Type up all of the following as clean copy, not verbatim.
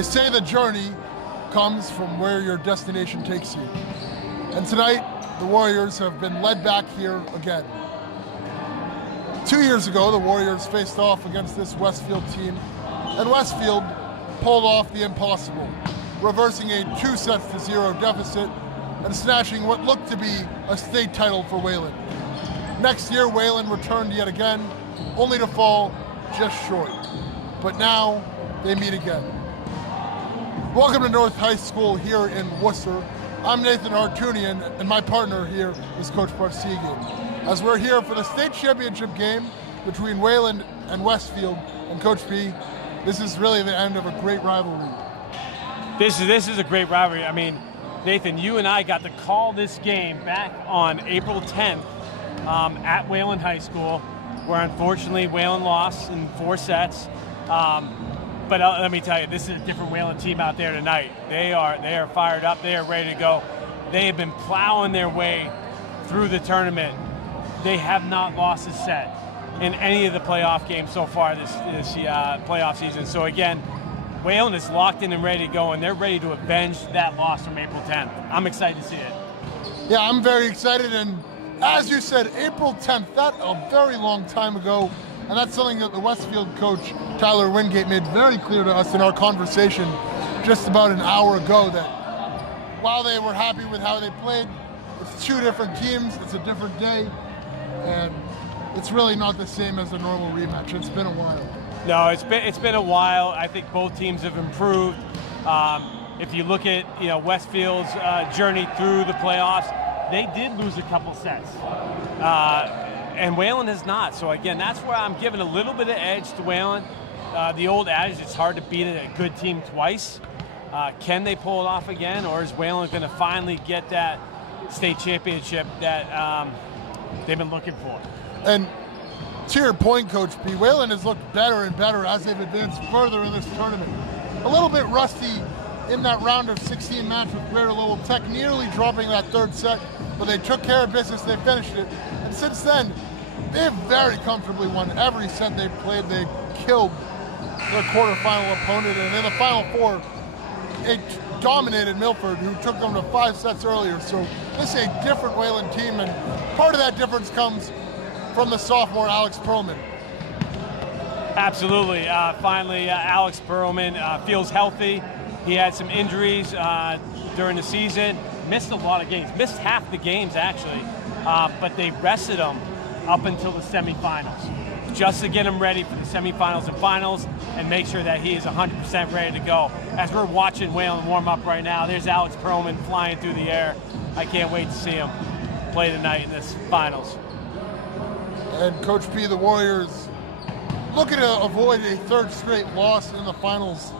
They say the journey comes from where your destination takes you. And tonight, the Warriors have been led back here again. 2 years ago, the Warriors faced off against this Westfield team, and Westfield pulled off the impossible, reversing a 2-0 deficit and snatching what looked to be a state title for Wayland. Next year, Wayland returned yet again, only to fall just short. But now, they meet again. Welcome to North High School here in Worcester. I'm Nathan Hartunian, and my partner here is Coach Parsegian. As we're here for the state championship game between Wayland and Westfield, and Coach P, this is really the end of a great rivalry. This is a great rivalry. I mean, Nathan, you and I got to call this game back on April 10th at Wayland High School, where unfortunately Wayland lost in 4 sets. But let me tell you, this is a different Wayland team out there tonight. They are fired up. They are ready to go. They have been plowing their way through the tournament. They have not lost a set in any of the playoff games so far this playoff season. So again, Wayland is locked in and ready to go, and they're ready to avenge that loss from April 10th. I'm excited to see it. Yeah, I'm very excited, and as you said, April 10th, that's a very long time ago, and that's something that the Westfield coach, Tyler Wingate, made very clear to us in our conversation just about an hour ago, that while they were happy with how they played, it's 2 different teams, it's a different day, and it's really not the same as a normal rematch. It's been a while. No, it's been a while. I think both teams have improved. If you look at Westfield's journey through the playoffs, they did lose a couple sets, and Wayland has not. So again, that's where I'm giving a little bit of edge to Wayland. The old adage, it's hard to beat a good team twice. Can they pull it off again, or is Wayland going to finally get that state championship that they've been looking for? And to your point, Coach P, Wayland has looked better and better as they've advanced further in this tournament. A little bit rusty in that round of 16 match with Greater Lowell Tech, nearly dropping that 3rd set, but they took care of business, they finished it. And since then, they've very comfortably won every set they played. They killed their quarterfinal opponent, and in the Final Four, it dominated Milford, who took them to 5 sets earlier. So this is a different Wayland team, and part of that difference comes from the sophomore Alex Perlman. Absolutely. Finally, Alex Perlman feels healthy. He had some injuries during the season, missed a lot of games, missed half the games actually, but they rested him up until the semifinals, just to get him ready for the semifinals and finals and make sure that he is 100% ready to go. As we're watching Wayland warm up right now, there's Alex Perlman flying through the air. I can't wait to see him play tonight in this finals. And Coach P, the Warriors looking to avoid a 3rd straight loss in the finals.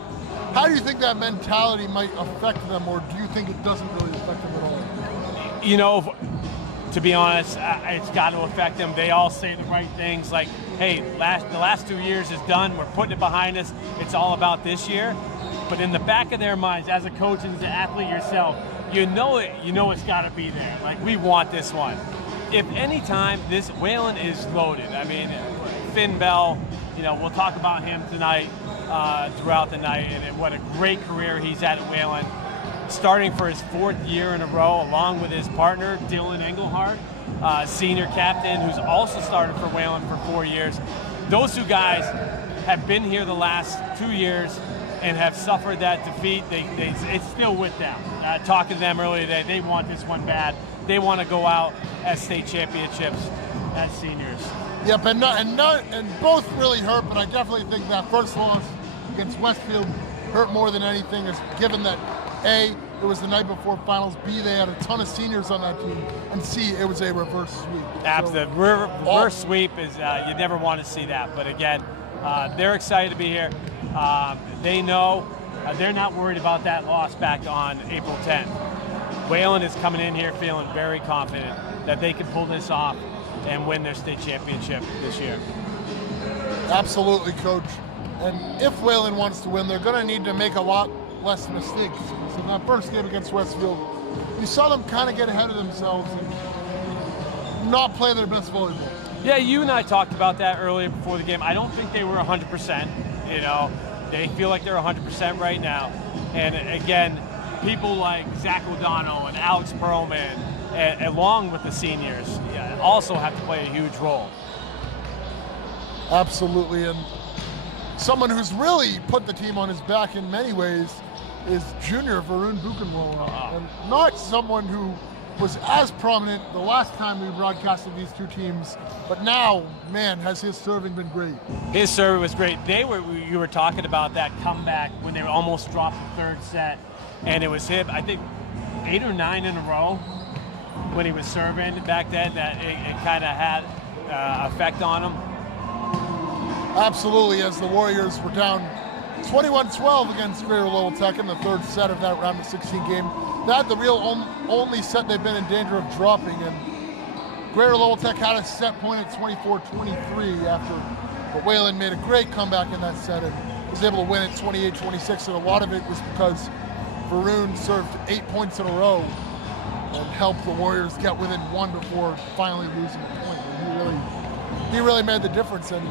How do you think that mentality might affect them, or do you think it doesn't really affect them at all? To be honest, it's got to affect them. They all say the right things like, hey, the last 2 years is done. We're putting it behind us. It's all about this year. But in the back of their minds, as a coach and as an athlete yourself, you know it's got to be there. Like, we want this one. If any time, this Wayland is loaded. I mean, Finn Bell, we'll talk about him tonight, throughout the night, and what a great career he's had at Wayland, starting for his 4th year in a row, along with his partner, Dylan Engelhardt, senior captain, who's also started for Wayland for 4 years. Those 2 guys have been here the last 2 years and have suffered that defeat. It's still with them. Talking to them earlier today, they want this one bad. They want to go out as state championships as seniors. Yep, and both really hurt, but I definitely think that first loss against Westfield hurt more than anything, is given that A, it was the night before finals, B, they had a ton of seniors on that team, and C, it was a reverse sweep. Absolutely. Reverse sweep is, you never want to see that, but again, they're excited to be here. They know they're not worried about that loss back on April 10th. Wayland is coming in here feeling very confident that they can pull this off and win their state championship this year. Absolutely, Coach. And if Wayland wants to win, they're going to need to make a lot less mistakes. So in that first game against Westfield, you saw them kind of get ahead of themselves and not play their best volleyball. Yeah, you and I talked about that earlier before the game. I don't think they were 100%. They feel like they're 100% right now. And again, people like Zach O'Donnell and Alex Perlman, along with the seniors, also have to play a huge role. Absolutely, and someone who's really put the team on his back in many ways is junior Varun Buchenwald, and not someone who was as prominent the last time we broadcasted these two teams, but now, man, has his serving been great. His serving was great. You were talking about that comeback when they almost dropped the third set, and it was him, I think, 8 or 9 in a row when he was serving back then, that it kind of had effect on him. Absolutely, as the Warriors were down 21-12 against Greater Lowell Tech in the third set of that round of 16 game. That the real only set they've been in danger of dropping, and Greater Lowell Tech had a set point at 24-23 but Wayland made a great comeback in that set and was able to win it 28-26, and a lot of it was because Varun served 8 points in a row and helped the Warriors get within 1 before finally losing a point. And he really made the difference, and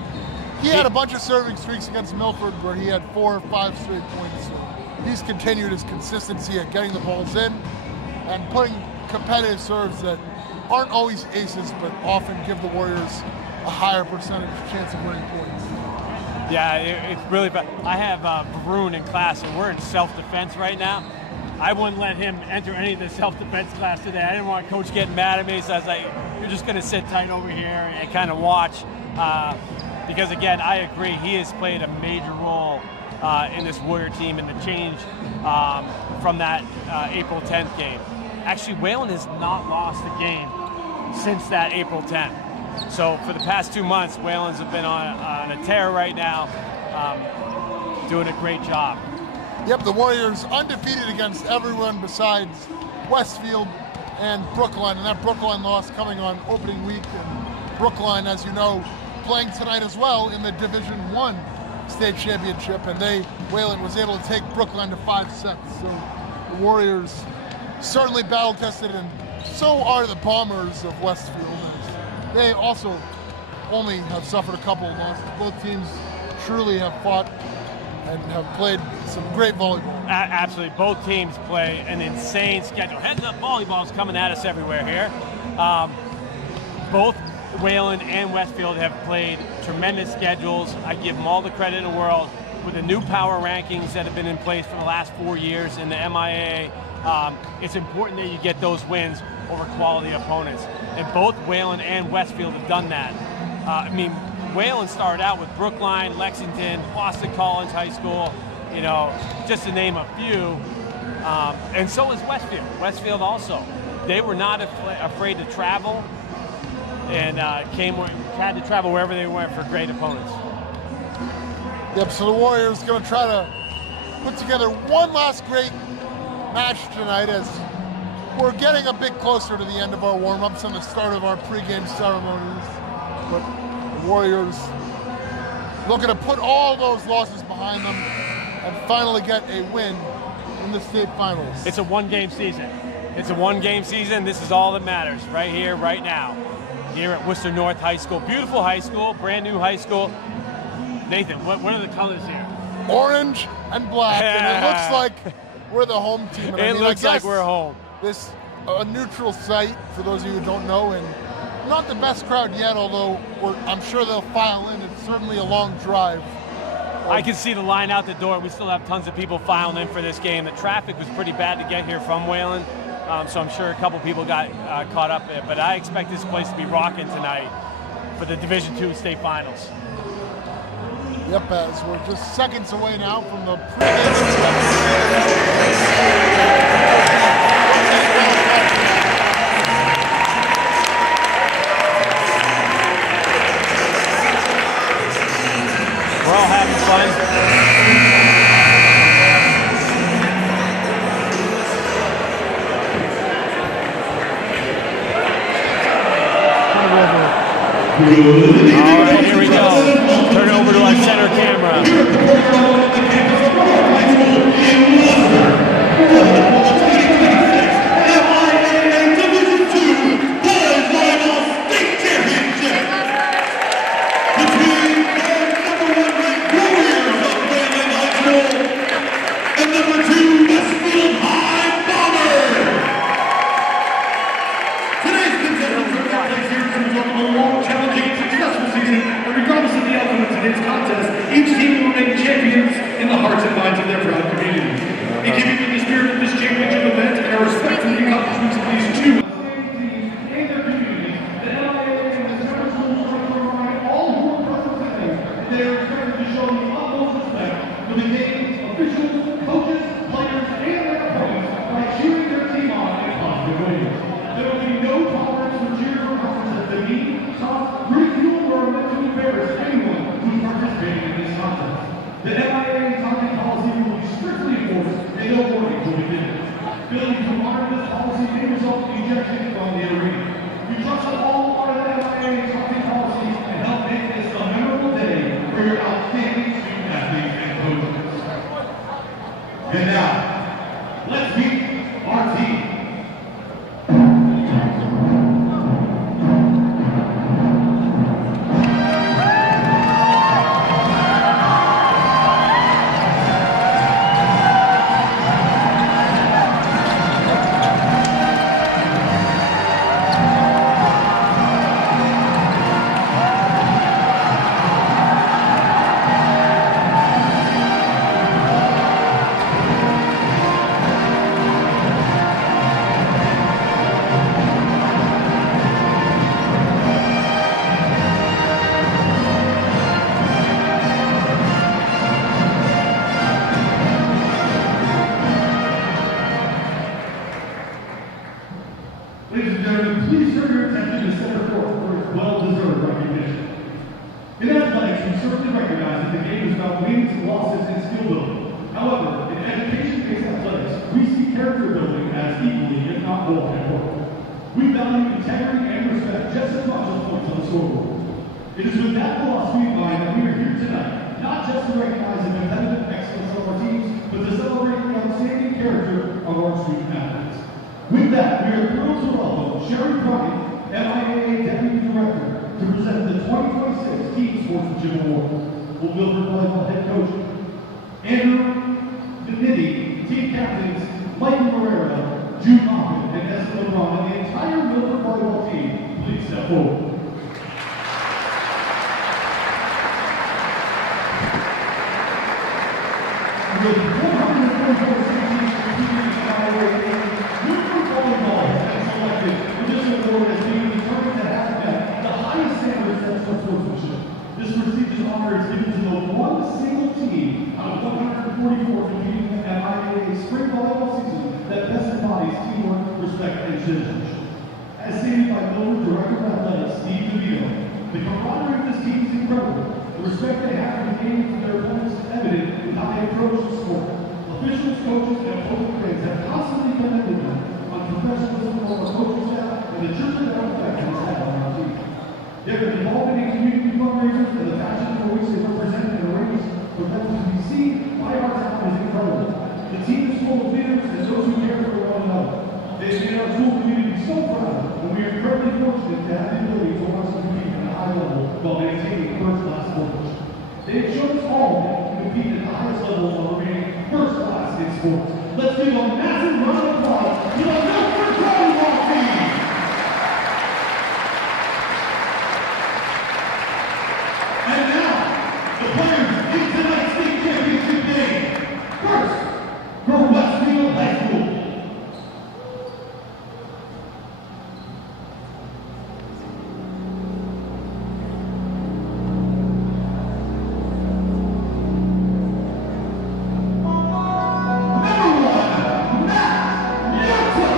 he had a bunch of serving streaks against Milford where he had 4 or 5 straight points. So he's continued his consistency at getting the balls in and putting competitive serves that aren't always aces, but often give the Warriors a higher percentage chance of winning points. Yeah, it's really bad. I have Varun in class, and we're in self-defense right now. I wouldn't let him enter any of the self-defense class today. I didn't want Coach getting mad at me, so I was like, you're just going to sit tight over here and kind of watch. Because again, I agree, he has played a major role in this Warrior team in the change from that April 10th game. Actually, Wayland has not lost a game since that April 10th. So for the past 2 months, Wayland's have been on a tear right now, doing a great job. Yep, the Warriors undefeated against everyone besides Westfield and Brookline, and that Brookline loss coming on opening week. And Brookline, as you know, playing tonight as well in the Division I state championship, and Wayland was able to take Brookline to 5 sets. So the Warriors certainly battle tested, and so are the Bombers of Westfield. They also only have suffered a couple of losses. Both teams truly have fought and have played some great volleyball. Absolutely, both teams play an insane schedule. Heads up, volleyball's coming at us everywhere here. Both Wayland and Westfield have played tremendous schedules. I give them all the credit in the world. With the new power rankings that have been in place for the last 4 years in the MIAA, it's important that you get those wins over quality opponents. And both Wayland and Westfield have done that. Wayland started out with Brookline, Lexington, Boston College High School, just to name a few. And so is Westfield. Westfield also. They were not afraid to travel and had to travel wherever they went for great opponents. Yep, so the Warriors going to try to put together one last great match tonight as we're getting a bit closer to the end of our warm-ups and the start of our pregame ceremonies. But the Warriors looking to put all those losses behind them and finally get a win in the state finals. It's a one-game season. It's a one-game season. This is all that matters right here, right now. Here at Worcester North High School. Beautiful high school, brand new high school. Nathan, what are the colors here? Orange and black, and it looks like we're the home team. And it looks like we're home. This a neutral site, for those of you who don't know, and not the best crowd yet, although I'm sure they'll file in. It's certainly a long drive. I can see the line out the door. We still have tons of people filing in for this game. The traffic was pretty bad to get here from Wayland, so I'm sure a couple people got caught up in it. But I expect this place to be rocking tonight for the Division II state finals. Yep, as we're just seconds away now from the pregame. We're all having fun. All right, here we go. Turn it over to our center camera. players. There will be no tolerance for cheer or comments that demean, taunt, ridicule, or mentally embarrass anyone who's participating in this contest. The MIA taunting policy will be strictly enforced and no warnings will be given. Failing to honor this policy may result in ejection from the arena. We trust that all will honor the MIA taunting policy and help make this a memorable day for your outstanding student athletes and coaches. And now, let's meet our team. Ladies and gentlemen, please turn your attention to center court for its well-deserved recognition. In athletics, we certainly recognize that the game is about wins, losses, and skill building. However, in education-based athletics, we see character building as equally, if not more, important. We value integrity and respect just as much as points on the scoreboard. It is with that philosophy in mind that we are here tonight, not just to recognize the competitive excellence of our teams, but to celebrate the outstanding character of our student athletes. With that, we are thrilled to welcome Sherry Bryant, MIAA Deputy Director, to present the 2026 Team Sportsmanship Award. Westfield Volleyball Head Coach Andrew Benidi, Team Captains Mike Morera, Jude Hoffman, and Esther LeBron, and the entire Milford Volleyball team, please step forward. With 444 teams competing in the MIAA, Volleyball has been selected for this award as being determined to have met the highest standards of sportsmanship. This prestigious honor is given to the one single team out of 144 competing in the MIAA spring volleyball season that best embodies teamwork, respect, and citizenship. As stated by Milford Director of Athletics Steve DeVito, the camaraderie of this team is incredible. The respect they have for the game and for their opponents is evident in how they approach the sport. Officials, coaches, and opposing fans have constantly commended them professionalism of our coaching staff and the trickle-down effect it has had on our team. Their involvement in community fundraisers and the passion for which they represent and arrange for them to be seen by our town is incredible. The team is full of leaders and those who care for one another. They have made our school community so proud, and we are incredibly fortunate to have the ability to watch them compete at a high level while maintaining first-class sports. They have shown us all that we can compete at the highest level while remaining first-class in sports. Let's give a massive round of applause to the Milford Volleyball team! And now, the players in tonight's state championship game. First, for Westfield High School. Number 1, Matt Yurta.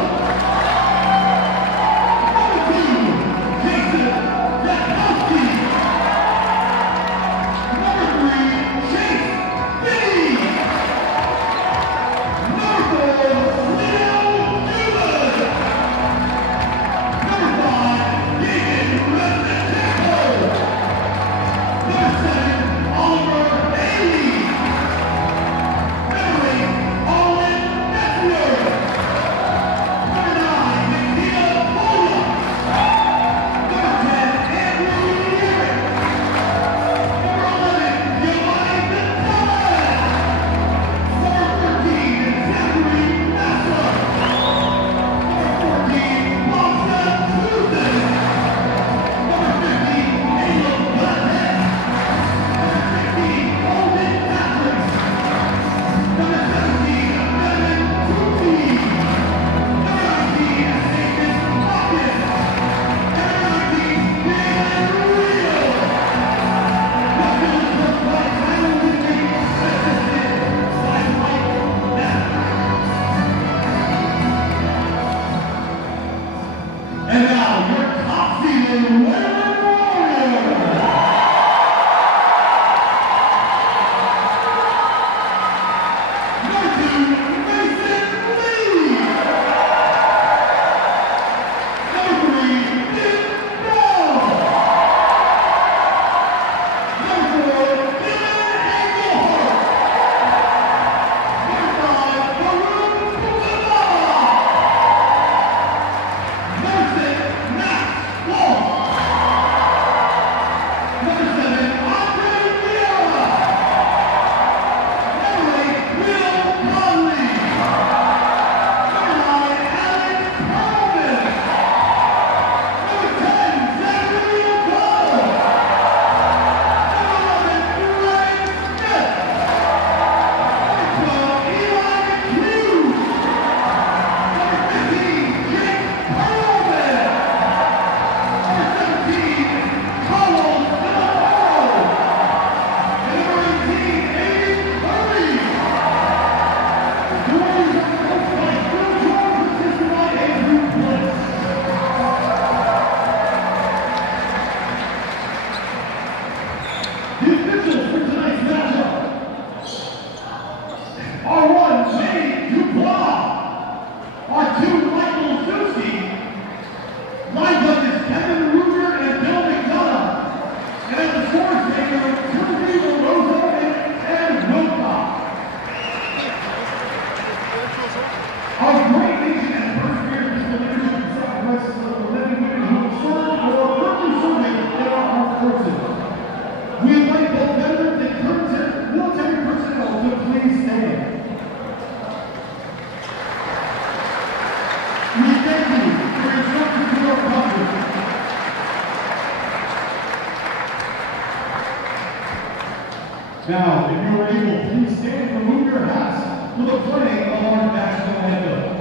Now, if you are able, please stand and remove your hats for the playing of our national anthem.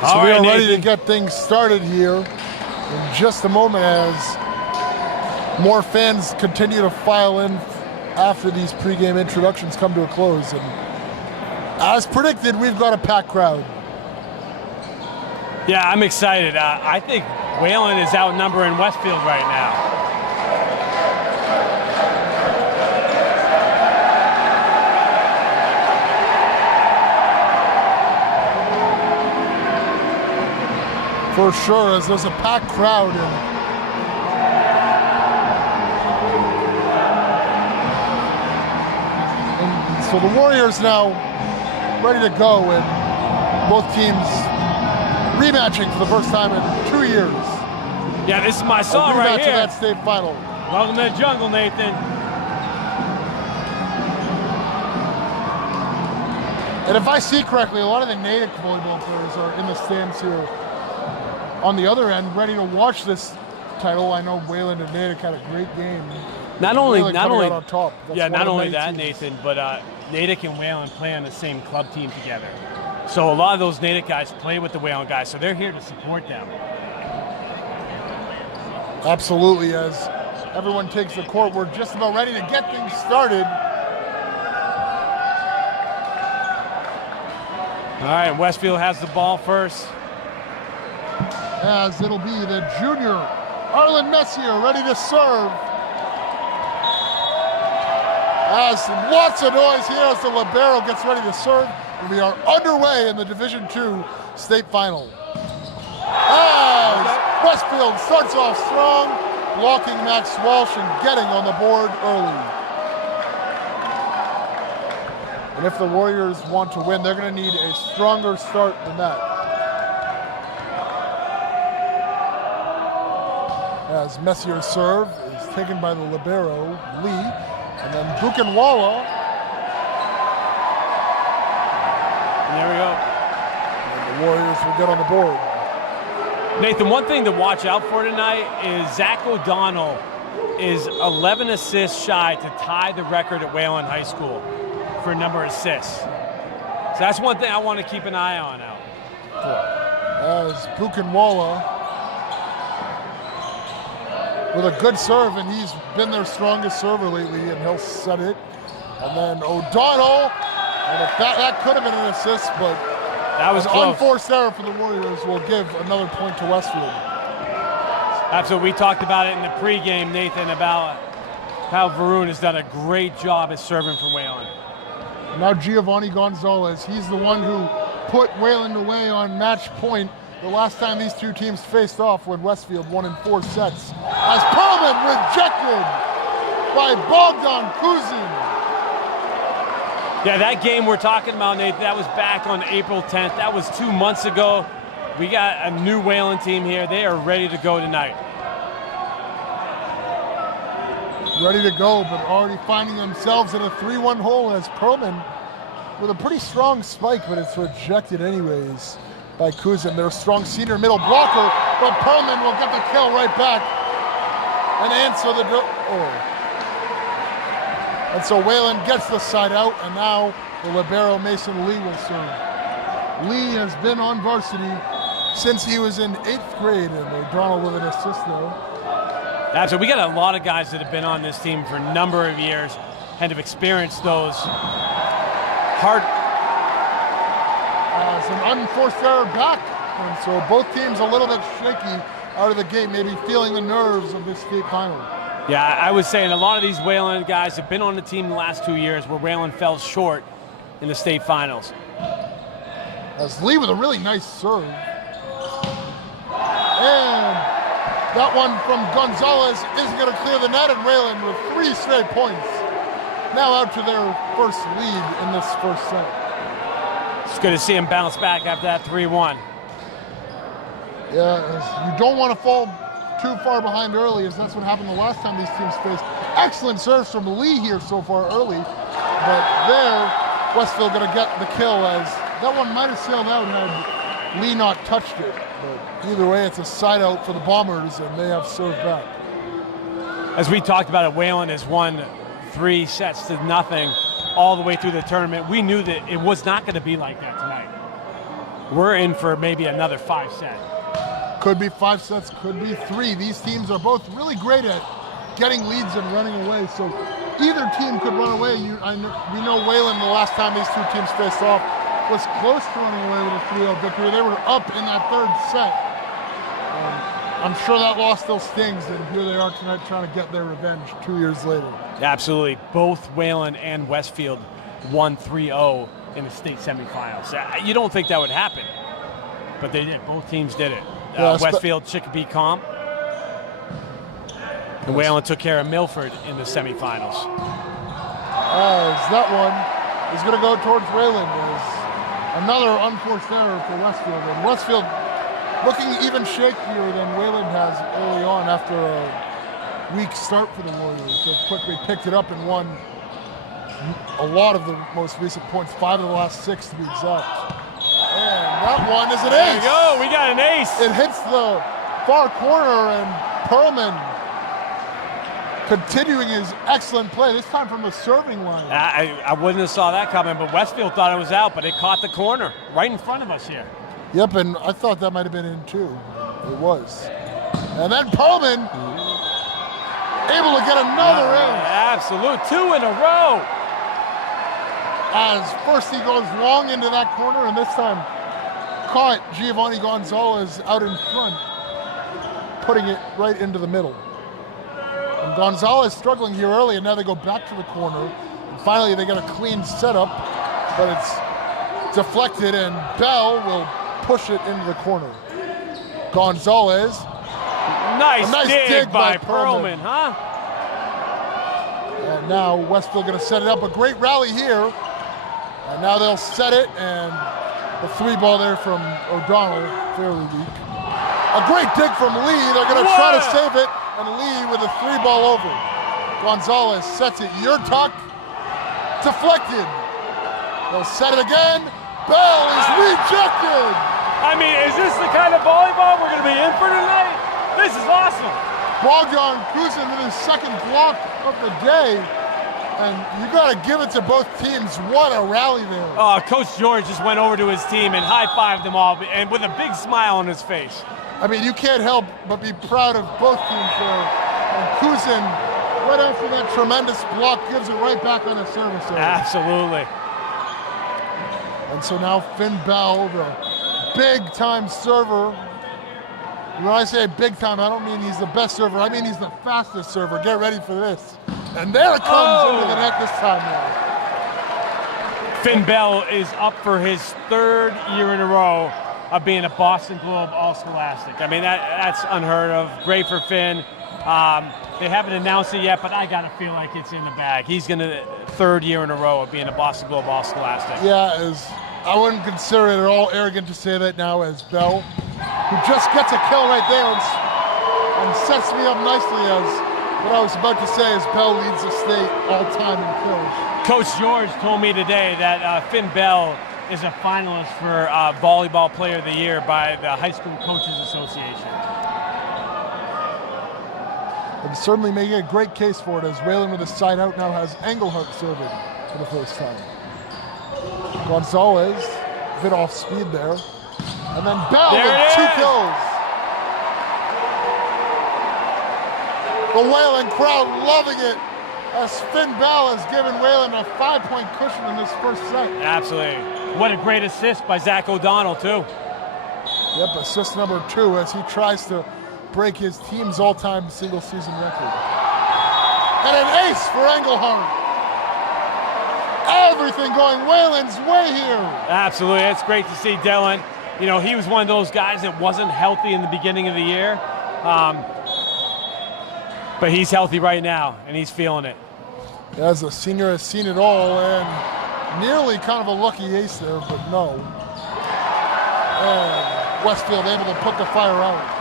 So we are ready to get things started here in just a moment as more fans continue to file in after these pregame introductions come to a close. And as predicted, we've got a packed crowd. Yeah, I'm excited. I think Wayland is outnumbering Westfield right now. For sure, as there's a packed crowd. And so the Warriors now ready to go, and both teams rematching for the first time in 2 years. Yeah, this is my song right here. A rematch of that state final. Welcome to the jungle, Nathan. And if I see correctly, a lot of the Natick volleyball players are in the stands here on the other end, ready to watch this title. I know Wayland and Natick had a great game. Not only on top. Not only that, Nathan, but Natick and Wayland play on the same club team together. So a lot of those Natick guys play with the Wayland guys, so they're here to support them. Absolutely. As everyone takes the court, we're just about ready to get things started. All right, Westfield has the ball first. As it'll be the junior, Arlen Messier, ready to serve. As lots of noise here as the libero gets ready to serve. And we are underway in the Division II state final. As Westfield starts off strong, blocking Max Walsh and getting on the board early. And if the Warriors want to win, they're going to need a stronger start than that. As Messier's serve is taken by the libero, Lee, and then Buchenwala. And there we go. And the Warriors will get on the board. Nathan, one thing to watch out for tonight is Zach O'Donnell is 11 assists shy to tie the record at Wayland High School for number of assists. So that's one thing I want to keep an eye on out for. As Buchenwala with a good serve, and he's been their strongest server lately, and he'll set it. And then O'Donnell, and if that could have been an assist, but that was an unforced error for the Warriors will give another point to Westfield. Absolutely. We talked about it in the pregame, Nathan, about how Varun has done a great job at serving for Wayland. Now Giovanni Gonzalez, he's the one who put Wayland away on match point the last time these two teams faced off when Westfield won in 4 sets. As Perlman rejected by Bogdan Kuzin. Yeah, that game we're talking about, Nathan, that was back on April 10th. That was 2 months ago. We got a new Wayland team here. They are ready to go tonight. Ready to go, but already finding themselves in a 3-1 hole as Perlman with a pretty strong spike, but it's rejected anyways by Kuzin. Their strong senior middle blocker, but Perlman will get the kill right back and answer the And so Wayland gets the side out, and now the libero Mason Lee will serve. Lee has been on varsity since he was in 8th grade, and O'Donnell with an assist though. So we got a lot of guys that have been on this team for a number of years and have experienced those hard. Some unforced error back, and so both teams a little bit shaky out of the gate, maybe feeling the nerves of this state final. Yeah, I was saying a lot of these Wayland guys have been on the team the last 2 years where Wayland fell short in the state finals. As Lee with a really nice serve. And that one from Gonzalez isn't going to clear the net, and Wayland with 3 straight points. Now out to their first lead in this first set. It's good to see him bounce back after that 3-1. Yeah, you don't want to fall too far behind early, as that's what happened the last time these teams faced. Excellent serves from Lee here so far early, but there, Westfield going to get the kill, as that one might have sailed out had Lee not touched it. But either way, it's a side out for the Bombers, and they have served back. As we talked about it, Wayland has won 3 sets to nothing all the way through the tournament. We knew that it was not going to be like that tonight. We're in for maybe another 5 set. Could be 5 sets, could be 3. These teams are both really great at getting leads and running away, so either team could run away. We know Wayland, the last time these two teams faced off, was close to running away with a 3-0 victory. They were up in that 3rd set. I'm sure that loss still stings, and here they are tonight trying to get their revenge 2 years later. Absolutely. Both Wayland and Westfield won 3-0 in the state semifinals. You don't think that would happen, but they did. Both teams did it. Westfield, Chicopee Comp, and Wayland took care of Milford in the semifinals. That one is going to go towards Wayland. Another unforced error for Westfield, and Westfield looking even shakier than Wayland has early on after a weak start for the Warriors. They've quickly picked it up and won a lot of the most recent points, 5 of the last 6 to be exact. And that one is an ace. There you go, we got an ace. It hits the far corner, and Perlman continuing his excellent play, this time from the serving line. I wouldn't have saw that coming, but Westfield thought it was out, but it caught the corner right in front of us here. Yep, and I thought that might have been in too. It was. And then Perlman able to get another in. Absolute 2 in a row. As first he goes long into that corner, and this time caught Giovanni Gonzalez out in front, putting it right into the middle. And Gonzalez struggling here early, and now they go back to the corner. And finally they get a clean setup, but it's deflected, and Bell will push it into the corner. Gonzalez. Nice dig by Perlman, huh? And now Westfield going to set it up. A great rally here. And now they'll set it, and the 3-ball there from O'Donnell, fairly weak. A great dig from Lee. They're going to try to save it, and Lee with a 3-ball over. Gonzalez sets it. Your tuck. Deflected. They'll set it again. Bell is rejected. I mean, is this the kind of volleyball we're going to be in for tonight? This is awesome. Bogdan Kuzin with his 2nd block of the day. And you got to give it to both teams. What a rally there. Coach George just went over to his team and high-fived them all, and with a big smile on his face. I mean, you can't help but be proud of both teams there. And Kuzin, right after that tremendous block, gives it right back on the service area. Absolutely. And so now Finn Bell, the big-time server. When I say big-time, I don't mean he's the best server. I mean he's the fastest server. Get ready for this. And there it comes into the net this time now. Finn Bell is up for his 3rd year in a row of being a Boston Globe All-Scholastic. I mean, that's unheard of. Great for Finn. They haven't announced it yet, but I got to feel like it's in the bag. He's going to 3rd year in a row of being a Boston Globe All-Scholastic. Yeah, I wouldn't consider it at all arrogant to say that now, as Bell, who just gets a kill right there and sets me up nicely, as What I was about to say is Bell leads the state all-time in kills. Coach George told me today that Finn Bell is a finalist for Volleyball Player of the Year by the High School Coaches Association. And certainly making a great case for it, as Wayland with a side out now has Engelhardt serving for the first time. Gonzalez, a bit off speed there. And then Bell with 2 kills. The Wayland crowd loving it, as Finn Bell has given Wayland a 5-point cushion in this first set. Absolutely. What a great assist by Zach O'Donnell, too. Yep, assist number 2 as he tries to break his team's all-time single-season record. And an ace for Engelhardt. Everything going Wayland's way here. Absolutely. It's great to see Dylan. You know, he was one of those guys that wasn't healthy in the beginning of the year. But he's healthy right now, and he's feeling it. As a senior has seen it all, and nearly kind of a lucky ace there, but no. And Westfield able to put the fire out.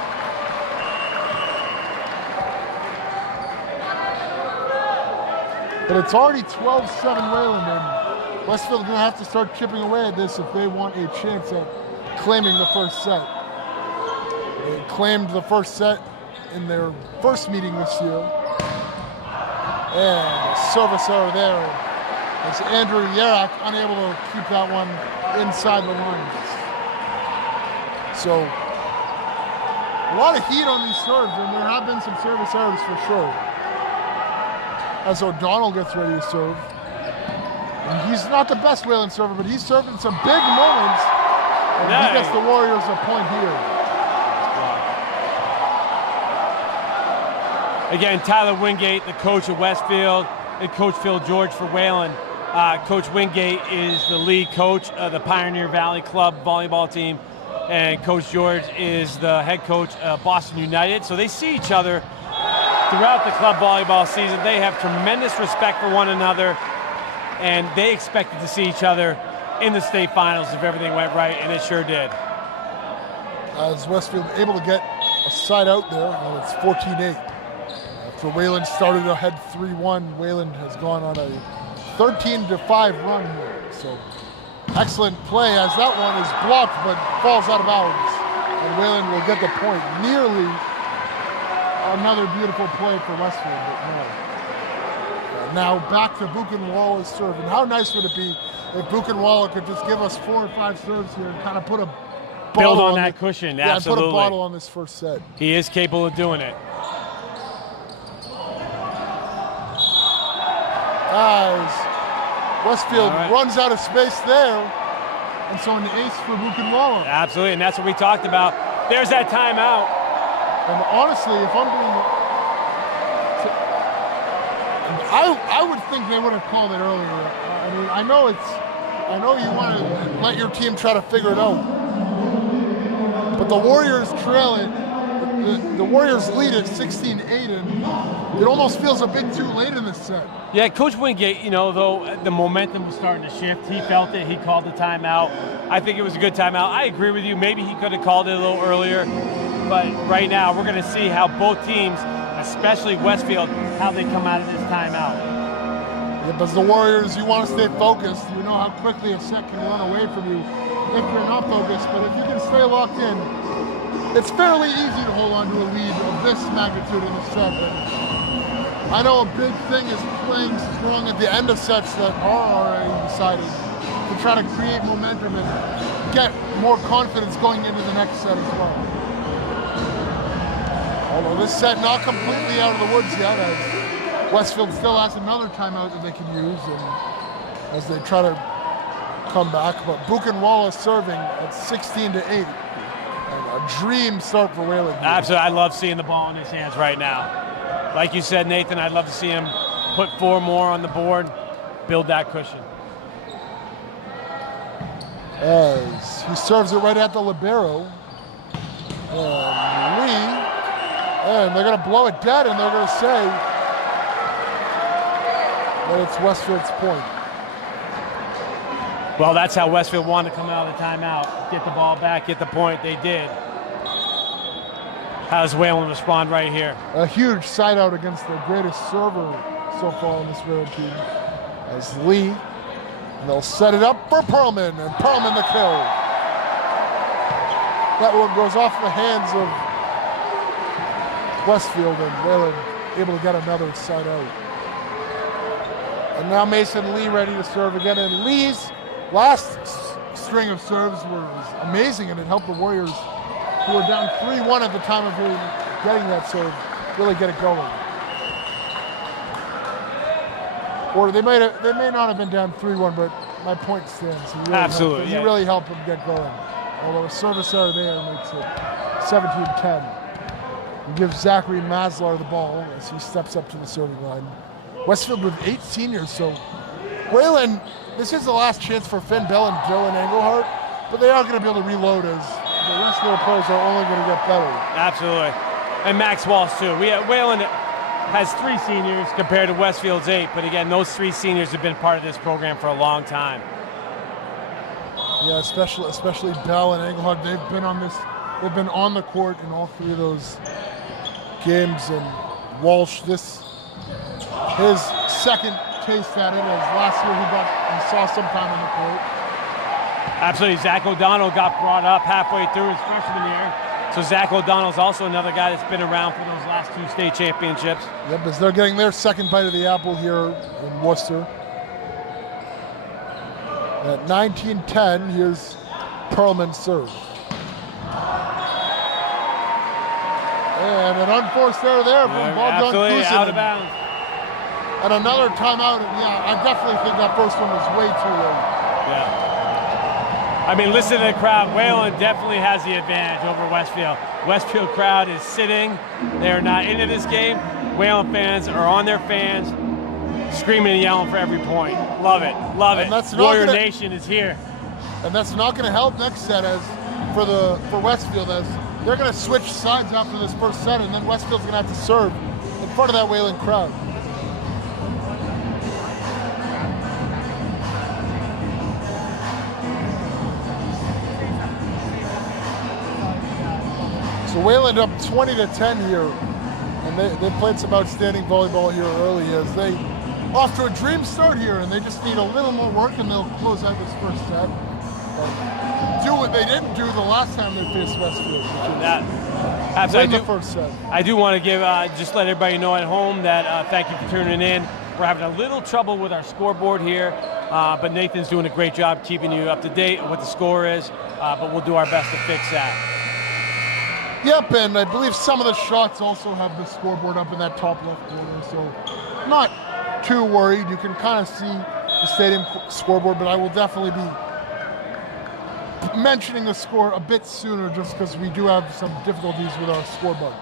But it's already 12-7 Wayland, and Westfield's going to have to start chipping away at this if they want a chance at claiming the first set. They claimed the first set in their first meeting this year. And a service error there as Andrew Yarak unable to keep that one inside the lines. So a lot of heat on these serves, and there have been some service errors for sure. As O'Donnell gets ready to serve. And he's not the best Wayland server, but he's served in some big moments. And he gets the Warriors a point here. Again, Tyler Wingate, the coach of Westfield, and Coach Phil George for Wayland. Coach Wingate is the lead coach of the Pioneer Valley Club volleyball team, and Coach George is the head coach of Boston United. So they see each other throughout the club volleyball season. They have tremendous respect for one another, and they expected to see each other in the state finals if everything went right, and it sure did. As Westfield able to get a side out there, and it's 14-8. After Wayland started ahead 3-1, Wayland has gone on a 13-5 run here. So excellent play as that one is blocked but falls out of bounds. And Wayland will get the point. Nearly another beautiful play for Westfield, but no. Now back to Buchenwald's serve. And how nice would it be if Buchenwald could just give us 4 or 5 serves here and kind of put a build on that cushion, yeah, absolutely. Put a bottle on this first set. He is capable of doing it. As Westfield runs out of space there, and so an ace for Buchenwald. Absolutely, and that's what we talked about. There's that timeout. And honestly, if I'm being, I would think they would have called it earlier. I mean, I know you want to let your team try to figure it out, but the Warriors trail it. The Warriors lead at 16-8, and it almost feels a bit too late in this set. Yeah, Coach Wingate, you know, though the momentum was starting to shift, he felt it, he called the timeout. I think it was a good timeout. I agree with you, maybe he could have called it a little earlier, but right now we're going to see how both teams, especially Westfield, how they come out of this timeout. Yeah, but as the Warriors, you want to stay focused. You know how quickly a set can run away from you if you're not focused, but if you can stay locked in, it's fairly easy to hold on to a lead of this magnitude in a set. But I know a big thing is playing strong at the end of sets that are already decided to try to create momentum and get more confidence going into the next set as well. Although this set not completely out of the woods yet, as Westfield still has another timeout that they can use and as they try to come back. But Buchenwald is serving at 16-8. A dream start for Wayland. Absolutely. I love seeing the ball in his hands right now. Like you said, Nathan, I'd love to see him put 4 more on the board, build that cushion. As he serves it right at the libero. And Lee, and they're going to blow it dead, and they're going to say that it's Westfield's point. Well, that's how Westfield wanted to come out of the timeout. Get the ball back, get the point. They did. How does Wayland respond right here? A huge side out against the greatest server so far on this Wayland team. As Lee, and they'll set it up for Perlman, and Perlman the kill. That one goes off the hands of Westfield, and Wayland able to get another side out. And now Mason Lee ready to serve again, and Lee's last string of serves was amazing, and it helped the Warriors, who were down 3-1 at the time of him getting that serve, really get it going. Or they may not have been down 3-1, but my point stands. He really Absolutely, he really helped them get going. Although a service error there makes it 17-10. He gives Zachary Maslar the ball as he steps up to the serving line. Westfield with 8 seniors, so Wayland, this is the last chance for Finn Bell and Dylan Engelhardt, but they are going to be able to reload as the rest of their players are only going to get better. Absolutely. And Max Walsh, too. Wayland has 3 seniors compared to Westfield's 8, but again, those 3 seniors have been part of this program for a long time. Yeah, especially Bell and Engelhardt. They've been on the court in all 3 of those games, and Walsh, his second taste at it, as last year he saw some time on the court. Absolutely. Zach O'Donnell got brought up halfway through his freshman year. So Zach O'Donnell's also another guy that's been around for those last 2 state championships. Yep, as they're getting their second bite of the apple here in Worcester. At 19-10, here's Perlman's serve. And an unforced error there from Bogdan Absolutely, Kuzin. out of bounds. And another timeout, and yeah, I definitely think that first one was way too late. Yeah. I mean, listen to the crowd. Wayland definitely has the advantage over Westfield. Westfield crowd is sitting. They're not into this game. Wayland fans are on their fans, screaming and yelling for every point. Love it. Love it. Warrior Nation is here. And that's not going to help next set as for Westfield, as they're going to switch sides after this first set, and then Westfield's going to have to serve in front of that Wayland crowd. So Wayland up 20-10 here, and they played some outstanding volleyball here early as they off to a dream start here, and they just need a little more work and they'll close out this first set. Do what they didn't do the last time they faced Westfield, which is win the first set. I do want to give, just let everybody know at home that thank you for tuning in. We're having a little trouble with our scoreboard here, but Nathan's doing a great job keeping you up to date on what the score is, but we'll do our best to fix that. Yep, and I believe some of the shots also have the scoreboard up in that top left corner, so not too worried. You can kind of see the stadium scoreboard, but I will definitely be mentioning the score a bit sooner just because we do have some difficulties with our scoreboard.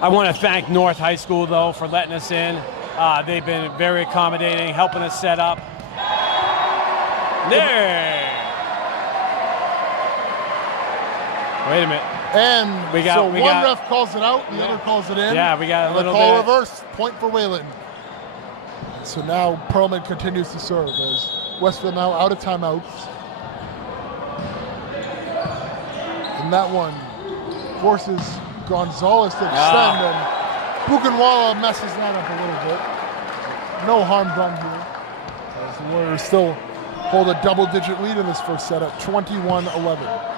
I want to thank North High School, though, for letting us in. They've been very accommodating, helping us set up. There! Wait a minute. And one ref calls it out, the other calls it in. Yeah, we got a little call bit. Reverse, point for Wayland. So now Perlman continues to serve as Westfield now out of timeouts. And that one forces Gonzalez to extend, and Buchenwald messes that up a little bit. No harm done here, as the Warriors still hold a double-digit lead in this first set at 21-11.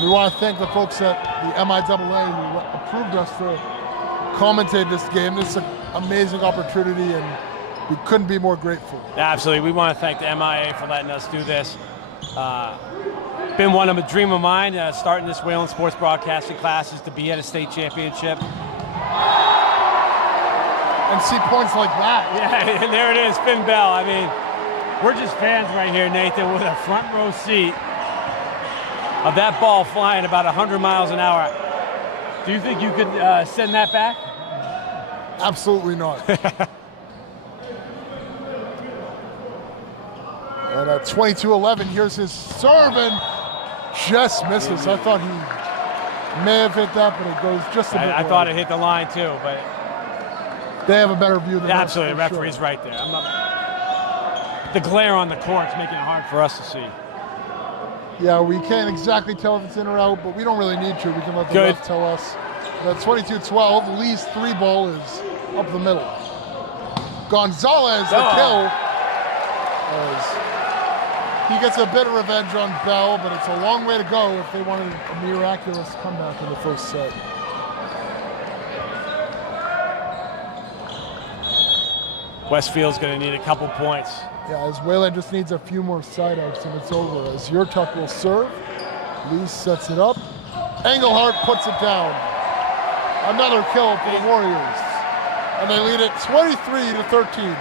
We want to thank the folks at the MIAA who approved us to commentate this game. This is an amazing opportunity, and we couldn't be more grateful. Absolutely. We want to thank the MIA for letting us do this. Been a dream of mine, starting this Wayland sports broadcasting classes, to be at a state championship. And see points like that. Yeah, and there it is, Finn Bell. I mean, we're just fans right here, Nathan, with a front row seat of that ball flying about 100 miles an hour. Do you think you could send that back? Absolutely not. And at 22-11, here's his serve, and just misses. I thought he may have hit that, but it goes just a bit I thought it hit the line too, but they have a better view than us. Absolutely, the referee's right there. The glare on the court's making it hard for us to see. Yeah, we can't exactly tell if it's in or out, but we don't really need to. We can let the Good. ref tell us. That 22-12, Lee's 3 ball is up the middle. Gonzalez, the kill. As he gets a bit of revenge on Bell, but it's a long way to go if they wanted a miraculous comeback in the first set. Westfield's going to need a couple points. Yeah, as Wayland just needs a few more side outs and it's over. As Yurtuk will serve, Lee sets it up. Engelhardt puts it down. Another kill for the Warriors. And they lead it 23-13.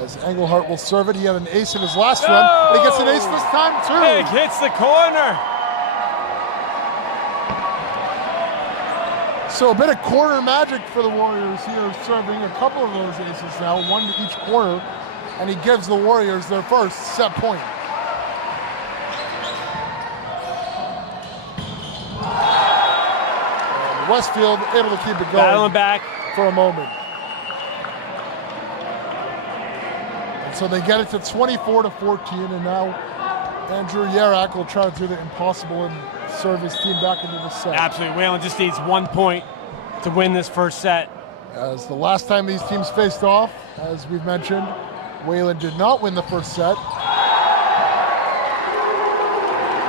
As Engelhardt will serve it, he had an ace in his last run, and he gets an ace this time too. Big hits the corner. So a bit of corner magic for the Warriors here, serving a couple of those aces now, one to each corner, and he gives the Warriors their first set point. And Westfield able to keep it going Battling back for a moment. And so they get it to 24-14, and now Andrew Yarak will try to do the impossible and serve his team back into the set. Absolutely. Wayland just needs 1 point to win this first set. As the last time these teams faced off, as we've mentioned, Wayland did not win the first set.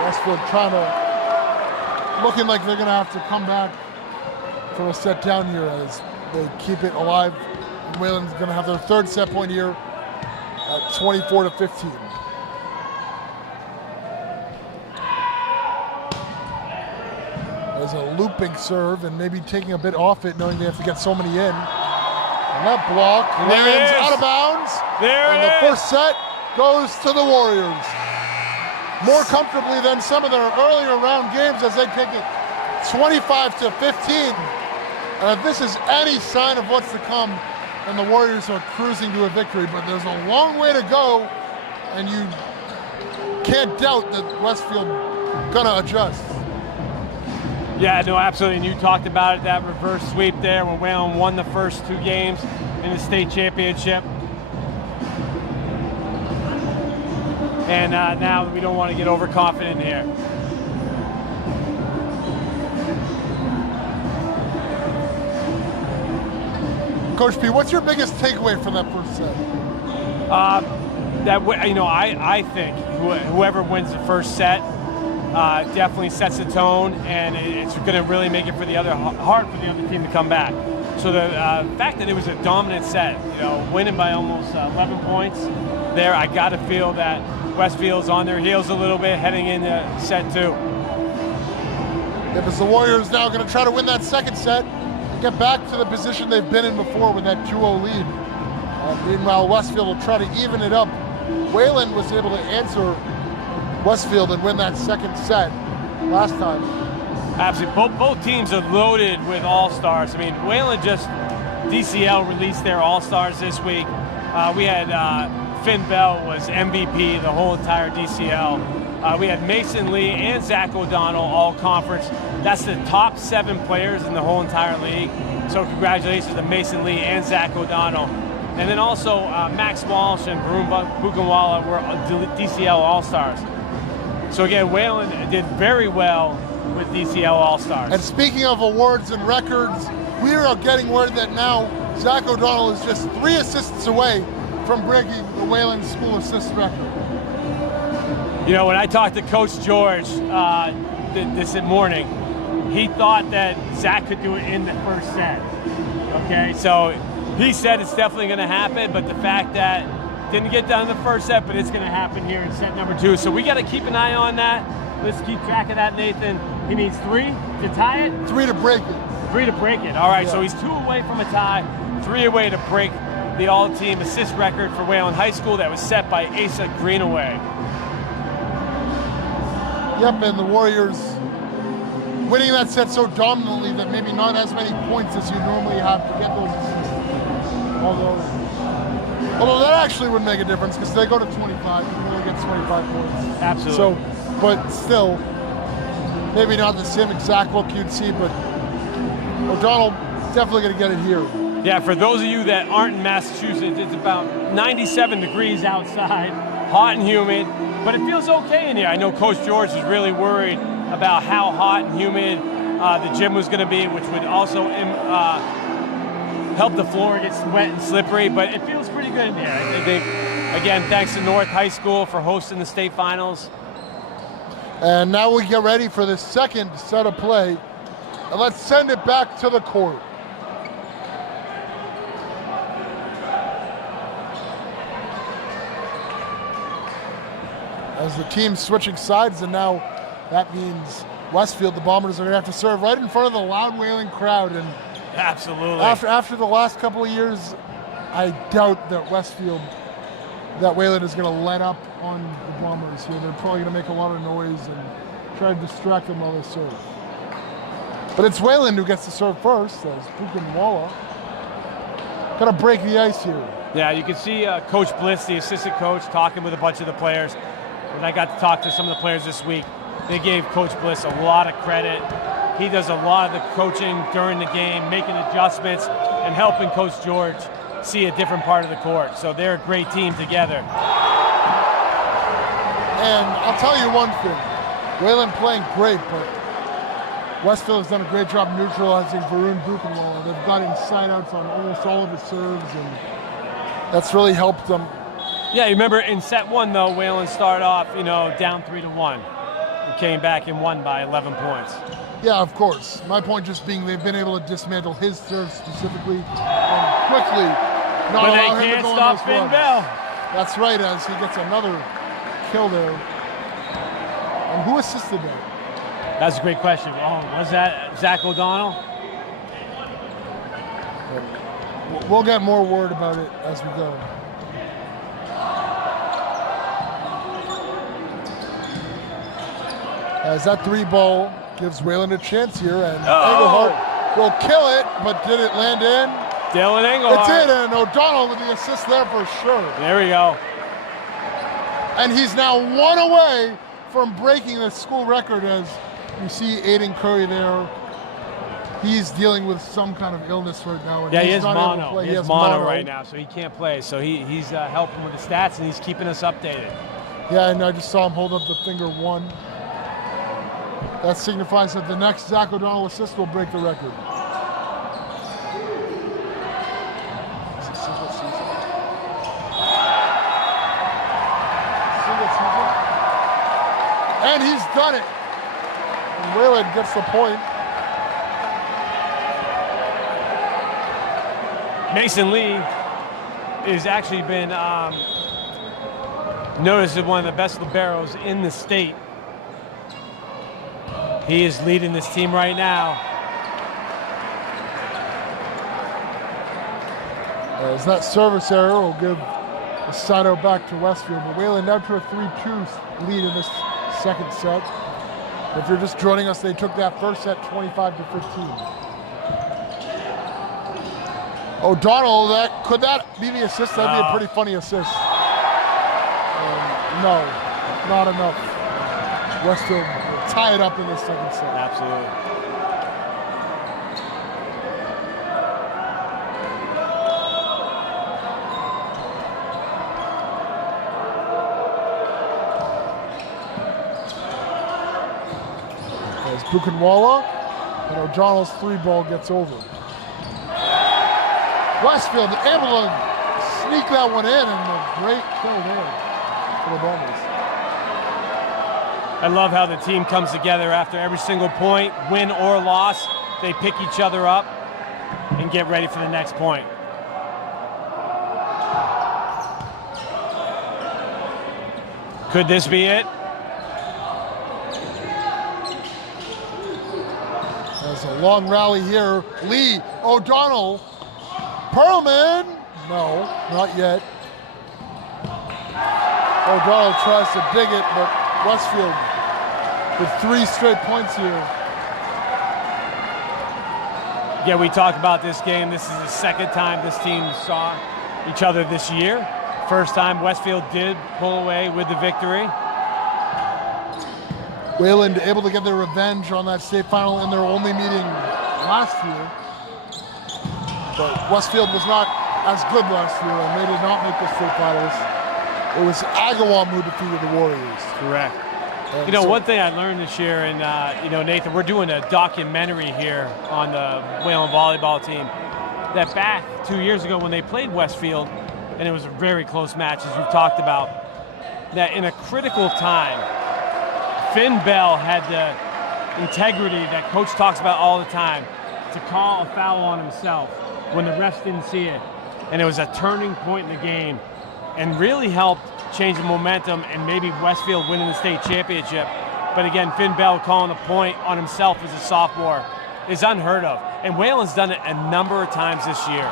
Westfield looking like they're going to have to come back for a set down here as they keep it alive. And Wayland's going to have their third set point here at 24-15. As a looping serve and maybe taking a bit off it, knowing they have to get so many in. And that block lands out of bounds. And the first set goes to the Warriors. More comfortably than some of their earlier round games as they take it 25-15. And if this is any sign of what's to come, then the Warriors are cruising to a victory. But there's a long way to go, and you can't doubt that Westfield gonna adjust. Yeah, no, absolutely. And you talked about it, that reverse sweep there when Wayland won the first 2 games in the state championship. And now we don't want to get overconfident here. Coach P, what's your biggest takeaway from that first set? I think whoever wins the first set definitely sets the tone, and it's going to really make it hard for the other team to come back. So the fact that it was a dominant set, winning by almost 11 points there, I got to feel that Westfield's on their heels a little bit heading into set 2. If it's the Warriors now going to try to win that second set and get back to the position they've been in before with that 2-0 lead. Meanwhile, Westfield will try to even it up. Wayland was able to answer Westfield and win that second set last time. Absolutely. Both teams are loaded with all-stars. I mean, Wayland DCL released their all-stars this week. We had Finn Bell was MVP the whole entire DCL. We had Mason Lee and Zach O'Donnell all conference. That's the top 7 players in the whole entire league. So congratulations to Mason Lee and Zach O'Donnell. And then also Max Walsh and Varun Bukanwala were DCL all-stars. So again, Wayland did very well with DCL All-Stars. And speaking of awards and records, we are getting word that now Zach O'Donnell is just 3 assists away from breaking the Wayland school assist record. When I talked to Coach George this morning, he thought that Zach could do it in the first set. Okay, so he said it's definitely going to happen, but the fact that didn't get done in the first set, but it's going to happen here in set number 2. So we got to keep an eye on that. Let's keep track of that, Nathan. He needs 3 to tie it? 3 to break it. 3 to break it. All right, so he's 2 away from a tie, 3 away to break the all-team assist record for Wayland High School that was set by Asa Greenaway. Yep, and the Warriors winning that set so dominantly that maybe not as many points as you normally have to get those assists. Although that actually would make a difference because they go to 25, you really get 25 points. Absolutely. So, but still, maybe not the same exact look you'd see, but O'Donnell definitely going to get it here. Yeah, for those of you that aren't in Massachusetts, it's about 97 degrees outside, hot and humid, but it feels okay in here. I know Coach George was really worried about how hot and humid the gym was going to be, which would also help the floor get wet and slippery, but it feels pretty good in here. I think, again, thanks to North High School for hosting the state finals. And now we get ready for the second set of play. And let's send it back to the court. As the team's switching sides, and now that means Westfield, the Bombers, are going to have to serve right in front of the loud Wayland crowd. And absolutely. After the last couple of years, I doubt that Wayland is going to let up on the Bombers here. They're probably going to make a lot of noise and try to distract them while they serve. But it's Wayland who gets to serve first, as Buchenwala. Got to break the ice here. Yeah, you can see Coach Bliss, the assistant coach, talking with a bunch of the players. When I got to talk to some of the players this week, they gave Coach Bliss a lot of credit. He does a lot of the coaching during the game, making adjustments, and helping Coach George see a different part of the court. So they're a great team together. And I'll tell you one thing, Wayland playing great, but Westfield has done a great job neutralizing Varun Buchenwala. They've got inside outs on almost all of his serves, and that's really helped them. Yeah, you remember in set one, though, Wayland started off, down 3-1. He came back and won by 11 points. Yeah, of course. My point just being they've been able to dismantle his serve specifically and quickly not but allow they him to can't go stop in those Finn runs. Bell. That's right, as he gets another kill there. And who assisted that? That's a great question. Oh, was that Zach O'Donnell? We'll get more word about it as we go. As that 3 ball gives Wayland a chance here, and Engelhardt will kill it, but did it land in? Dylan Engelhardt. It's in, and O'Donnell with the assist there for sure. There we go. And he's now 1 away from breaking the school record, as you see Aiden Curry there. He's dealing with some kind of illness right now. And Yeah, he he's has not able to mono. play. He has mono right now, so he can't play. So he's helping with the stats, and he's keeping us updated. Yeah, and I just saw him hold up the finger 1. That signifies that the next Zach O'Donnell assist will break the record. And he's done it. And Wayland gets the point. Mason Lee has actually been noticed as one of the best liberos in the state. He is leading this team right now. As that service error will give the side out back to Westfield. But Wayland now to a 3-2 lead in this second set. If you're just joining us, they took that first set 25-15. O'Donnell, could that be the assist? That'd be a pretty funny assist. No, not enough. Westfield will tie it up in the second set. Absolutely. As Buchenwala, and O'Donnell's 3-ball gets over. Westfield able to sneak that one in, and a great kill there for the Bombers. I love how the team comes together after every single point, win or loss. They pick each other up and get ready for the next point. Could this be it? There's a long rally here. Lee, O'Donnell, Perlman. No, not yet. O'Donnell tries to dig it, but Westfield with 3 straight points here. Yeah, we talked about this game. This is the second time this team saw each other this year. First time Westfield did pull away with the victory. Wayland able to get their revenge on that state final in their only meeting last year. But Westfield was not as good last year, and they did not make the state finals. It was Agawam who defeated the Warriors. Correct. And You know, so- one thing I learned this year, and you know, Nathan, we're doing a documentary here on the Wayland volleyball team. That back 2 years ago when they played Westfield, and it was a very close match, as you've talked about, that in a critical time, Finn Bell had the integrity that Coach talks about all the time to call a foul on himself when the refs didn't see it. And it was a turning point in the game and really helped change the momentum and maybe Westfield winning the state championship. But again, Finn Bell calling a point on himself as a sophomore is unheard of. And Wayland's done it a number of times this year.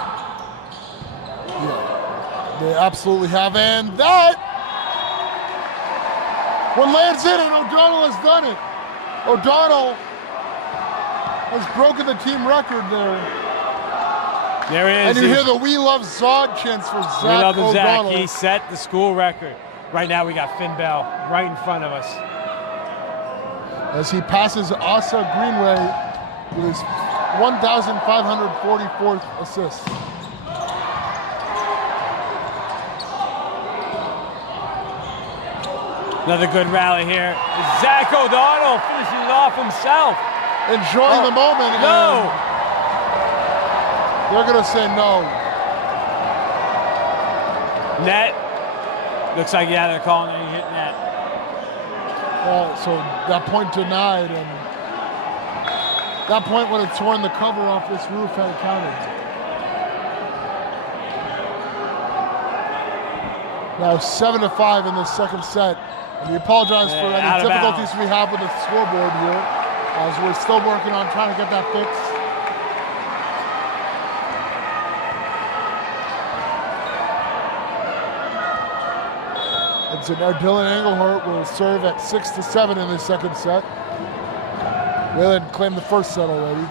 Yeah, they absolutely have. And that one lands in, and O'Donnell has done it. O'Donnell has broken the team record there. There he is. And you hear the "We Love Zod" chants for Zach We love the Zach. O'Donnell. He set the school record. Right now we got Finn Bell right in front of us. As he passes Asa Greenway with his 1,544th assist. Another good rally here. Zach O'Donnell finishing it off himself. Enjoying the moment. No. And they're going to say no. Net. Looks like, yeah, they're calling it. He hit net. So that point denied, and that point would have torn the cover off this roof had it counted. Now 7-5 in the second set. And we apologize for out any of difficulties we have with the scoreboard here, as we're still working on trying to get that fixed. And so now Dylan Engelhart will serve at 6-7 in the second set. Wayland claimed the first set already.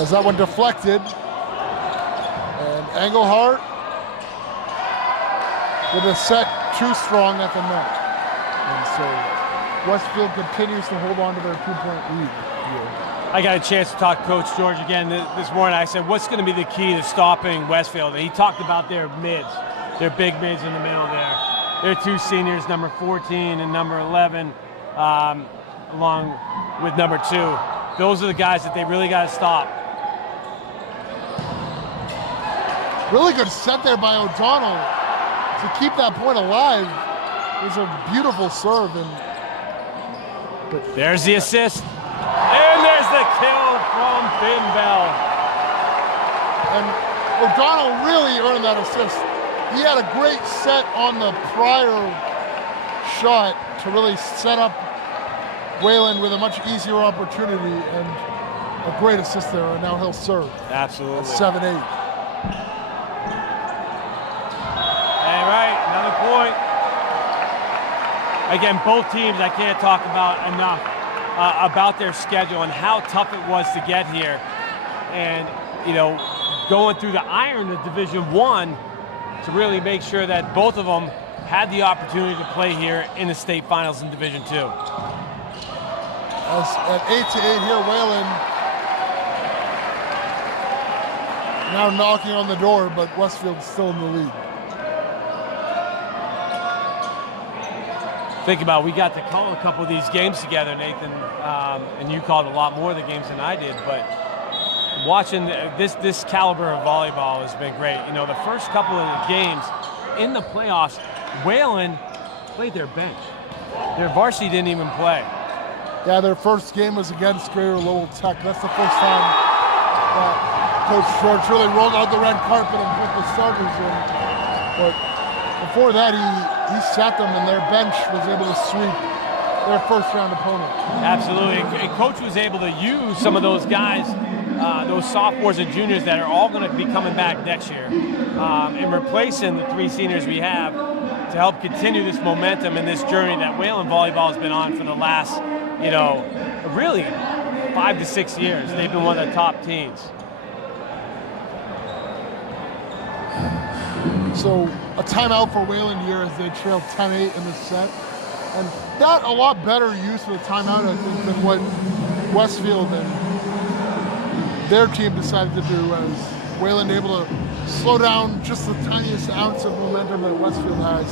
As that one deflected. And Engelhart with a set too strong at the net. And so Westfield continues to hold on to their 2-point lead here. I got a chance to talk to Coach George again this morning. I said, what's going to be the key to stopping Westfield? And he talked about their mids, their big mids in the middle there. Their two seniors, number 14 and number 11, along with number 2. Those are the guys that they really got to stop. Really good set there by O'Donnell to keep that point alive. It was a beautiful serve. But there's the assist. And there's the kill from Finn Bell. And O'Donnell really earned that assist. He had a great set on the prior shot to really set up Wayland with a much easier opportunity, and a great assist there, and now he'll serve. Absolutely. At 7-8. All right, another point. Again, both teams I can't talk about enough about their schedule and how tough it was to get here. And, you know, going through the iron of Division I to really make sure that both of them had the opportunity to play here in the state finals in Division II. As at 8-8 here, Wayland now knocking on the door, but Westfield's still in the lead. Think about it, we got to call a couple of these games together, Nathan, and you called a lot more of the games than I did, but watching this caliber of volleyball has been great. You know, the first couple of the games in the playoffs, Wayland played their bench. Their varsity didn't even play. Yeah, their first game was against Greater Lowell Tech. That's the first time Coach George really rolled out the red carpet and put the starters in. But before that, he sat them, and their bench was able to sweep their first-round opponent. Absolutely, and Coach was able to use some of those guys, those sophomores and juniors that are all going to be coming back next year, and replacing the 3 seniors we have to help continue this momentum and this journey that Wayland volleyball has been on for the last, you know, really 5 to 6 years. They've been one of the top teams. So a timeout for Wayland here as they trail 10-8 in the set. And that a lot better use of the timeout, I think, than what Westfield and their team decided to do, as Wayland able to slow down just the tiniest ounce of momentum that Westfield has,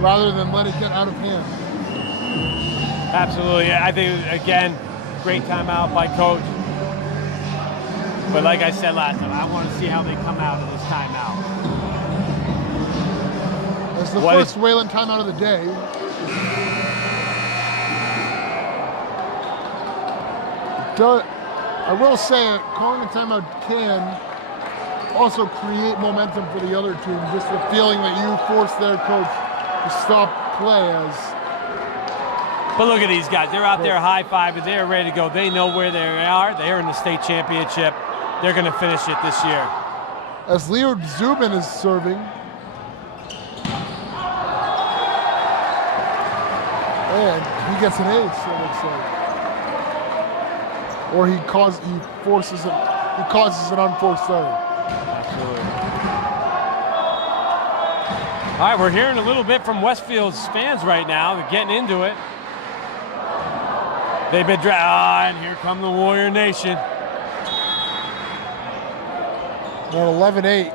rather than let it get out of hand. Absolutely. I think, again, great timeout by coach. But like I said last time, I want to see how they come out of this timeout. That's the first Wayland timeout of the day. I will say, calling a timeout can also create momentum for the other team, just the feeling that you force their coach to stop play. But look at these guys. They're out there high-fiving. They're ready to go. They know where they are. They're in the state championship. They're going to finish it this year. As Leo Zubin is serving. And he gets an ace, it looks like. Or he causes an unforced error. Absolutely. All right, we're hearing a little bit from Westfield's fans right now. They're getting into it. They've been and here come the Warrior Nation. At 11-8.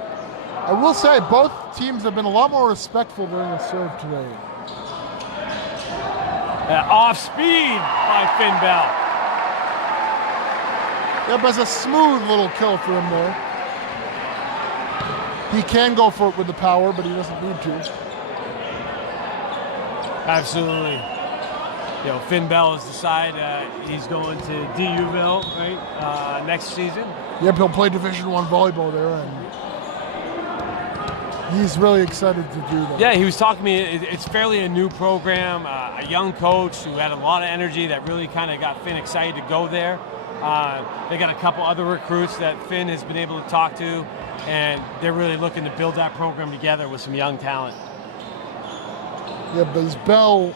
I will say both teams have been a lot more respectful during the serve today. Off speed by Finn Bell. Yep, as a smooth little kill for him there. He can go for it with the power, but he doesn't need to. Absolutely. You know, Finn Bell has decided he's going to DUville, right, next season. Yep, he'll play Division I volleyball there, and he's really excited to do that. Yeah, he was talking to me. It's fairly a new program, a young coach who had a lot of energy that really kind of got Finn excited to go there. They got a couple other recruits that Finn has been able to talk to, and they're really looking to build that program together with some young talent. Yeah, but as Bell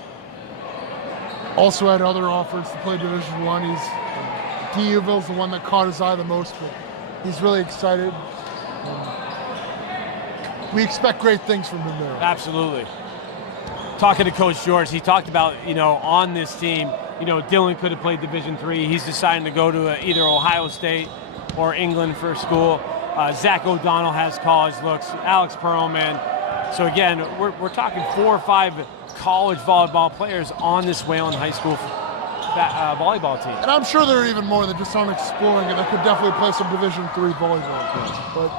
also had other offers to play Division I. DUville's the one that caught his eye the most, but he's really excited. We expect great things from him there. Absolutely. Talking to Coach George, he talked about, on this team, Dylan could have played Division III. He's deciding to go to either Ohio State or England for school. Zach O'Donnell has college looks. Alex Perlman. So again, we're talking 4 or 5 college volleyball players on this Wayland High School volleyball team. And I'm sure there are even more that just aren't exploring it. They could definitely play some Division III volleyball. But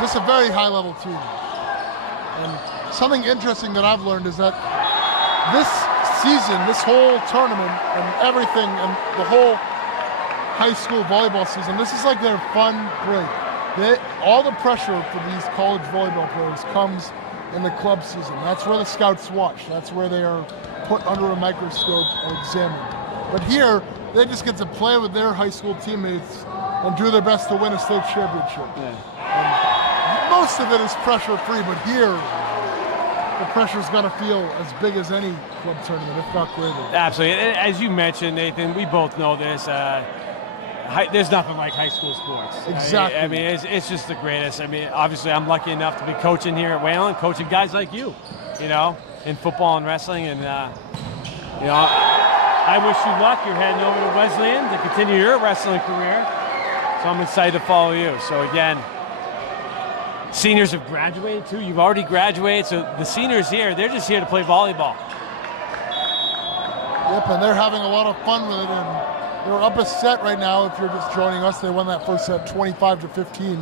this is a very high-level team. And something interesting that I've learned is that this season, this whole tournament and everything, and the whole high school volleyball season, this is like their fun break. All the pressure for these college volleyball players comes in the club season. That's where the scouts watch. That's where they are put under a microscope and examined. But here, they just get to play with their high school teammates and do their best to win a state championship. Yeah. And most of it is pressure-free, but here, the pressure's got to feel as big as any club tournament, if not greater. Absolutely. As you mentioned, Nathan, we both know this. There's nothing like high school sports. Exactly. I mean, it's just the greatest. I mean, obviously, I'm lucky enough to be coaching here at Wayland, coaching guys like you, in football and wrestling. And, I wish you luck. You're heading over to Wesleyan to continue your wrestling career. So I'm excited to follow you. So, again, seniors have graduated, too. You've already graduated. So the seniors here, they're just here to play volleyball. Yep, and they're having a lot of fun with it. And they're up a set right now. If you're just joining us, they won that first set 25-15.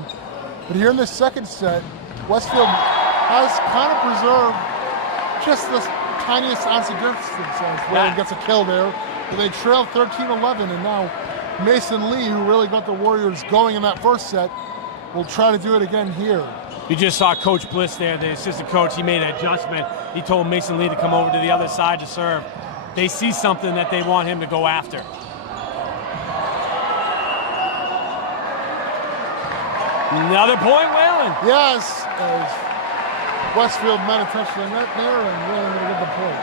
But here in this second set, Westfield has kind of preserved just the tiniest ounce of distance as Wayland gets a kill there. But they trail 13-11, and now Mason Lee, who really got the Warriors going in that first set, will try to do it again here. You just saw Coach Bliss there, the assistant coach. He made an adjustment. He told Mason Lee to come over to the other side to serve. They see something that they want him to go after. Another point, Wayland. Yes, as Westfield might have touched the net there, and Wayland will get the point.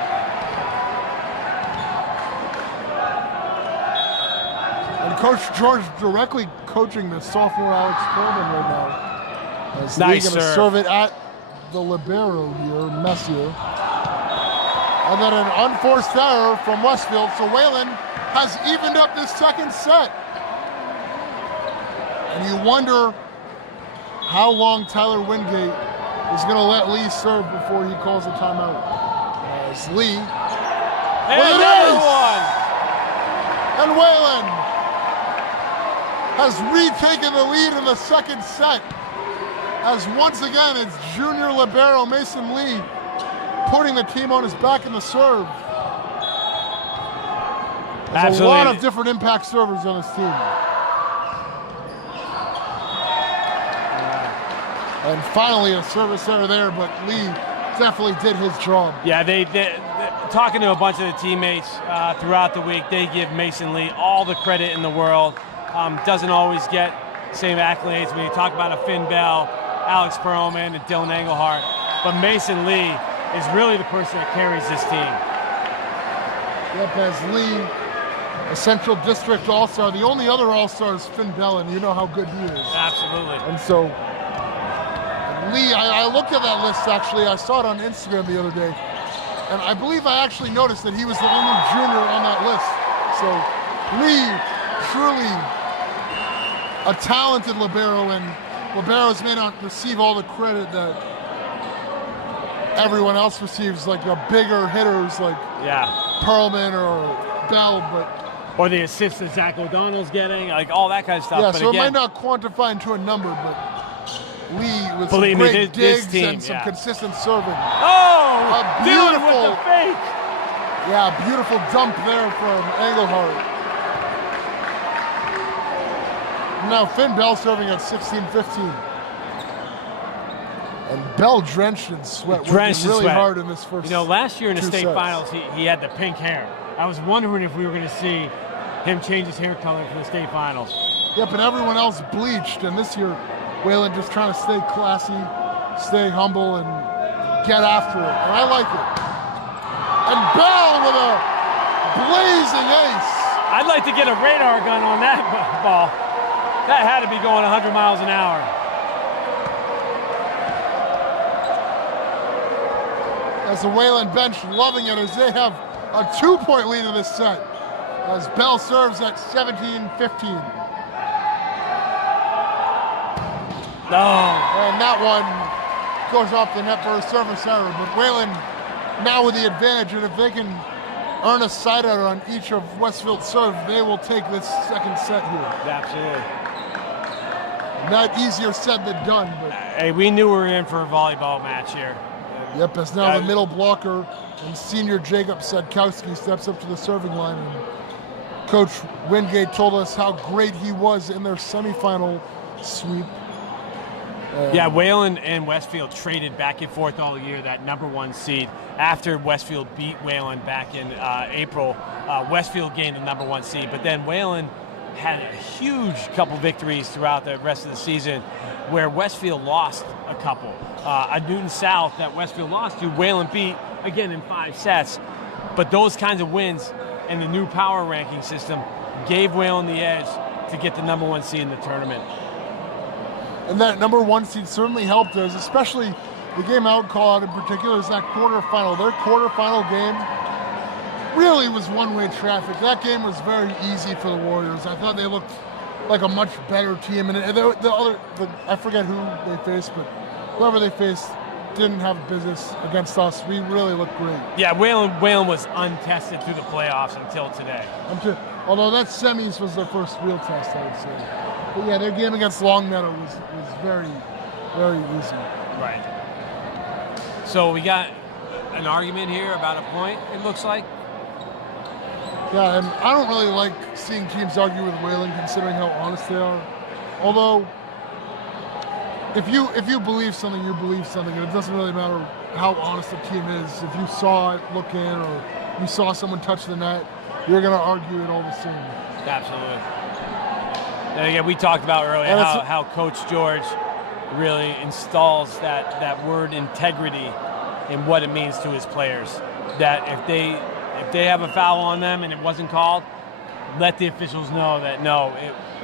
And Coach George directly coaching the sophomore Alex Perlman right now. As nice going to serve it at the libero here, Messier. And then an unforced error from Westfield. So Wayland has evened up this second set. And you wonder how long Tyler Wingate is going to let Lee serve before he calls a timeout. As Lee, and another one. And Wayland has retaken the lead in the second set. As once again, it's junior libero Mason Lee putting the team on his back in the serve. There's Absolutely. a lot of different impact servers on this team. And finally a service error there, but Lee definitely did his job. Yeah, they talking to a bunch of the teammates throughout the week, they give Mason Lee all the credit in the world. Doesn't always get same accolades when you talk about a Finn Bell, Alex Perlman, and Dylan Engelhart. But Mason Lee is really the person that carries this team. Yep, as Lee, a Central District All-Star. The only other All-Star is Finn Bell, and you know how good he is. Absolutely. And so, Lee, I looked at that list actually. I saw it on Instagram the other day. And I believe I actually noticed that he was the only junior on that list. So, Lee, truly a talented libero, and liberos may not receive all the credit that everyone else receives, like the bigger hitters like Perlman or Bell, or the assists that Zach O'Donnell's getting, like all that kind of stuff. Yeah, but so again, it might not quantify into a number, but Lee with some believe me, great this digs team, and some consistent serving. Oh, A Dylan beautiful, with the fake. Yeah, beautiful dump there from Engelhart. Now Finn Bell serving at 16-15. And Bell drenched in sweat, working really hard in this first. You know, last year in the state sets. finals, he had the pink hair. I was wondering if we were going to see him change his hair color for the state finals. Yep, and everyone else bleached, and this year, Wayland just trying to stay classy, stay humble, and get after it, and I like it. And Bell with a blazing ace. I'd like to get a radar gun on that ball. That had to be going 100 miles an hour. As the Wayland bench loving it as they have a 2-point lead in this set. As Bell serves at 17-15. No. And that one goes off the net for a service error. But Wayland now with the advantage, and if they can earn a side out on each of Westfield's serve, they will take this second set here. Absolutely. Not easier said than done, but hey, we knew we were in for a volleyball match here. Yep, as now the middle blocker and senior Jacob Sadkowski steps up to the serving line, and Coach Wingate told us how great he was in their semifinal sweep. Yeah, Wayland and Westfield traded back and forth all year, that #1 seed. After Westfield beat Wayland back in April, Westfield gained the #1 seed, but then Wayland had a huge couple victories throughout the rest of the season where Westfield lost a couple. A Newton South that Westfield lost to, Wayland beat, again, in 5 sets. But those kinds of wins and the new power ranking system gave Wayland the edge to get the #1 seed in the tournament. And that #1 seed certainly helped us, especially the game I would call out in particular is that quarterfinal. Their quarterfinal game really was one-way traffic. That game was very easy for the Warriors. I thought they looked like a much better team. And I forget who they faced, but whoever they faced didn't have business against us. We really looked great. Yeah, Wayland was untested through the playoffs until today. Although that semis was their first real test, I would say. But yeah, their game against Longmeadow was very, very easy. Right. So we got an argument here about a point, it looks like. Yeah, and I don't really like seeing teams argue with Wayland considering how honest they are. Although, if you believe something, you believe something, and it doesn't really matter how honest a team is. If you saw it look in or you saw someone touch the net, you're going to argue it all the same. Absolutely. And again, we talked about earlier how Coach George really installs that word integrity in what it means to his players. That if they have a foul on them and it wasn't called, let the officials know that no,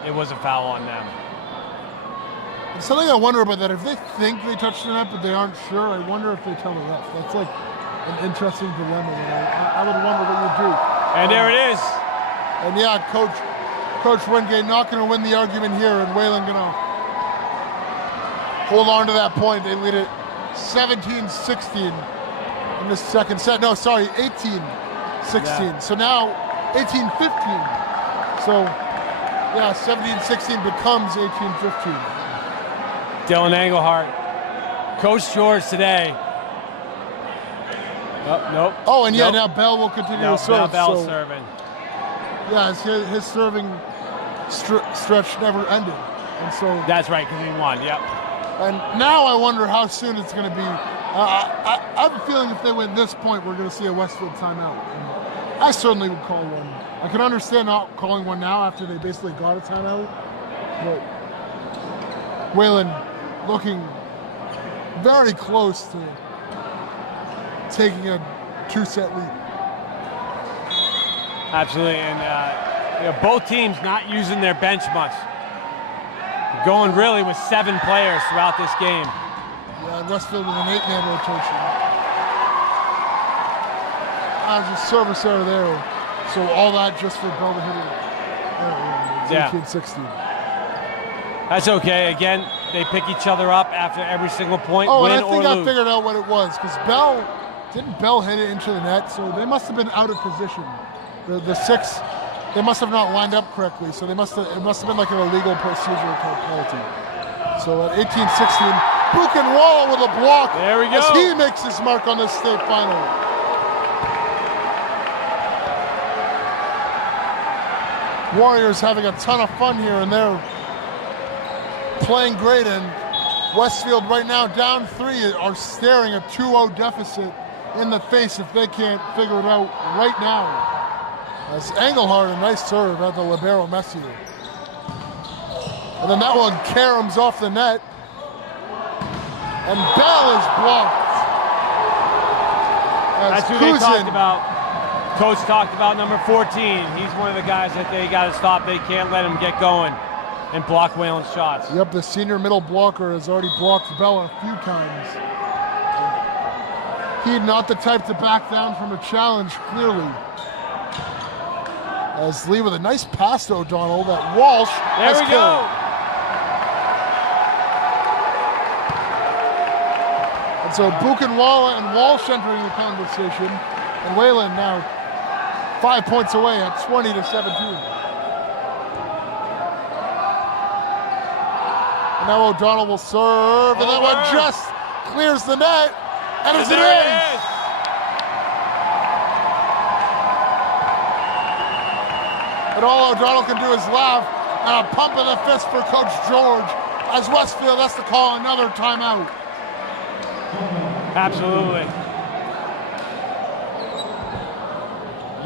it was a foul on them. Something I wonder about that, if they think they touched the net but they aren't sure, I wonder if they tell the ref. That's like an interesting dilemma. I would wonder what you do. And there it is. And yeah, Coach Wingate not going to win the argument here, and Wayland going to hold on to that point. They lead it 17-16 in the second set. No, sorry, 18-16. Yeah. So now 18-15. So yeah, 17-16 becomes 18-15. Dylan Engelhart. Coach George today. Oh, nope. Oh, and yeah, Nope. now Bell will continue to serve. Now Bell's so, serving. yeah, his serving stretch never ended. And so That's right, because he won, yep. And now I wonder how soon it's going to be. I have a feeling if they win this point, we're going to see a Westfield timeout. And I certainly would call one. I can understand not calling one now after they basically got a timeout. But Wayland looking very close to taking a 2-set lead. Absolutely, and both teams not using their bench much. Going really with 7 players throughout this game. Yeah, Westfield with an 8-man rotation. There's a service error there. So all that just for Bell to hit it. Yeah. 18-16. That's okay. Again, they pick each other up after every single point, Oh, win and I think or I lose. figured out what it was, because didn't Bell hit it into the net? So they must have been out of position. The 6, they must have not lined up correctly. So it must have been like an illegal procedure type penalty. So at 18-16, Buchenwald with a block. There we go. As he makes his mark on the state final. Warriors having a ton of fun here, and they're playing great. And Westfield right now down 3 are staring a 2-0 deficit in the face if they can't figure it out right now. As Engelhart, a nice serve at the libero Messier. And then that one caroms off the net. And Bell is blocked. That's who they talked about. Coach talked about number 14. He's one of the guys that they got to stop. They can't let him get going and block Wayland's shots. Yep, the senior middle blocker has already blocked Bell a few times. He's not the type to back down from a challenge, clearly. As Lee with a nice pass to O'Donnell that Walsh has There we killed. go. And so Buchenwald and Walsh entering the conversation. And Wayland now 5 points away at 20-17. And now O'Donnell will serve, and that one just clears the net. And it's an ace! And all O'Donnell can do is laugh and a pump of the fist for Coach George as Westfield has to call another timeout. Absolutely.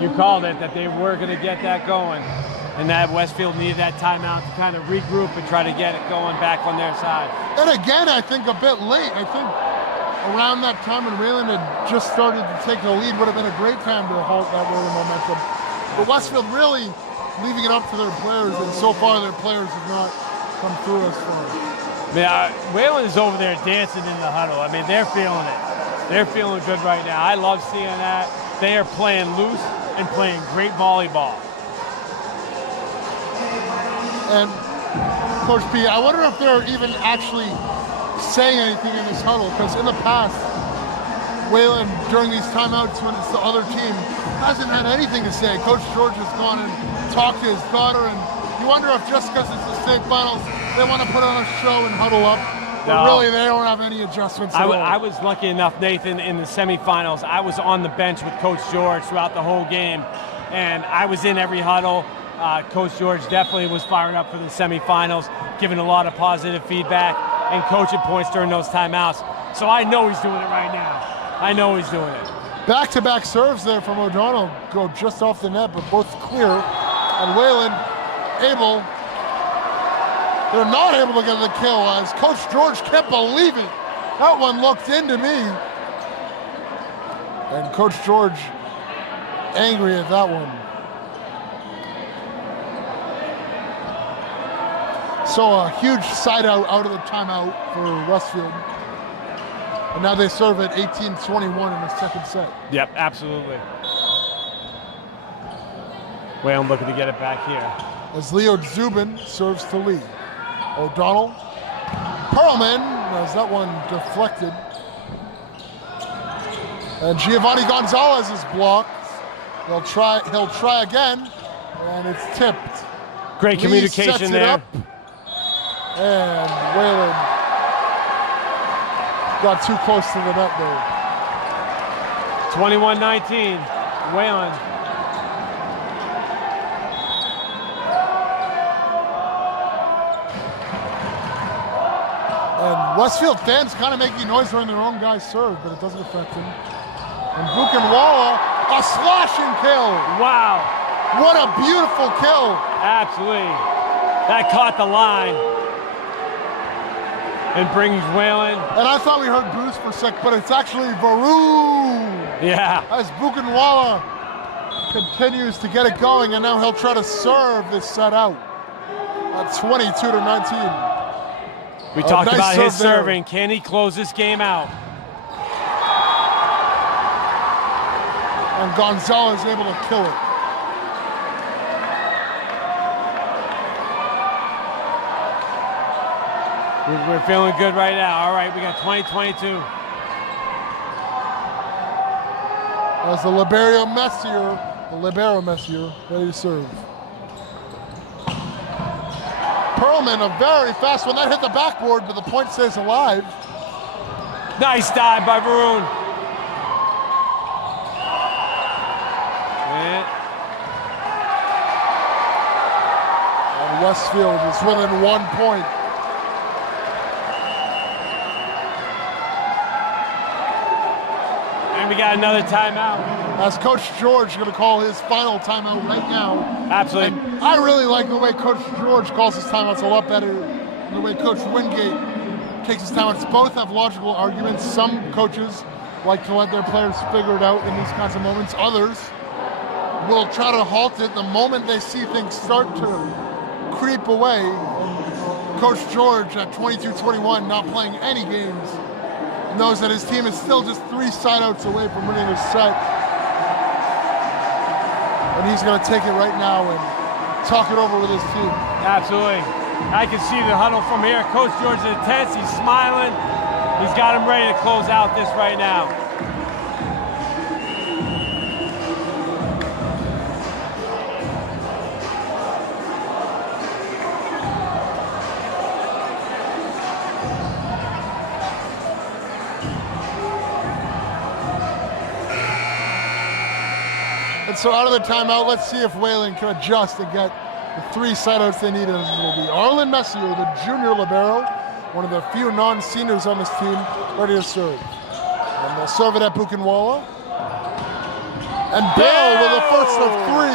You called it, that they were going to get that going, and that Westfield needed that timeout to kind of regroup and try to get it going back on their side. And again, I think a bit late. I think around that time when Wayland had just started to take the lead would have been a great time to halt that Wayland momentum. But Westfield really leaving it up to their players, and so far their players have not come through as far. Wayland is over there dancing in the huddle. I mean, they're feeling it. They're feeling good right now. I love seeing that. They are playing loose and playing great volleyball. And Coach P, I wonder if they're even actually saying anything in this huddle, because in the past, Wayland, during these timeouts when it's the other team, hasn't had anything to say. Coach George has gone and talked to his daughter, and you wonder if just because it's the state finals, they want to put on a show and huddle up. But really, they don't have any adjustments at all. I was lucky enough, Nathan, in the semifinals. I was on the bench with Coach George throughout the whole game, and I was in every huddle. Coach George definitely was firing up for the semifinals, giving a lot of positive feedback and coaching points during those timeouts. So I know he's doing it right now. I know he's doing it. Back-to-back serves there from O'Donnell go just off the net, but both clear. And Wayland able. They're not able to get the kill as Coach George can't believe it. That one looked into me. And Coach George angry at that one. So a huge side out of the timeout for Westfield. And now they serve at 18-21 in the second set. Yep, absolutely. Wayland looking to get it back here. As Leo Zubin serves to Lee. O'Donnell. Perlman has that one deflected. And Giovanni Gonzalez is blocked. He'll try again, and it's tipped. Great Lee communication sets it there. up, and Wayland got too close to the net there. 21-19, Wayland. And Westfield fans kind of making noise when their own guys serve, but it doesn't affect him. And Buchenwald, a slashing kill. Wow. What a beautiful kill. Absolutely. That caught the line and brings Wayland. And I thought we heard Bruce for a sec, but it's actually Varun. Yeah. As Buchenwald continues to get it going, and now he'll try to serve this set out at 22-19. We talked nice about his serve there. serving. Can he close this game out? And Gonzalez able to kill it. We're feeling good right now. All right, we got 20-22. As the libero Messier, ready to serve. Perlman, a very fast one. That hit the backboard, but the point stays alive. Nice dive by Varun. And Westfield is within 1 point. And we got another timeout. As Coach George is going to call his final timeout right now. Absolutely. And I really like the way Coach George calls his timeouts a lot better than the way Coach Wingate takes his timeouts. Both have logical arguments. Some coaches like to let their players figure it out in these kinds of moments. Others will try to halt it the moment they see things start to creep away. And Coach George at 22-21, not playing any games, knows that his team is still just 3 sideouts away from winning this set. And he's going to take it right now and talk it over with his team. Absolutely. I can see the huddle from here. Coach George is intense. He's smiling. He's got him ready to close out this right now. And so out of the timeout, let's see if Wayland can adjust and get the 3 sideouts they need. It will be Arlen Messier, the junior libero, one of the few non-seniors on this team, ready to serve. And they'll serve it at Buchenwald. And Bell with the first of 3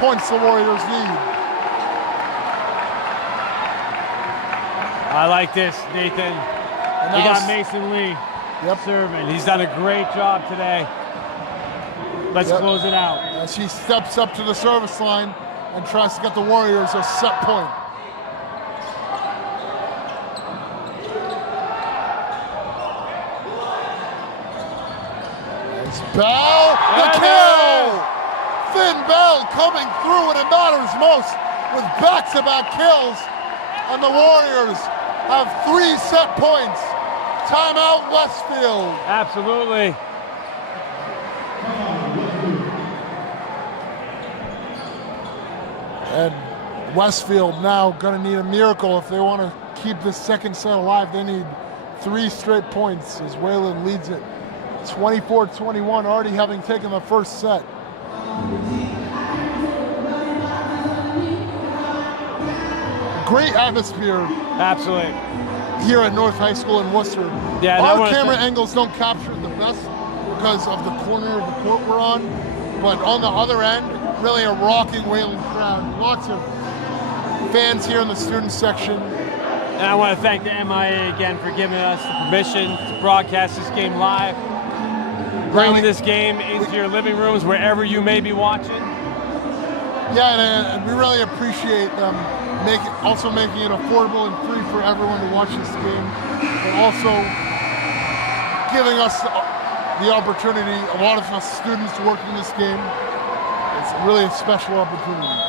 points the Warriors need. I like this, Nathan. And We now got Mason Lee Yep. serving. He's done a great job today. Let's Yep. close it out. As he steps up to the service line and tries to get the Warriors a set point. It's Bell, the There it kill! Finn Bell coming through when it matters most with back-to-back kills. And the Warriors have 3 set points. Timeout Westfield. Absolutely. And Westfield now going to need a miracle if they want to keep this second set alive. They need 3 straight points as Wayland leads it 24-21, already having taken the first set. Great atmosphere Absolutely. here at North High School in Worcester. Yeah, and I our wanna camera thank- angles don't capture it the best because of the corner of the court we're on, but on the other end, really a rocking Wayland crowd. Lots of fans here in the student section. And I want to thank the MIA again for giving us the permission to broadcast this game live. Bringing this game into your living rooms wherever you may be watching. Yeah, and we really appreciate them also making it affordable and free for everyone to watch this game, but also giving us the opportunity, a lot of us students working this game. It's really a special opportunity.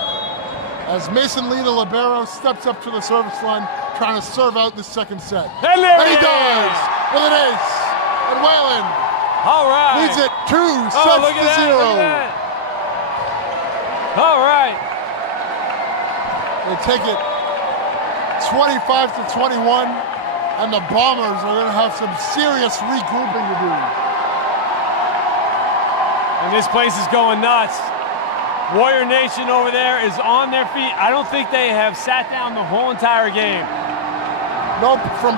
As Mason Lee, the libero, steps up to the service line, trying to serve out the second set. And he does with an ace. And Wayland all right. leads it 2 sets look at to that, 0. Look at that. All right. They take it 25 to 21, and the Bombers are going to have some serious regrouping to do. And this place is going nuts. Warrior Nation over there is on their feet. I don't think they have sat down the whole entire game. Nope, from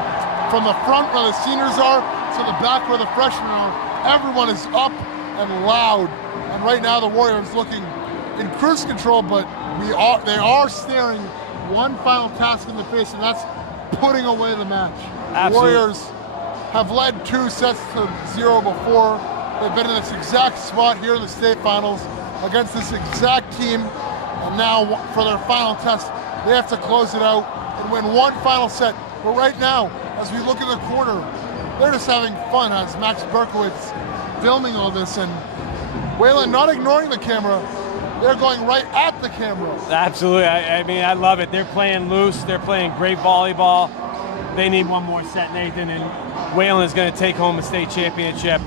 the front where the seniors are to the back where the freshmen are, everyone is up and loud. And right now the Warriors looking in cruise control, but they are staring one final task in the face, and that's putting away the match. Absolutely. The Warriors have led 2 sets to 0 before. They've been in this exact spot here in the state finals against this exact team, and now for their final test, they have to close it out and win one final set. But right now, as we look in the corner, they're just having fun as Max Berkowitz filming all this, and Wayland not ignoring the camera, they're going right at the camera. Absolutely, I mean, I love it. They're playing loose, they're playing great volleyball. They need one more set, Nathan, and Wayland is gonna take home a state championship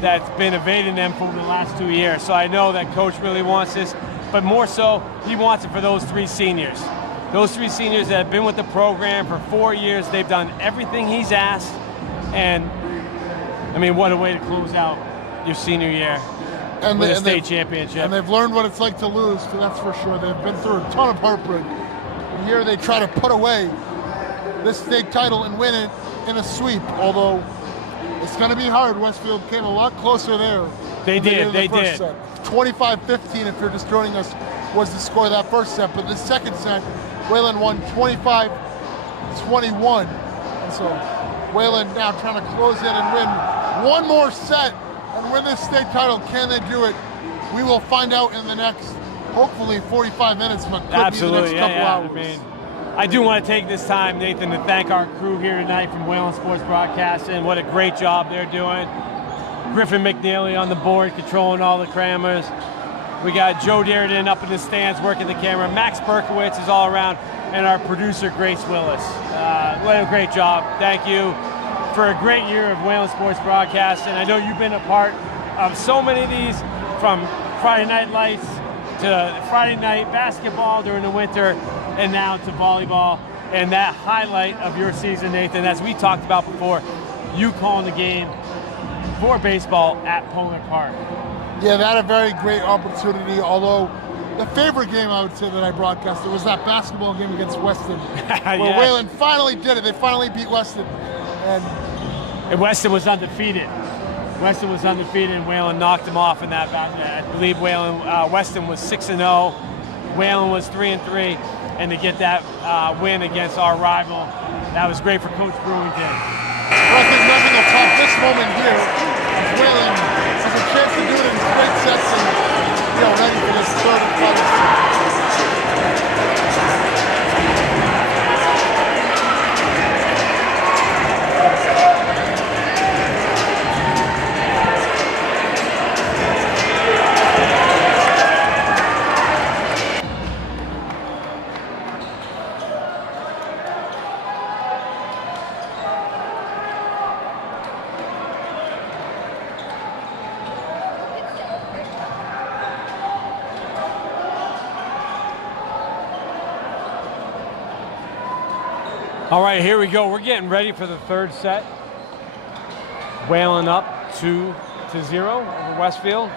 that's been evading them for the last 2 years. So I know that coach really wants this, but more so, he wants it for those 3 seniors. Those 3 seniors that have been with the program for 4 years, they've done everything he's asked, and I mean, what a way to close out your senior year with a state championship. And they've learned what it's like to lose, that's for sure. They've been through a ton of heartbreak. And here they try to put away this state title and win it in a sweep, although it's going to be hard. Westfield came a lot closer there. They did. 25-15, if you're just joining us, was the score of that first set. But the second set, Wayland won 25-21. And so Wayland now trying to close it and win one more set and win this state title. Can they do it? We will find out in the next, hopefully, 45 minutes, but could be the next couple hours. I mean, I do want to take this time, Nathan, to thank our crew here tonight from Wayland Sports Broadcasting. What a great job they're doing. Griffin McNeely on the board, controlling all the cameras. We got Joe Darrington up in the stands working the camera. Max Berkowitz is all around, and our producer, Grace Willis. What a great job. Thank you for a great year of Wayland Sports Broadcasting. I know you've been a part of so many of these, from Friday Night Lights to Friday night basketball during the winter, and now to volleyball. And that highlight of your season, Nathan, as we talked about before, you calling the game for baseball at Polar Park. Yeah, that a very great opportunity, although the favorite game I would say that I broadcasted was that basketball game against Weston, where Wayland finally did it. They finally beat Weston. And Weston was undefeated. Weston was undefeated, and Wayland knocked him off in that back. I believe Weston was 6-0. Wayland was 3-3, and to get that win against our rival, that was great for Coach Brewington. I think nothing will top this moment here, as Wayland has a chance to do it in straight sets and ready for this third and final set. All right, here we go. We're getting ready for the third set. Wayland up 2-0 over Westfield.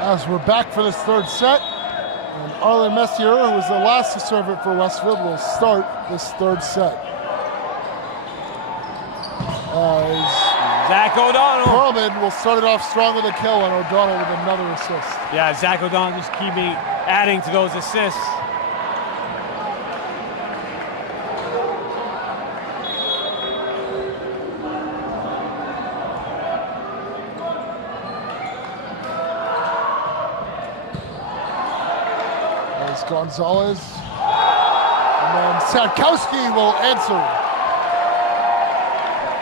As we're back for this third set, and Arlen Messier, who was the last to serve it for Westfield, will start this third set. Zach O'Donnell. Perlman will start it off strong with a kill, and O'Donnell with another assist. Yeah, Zach O'Donnell just keeping adding to those assists. Gonzalez. And then Sadkowski will answer.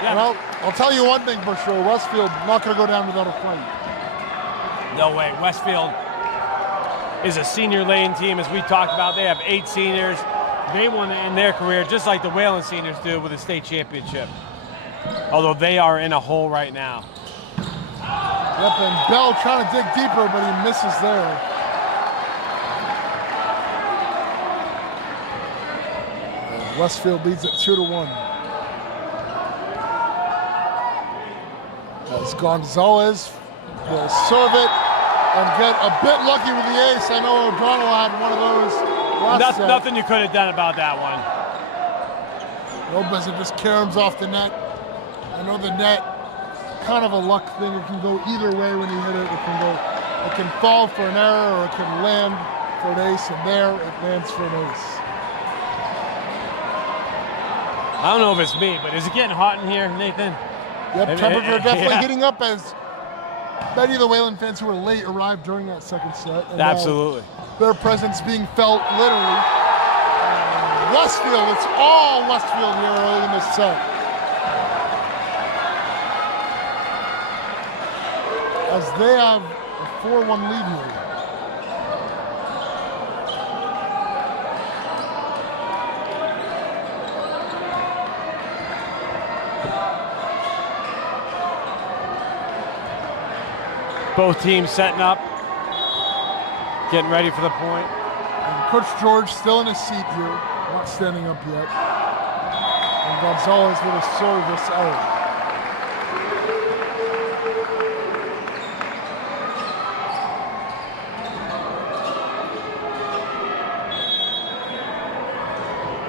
Yeah. Well, I'll tell you one thing for sure. Westfield not going to go down without a fight. No way. Westfield is a senior-laden team, as we talked about. They have 8 seniors. They want to end their career just like the Wayland seniors do with a state championship. Although they are in a hole right now. Yep, and Bell trying to dig deeper, but he misses there. And Westfield leads at 2-1. As Gonzalez will serve it and get a bit lucky with the ace. I know O'Donnell had one of those last set. Nothing you could have done about that one. Lopez, it just caroms off the net. I know the net, kind of a luck thing. It can go either way when you hit it. It can fall for an error, or it can land for an ace, and there it lands for an ace. I don't know if it's me, but is it getting hot in here, Nathan? Yep, temperature definitely heating up as many of the Wayland fans who were late arrived during that second set. And absolutely. Their presence being felt literally. Westfield, it's all Westfield here early in this set. As they have a 4-1 lead here. Both teams setting up, getting ready for the point. And Coach George still in his seat here, not standing up yet. And Gonzalez with a service out.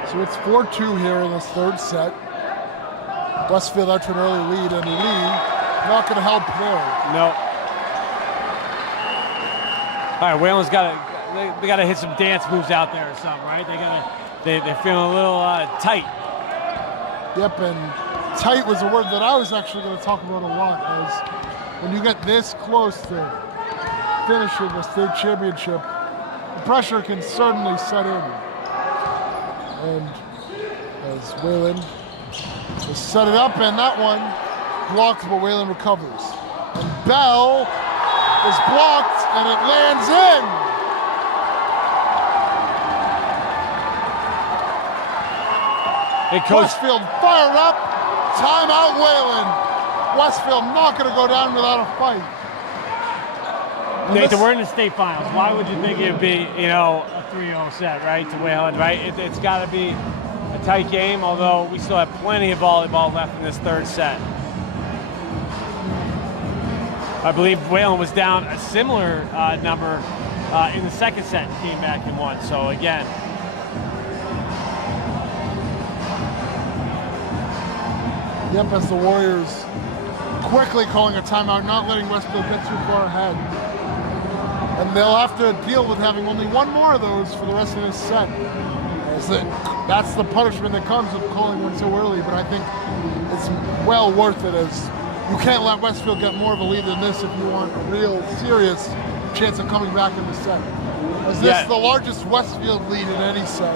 So it's 4-2 here in this third set. Westfield out to an early lead, and Lee not going to help there. No. All right, Wayland's they got to hit some dance moves out there or something, right? They're feeling a little tight. Yep, and tight was a word that I was actually going to talk about a lot, as when you get this close to finishing a state championship, the pressure can certainly set in. And as Wayland just set it up, and that one blocked, but Wayland recovers. And Bell is blocked, and it lands in. Hey, Coach. Westfield fired up. Timeout, Wayland. Westfield not going to go down without a fight. Nathan, we're in the state finals. Why would you think it would be, a 3-0 set, right, to Wayland, right? It's got to be a tight game, although we still have plenty of volleyball left in this third set. I believe Wayland was down a similar number in the second set and came back and won. So, again. Yep, as the Warriors quickly calling a timeout, not letting Westfield get too far ahead. And they'll have to deal with having only one more of those for the rest of this set. That's the punishment that comes with calling one so early, but I think it's well worth it, as you can't let Westfield get more of a lead than this if you want a real serious chance of coming back in the set. As this is the largest Westfield lead in any set.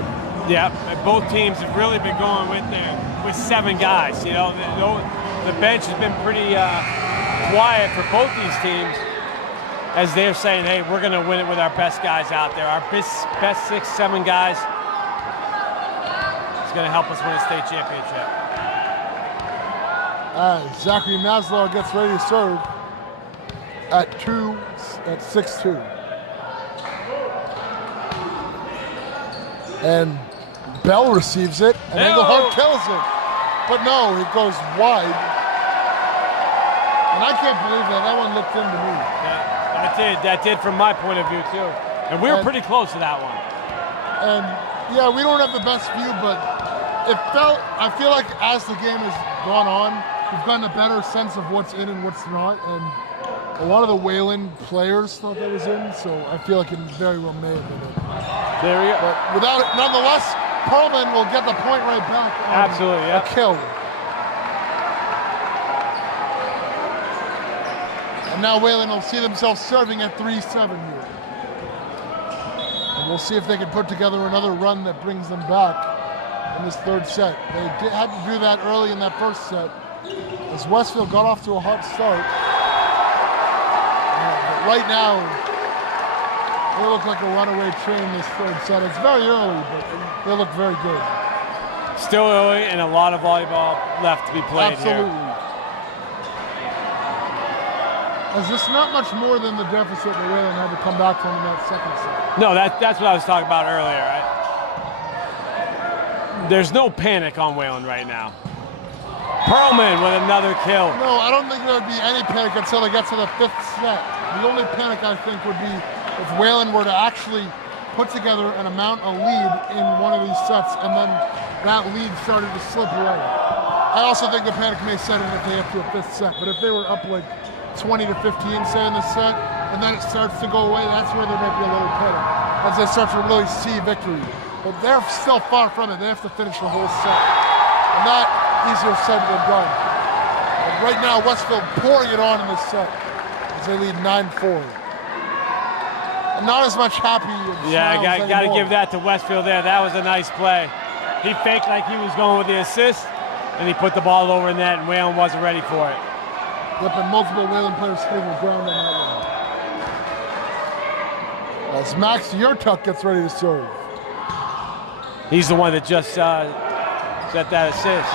Yeah, both teams have really been going with 7 guys. The bench has been pretty quiet for both these teams, as they're saying, hey, we're going to win it with our best guys out there. Our best 6, 7 guys is going to help us win a state championship. Zachary Maslow gets ready to serve at 6-2. And Bell receives it, and Engelhardt kills it. But no, it goes wide. And I can't believe that one looked into me. Yeah, that did from my point of view too. And we were pretty close to that one. And yeah, we don't have the best view, but I feel like as the game has gone on, we've gotten a better sense of what's in and what's not. And a lot of the Wayland players thought that was in, so I feel like it very well may have been in. There we go. But without it, nonetheless, Perlman will get the point right back. Absolutely, yeah. A kill. And now Wayland will see themselves serving at 3-7 here. And We'll see if they can put together another run that brings them back in this third set. They had to do that early in that first set, as Westfield got off to a hot start. But right now, they look like a runaway train this third set. It's very early, but they look very good. Still early and a lot of volleyball left to be played Absolutely. here. As this not much more than the deficit that Wayland had to come back from in that second set. No, that's what I was talking about earlier. There's no panic on Wayland right now. Perlman with another kill. No, I don't think there would be any panic until they get to the fifth set. The only panic, I think, would be if Wayland were to actually put together and amount a lead in one of these sets, and then that lead started to slip away. I also think the panic may set in if they get to a fifth set, but if they were up like 20 to 15, say, in the set, and then it starts to go away, that's where there might be a little panic, as they start to really see victory. But they're still far from it. They have to finish the whole set. And that, easier said than done. But right now, Westfield pouring it on in this set as they lead 9-4. And not as much happy and Yeah, smiles got to anymore. give that to Westfield there. That was a nice play. He faked like he was going with the assist, and he put the ball over in net, and Wayland wasn't ready for it. Yep, and multiple Wayland players hitting the ground on that one. As Max Yurtuk gets ready to serve. He's the one that just set that assist.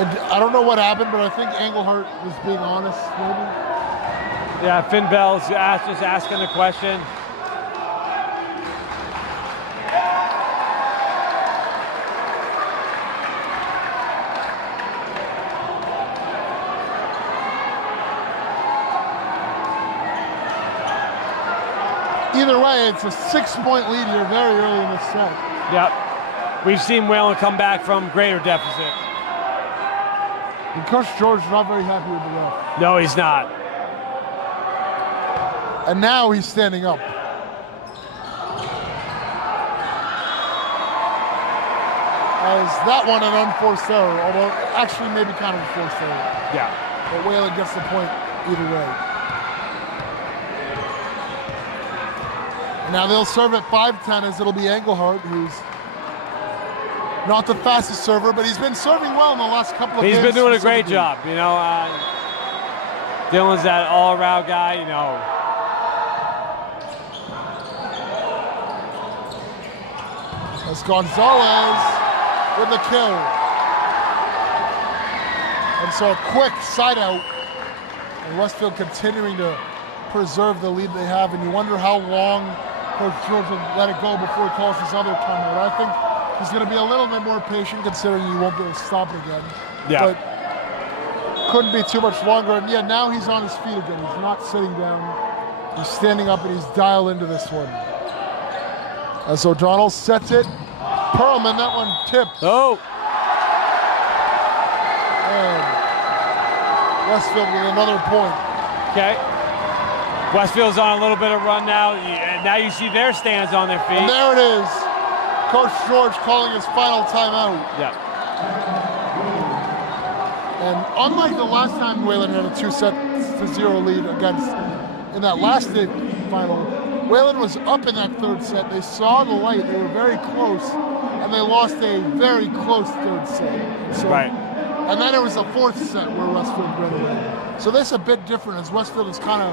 And I don't know what happened, but I think Engelhardt was being honest, maybe. Yeah, Finn Bell's just asking the question. Either way, it's a 6-point lead here very early in the set. Yep. We've seen Wayland come back from greater deficit. And Coach George not very happy with the ref. No, he's not. And now he's standing up. As that one an unforced error, although actually maybe kind of a forced error. Yeah. But Wayland gets the point either way. Now they'll serve at 5-10 as it'll be Engelhardt, who's not the fastest server, but he's been serving well in the last couple of games. He's been doing a great specifically. job. You know, Dylan's that all-around guy, you know. As Gonzalez with the kill. And so a quick side out. And Westfield continuing to preserve the lead they have. And you wonder how long Coach George will let it go before he calls this other timeout. I think he's going to be a little bit more patient considering he won't be able to stop it again. Yeah. But couldn't be too much longer. And yeah, now he's on his feet again. He's not sitting down. He's standing up and he's dialed into this one. As O'Donnell sets it. Perlman, that one tipped. Oh. And Westfield with another point. Okay. Westfield's on a little bit of run now. Now you see their stands on their feet. And there it is. Coach George calling his final timeout. Yeah. And unlike the last time Wayland had a 2-0 lead against in that last state final, Wayland was up in that third set. They saw the light. They were very close, and they lost a very close third set. So, Right. And then it was the fourth set where Westfield ran away. So this is a bit different as Westfield has kind of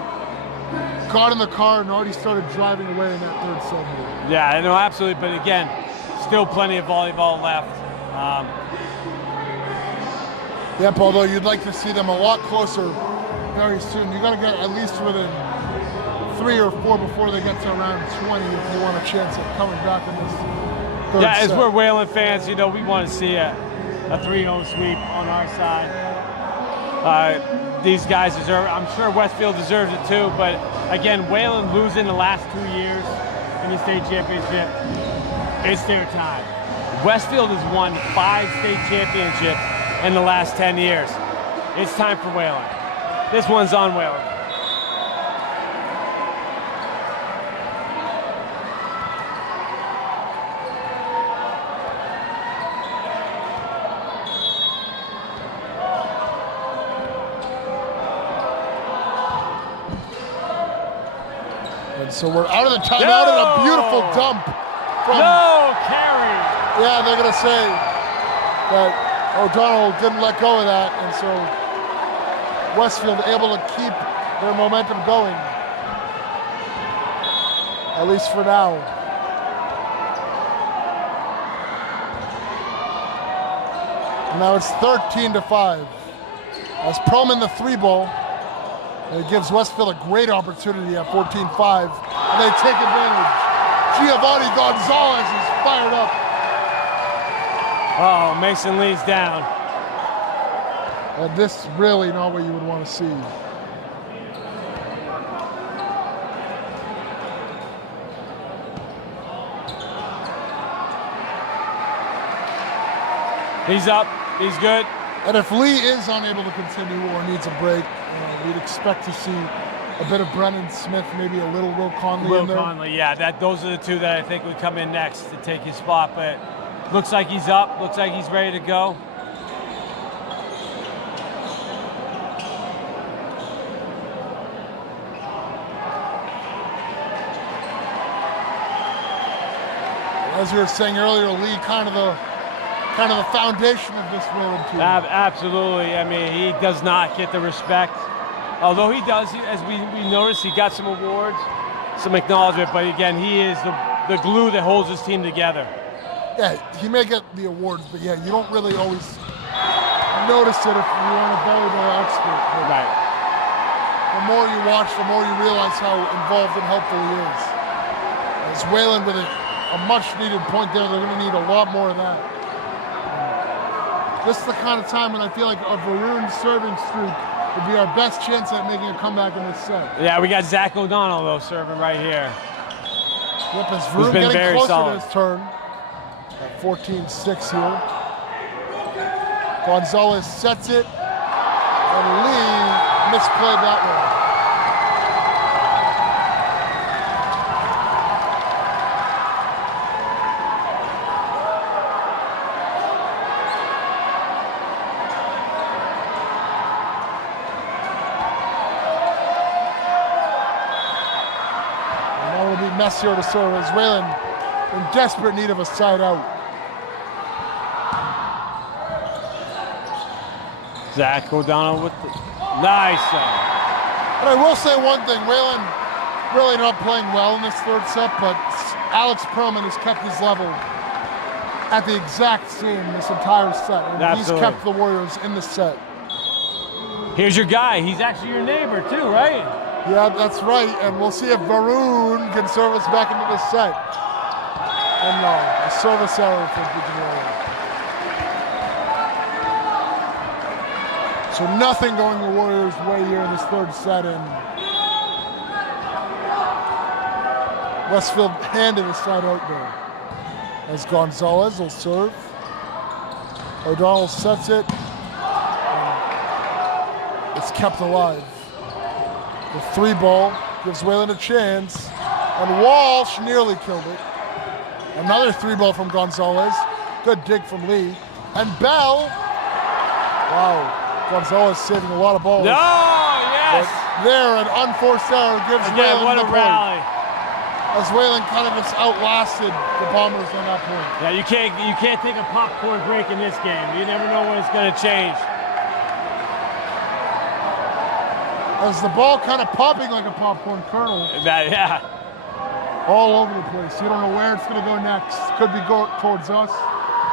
got in the car and already started driving away in that third set here. Yeah, I know, absolutely. But again, still plenty of volleyball left. Yep, although you'd like to see them a lot closer very soon. You got to get at least within 3 or 4 before they get to around 20 if you want a chance at coming back in this third Yeah, as set. we're Wayland fans, you know, we want to see a 3-0 sweep on our side. These guys deserve, I'm sure Westfield deserves it too, but again, Wayland losing the last 2 years in the state championship, it's their time. Westfield has won 5 state championships in the last 10 years. It's time for Wayland. This one's on Wayland. And so we're out of the timeout and a beautiful dump from... No carry. Yeah, they're going to say that O'Donnell didn't let go of that, and so Westfield able to keep their momentum going, at least for now. And now it's 13-5. As Perlman the 3-ball, and it gives Westfield a great opportunity at 14-5, and they take advantage. Giovanni Gonzalez is fired up. Oh, Mason Lee's down. And this is really not what you would want to see. He's up. He's good. And if Lee is unable to continue or needs a break, we'd expect to see a bit of Brennan Smith, maybe a little Will Conley in there. Will Conley, yeah. Those are the two that I think would come in next to take his spot. But looks like he's up. Looks like he's ready to go. As you were saying earlier, Lee kind of the foundation of this Wayland team. Absolutely. I mean, he does not get the respect. Although he does, as we noticed, he got some awards, some acknowledgement, but again, he is the glue that holds his team together. Yeah, he may get the awards, but yeah, you don't really always notice it if you aren't a volleyball expert. But right. The more you watch, the more you realize how involved and helpful he is. As Wayland with a much-needed point there, they're going to need a lot more of that. This is the kind of time when I feel like a Varun serving streak would be our best chance at making a comeback in this set. Yeah, we got Zach O'Donnell, though, serving right here. Yep, as Varun getting very closer solid to his turn. At 14-6 here. Gonzalez sets it, and Lee misplayed that one. Messier to serve as Wayland in desperate need of a side out. Zach O'Donnell with the nice. But I will say one thing, Wayland really not playing well in this third set, but Alex Perlman has kept his level at the exact same this entire set. And he's kept the Warriors in the set. Here's your guy. He's actually your neighbor too, right? Yeah, that's right, and we'll see if Varun can serve us back into the set. And no, a service error for Virginia. So nothing going the Warriors' way here in this third set, and Westfield handed a side out there. As Gonzalez will serve. O'Donnell sets it. It's kept alive. The 3-ball gives Wayland a chance, and Walsh nearly killed it. Another 3-ball from Gonzalez. Good dig from Lee. And Bell. Wow, Gonzalez saving a lot of balls. No, yes. But there, an unforced error gives Again, Wayland what the a rally. point. As Wayland kind of just outlasted the Bombers on that point. Yeah, you can't take a popcorn break in this game. You never know when it's going to change. As the ball kind of popping like a popcorn kernel. Yeah. All over the place. You don't know where it's going to go next. Could be go towards us.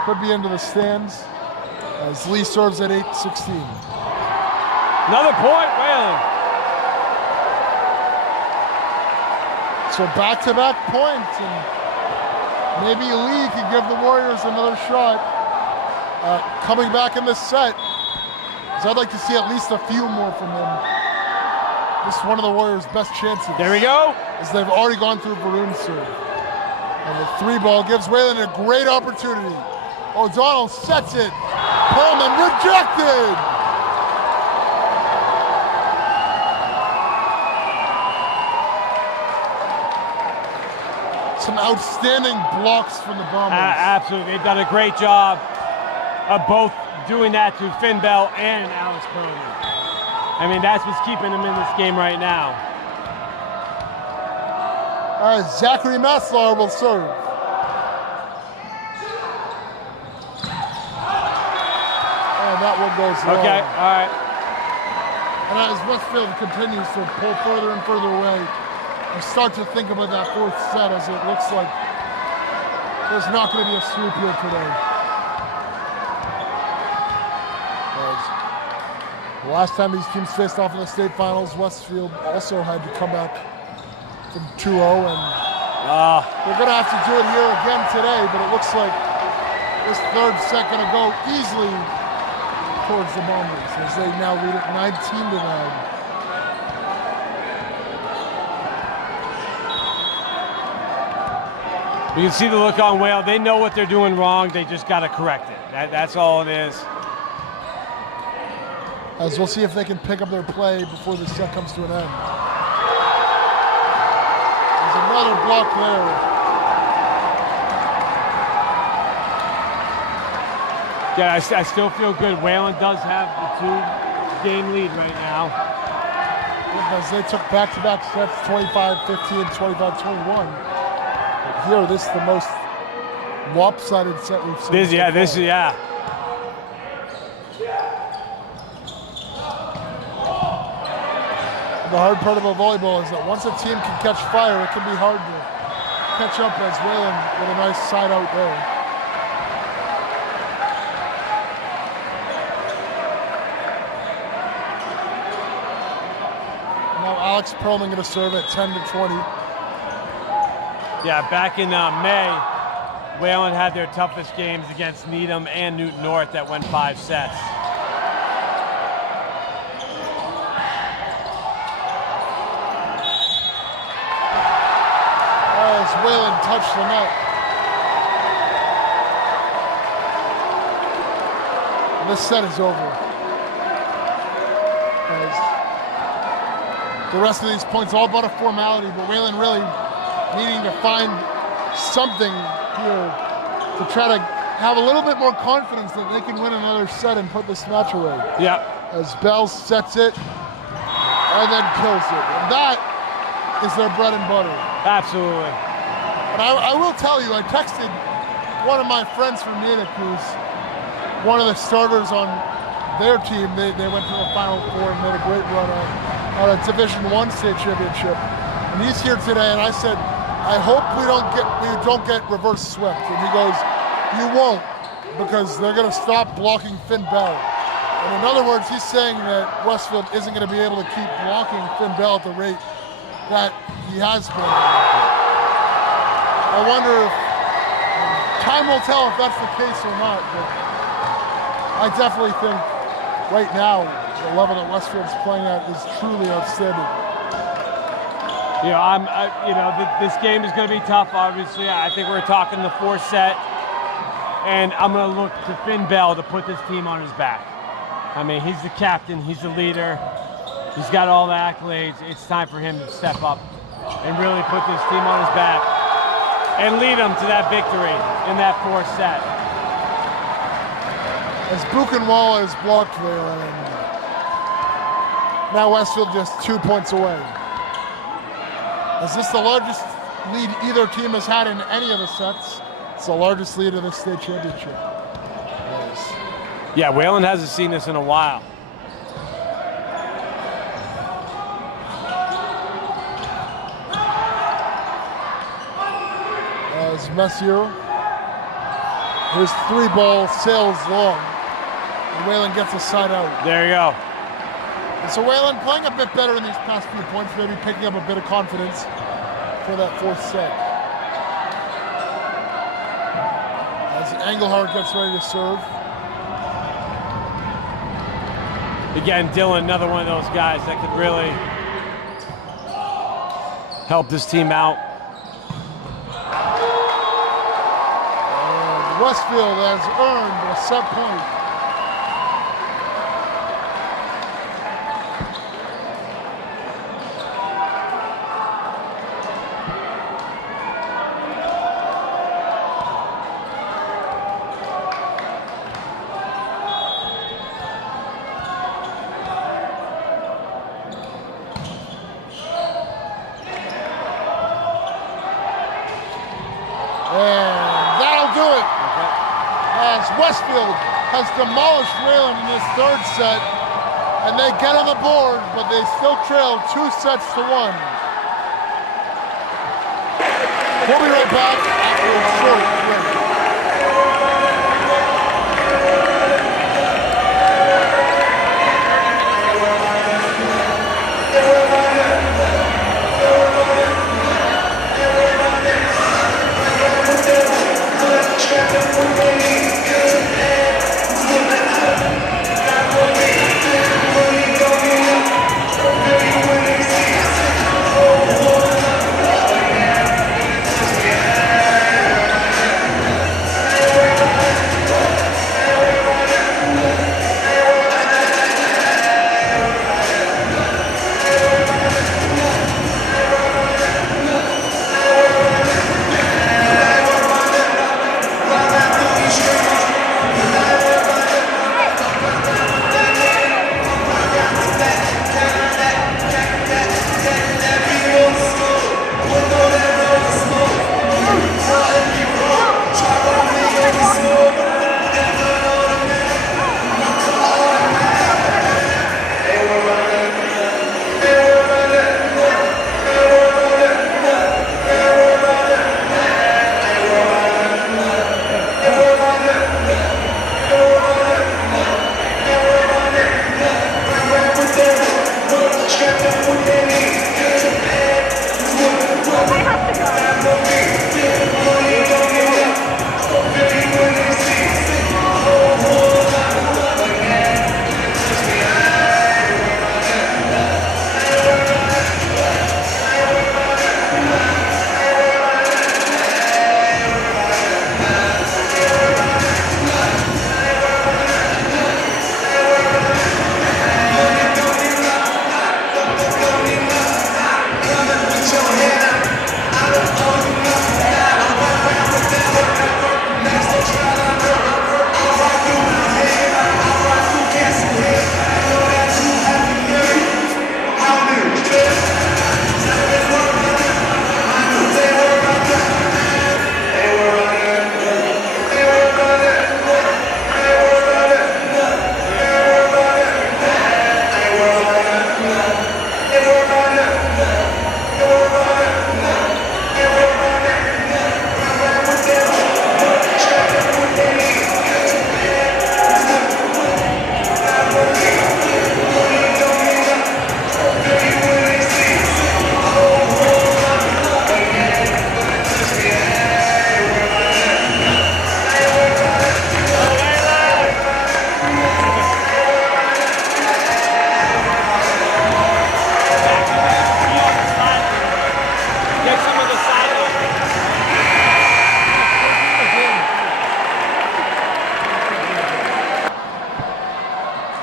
Could be into the stands. As Lee serves at 8-16. Another point, Wayland. So back-to-back points. And maybe Lee can give the Warriors another shot coming back in this set. So I'd like to see at least a few more from him. This is one of the Warriors' best chances. There we go. As they've already gone through Varun's serve. And the 3-ball gives Wayland a great opportunity. O'Donnell sets it. Perlman rejected. Some outstanding blocks from the Bombers. Absolutely. They've done a great job of both doing that to Finn Bell and Alex Perlman. I mean, that's what's keeping them in this game right now. Zachary Maslauer will serve. And that one goes long. Okay, all right. And as Westfield continues to pull further and further away, you start to think about that fourth set as it looks like there's not going to be a swoop here today. The last time these teams faced off in the state finals, Westfield also had to come back from 2-0, and they're going to have to do it here again today, but it looks like this third set going to go easily towards the Bombers as they now lead it 19-9. You can see the look on Wayland. They know what they're doing wrong. They just got to correct it. That's all it is. As we'll see if they can pick up their play before the set comes to an end. There's another block there. Yeah, I still feel good. Wayland does have the 2-game lead right now. As they took back-to-back sets, 25-15, 25-21. But here, this is the most lopsided set we've seen. Yeah. The hard part about volleyball is that once a team can catch fire, it can be hard to catch up, as Wayland with a nice side out there. Now Alex Perlman going to serve at 10-20. Yeah, back in May, Wayland had their toughest games against Needham and Newton North that went 5 sets. As Wayland touched the net. And this set is over. As the rest of these points all but a formality, but Wayland really needing to find something here to try to have a little bit more confidence that they can win another set and put this match away. Yeah. As Bell sets it and then kills it. And that is their bread and butter. Absolutely. But I will tell you, I texted one of my friends from Natick, who's one of the starters on their team. They went to the Final Four and made a great run on a Division I state championship. And he's here today, and I said, I hope we don't get reverse swept. And he goes, you won't, because they're going to stop blocking Finn Bell. And in other words, he's saying that Westfield isn't going to be able to keep blocking Finn Bell at the rate that he has been. I wonder if time will tell if that's the case or not, but I definitely think right now the level that Westfield's playing at is truly outstanding. This game is going to be tough, obviously. I think we're talking the 4th set, and I'm going to look to Finn Bell to put this team on his back. I mean, he's the captain, he's the leader, he's got all the accolades. It's time for him to step up and really put this team on his back and lead them to that victory in that 4th set. As Buchenwald is blocked there, and now Westfield just 2 points away. Is this the largest lead either team has had in any of the sets? It's the largest lead of the state championship. Yes. Yeah, Wayland hasn't seen this in a while. As Messier, his 3-ball sails long, and Wayland gets a side out. There you go. And so Wayland playing a bit better in these past few points, maybe picking up a bit of confidence for that 4th set. As Engelhardt gets ready to serve. Again, Dylan, another one of those guys that could really help this team out. And Westfield has earned a set point. as Westfield has demolished Wayland in this third set, and they get on the board, but they still trail 2-1. We'll be right back after a short break.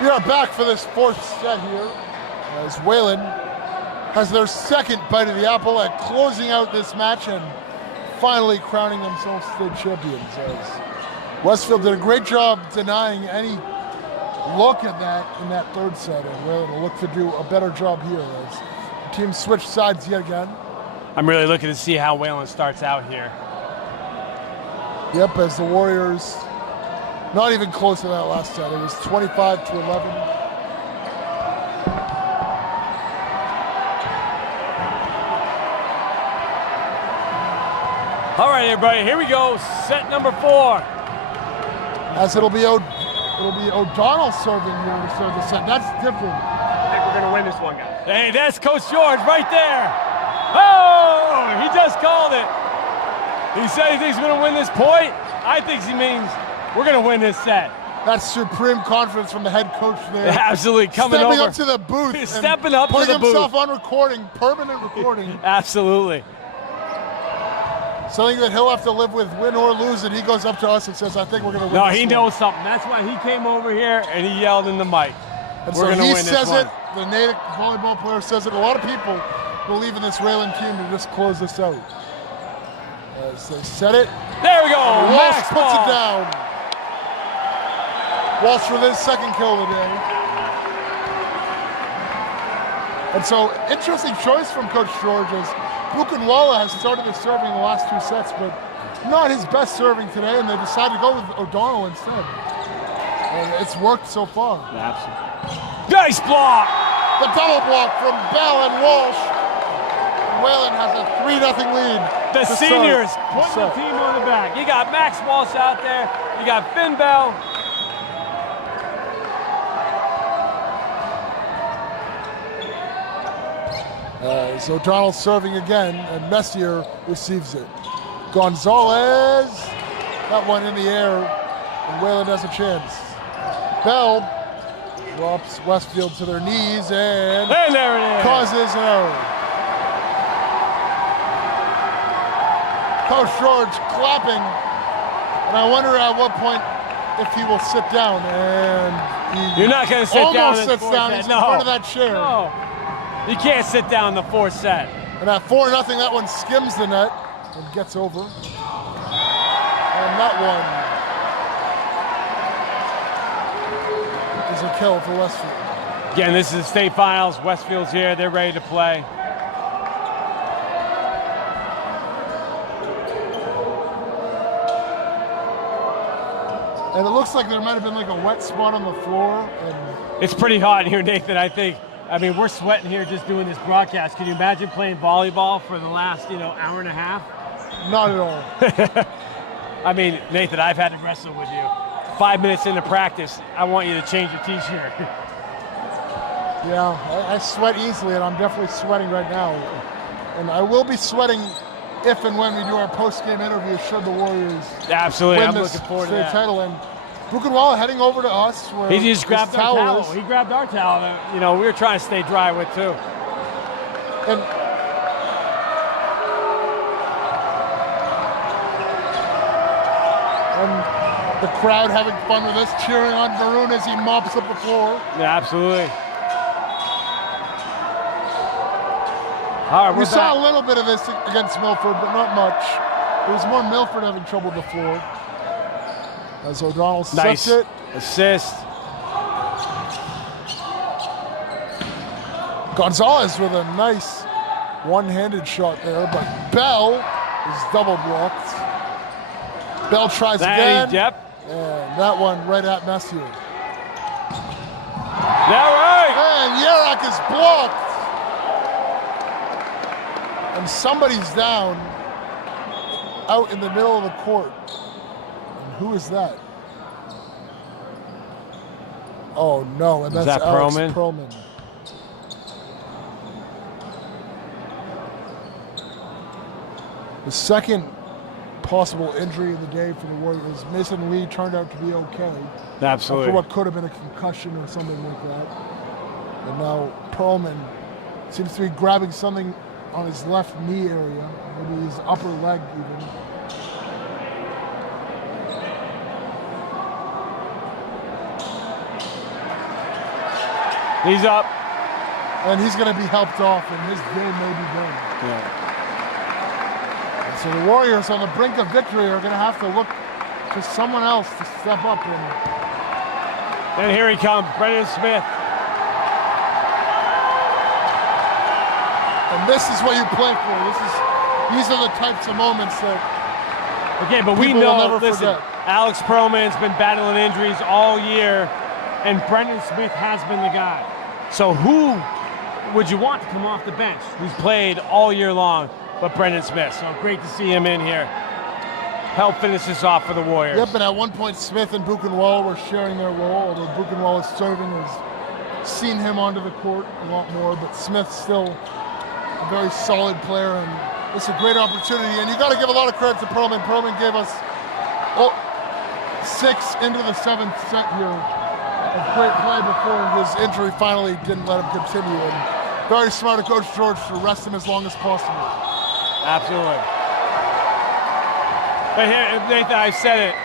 We are back for this fourth set here as Wayland has their second bite of the apple at closing out this match and finally crowning themselves state champions. As Westfield did a great job denying any look at that in that third set, and Wayland will look to do a better job here as the team switched sides yet again. I'm really looking to see how Wayland starts out here. Yep, as the Warriors, not even close to that last set. It was 25-11. All right, everybody, here we go. Set number 4. As it'll be O'Donnell serving here to serve the set. That's different. I think we're going to win this one, guys. Hey, that's Coach George right there. Oh, he just called it. He said he thinks we're going to win this point. I think he means we're going to win this set. That's supreme confidence from the head coach there. Absolutely, coming Stepping over. up to the booth. Stepping up to the booth. Putting himself on recording, permanent recording. Absolutely. Something that he'll have to live with, win or lose, and he goes up to us and says, I think we're going to win No, this he one. knows something. That's why he came over here and he yelled in the mic. And we're so going to he win says this it, one. the native volleyball player says it. A lot of people believe in this Wayland team to just close this out. As they set it. There we go. Walsh Max puts ball. it down. Walsh with his second kill of the day. And so, interesting choice from Coach George as Buchenwala has started the serving the last 2 sets, but not his best serving today, and they decided to go with O'Donnell instead. And it's worked so far. Absolutely. Nice block! The double block from Bell and Walsh. Wayland has a 3-0 lead. The to seniors start. putting the team on the back. You got Max Walsh out there. You got Finn Bell. So O'Donnell serving again, and Messier receives it. Gonzalez, that one in the air, and Wayland has a chance. Bell drops Westfield to their knees and there it is. causes an error. Coach George clapping, and I wonder at what point if he will sit down. And you're not going to sit down. Almost sits down. He's in front of that chair. No. You can't sit down in the fourth set. And at 4-0, that one skims the net and gets over. And that one is a kill for Westfield. Again, this is the state finals. Westfield's here. They're ready to play. And it looks like there might have been like a wet spot on the floor. And it's pretty hot here, Nathan, I think. I mean, we're sweating here just doing this broadcast. Can you imagine playing volleyball for the last, hour and a half? Not at all. I mean, Nathan, I've had to wrestle with you. 5 minutes into practice, I want you to change your t-shirt. Yeah, I sweat easily, and I'm definitely sweating right now. And I will be sweating if and when we do our post-game interview should the Warriors Absolutely, win I'm this looking forward to state that. title. And Buchenwald heading over to us. Where He just grabbed our towel. is. He grabbed our towel that, we were trying to stay dry with, too. And the crowd having fun with us, cheering on Baroon as he mops up the floor. Yeah, absolutely. All right, We saw a little bit of this against Milford, but not much. It was more Milford having trouble before. As O'Donnell sets it. Assist. Gonzalez with a nice one-handed shot there, but Bell is double blocked. Bell tries again. Yep. And that one right at Messier. All right. And Yarak is blocked. And somebody's down out in the middle of the court. And who is that? Oh no, and that's that Alex Perlman? Perlman. The second possible injury of the day for the Warriors. Mason Lee turned out to be okay. Absolutely. After what could have been a concussion or something like that. And now Perlman seems to be grabbing something on his left knee area, maybe his upper leg even. He's up. And he's going to be helped off, and his game may be done. Yeah. And so the Warriors on the brink of victory are going to have to look to someone else to step up. And here he comes, Brendan Smith. And this is what you play for. These are the types of moments that Okay, but we people will know, never listen, forget. Alex Perlman's been battling injuries all year, and Brendan Smith has been the guy. So who would you want to come off the bench who's played all year long but Brendan Smith? So great to see him in here. Help finish this off for the Warriors. Yep, and at one point Smith and Buchenwald were sharing their role, although Buchenwald is serving, has seen him onto the court a lot more, but Smith's still a very solid player, and it's a great opportunity. And you got to give a lot of credit to Perlman. Perlman gave us 6 into the 7th set here of great play before his injury finally didn't let him continue. And very smart of Coach George to rest him as long as possible. Absolutely. But here, Nathan, I said it.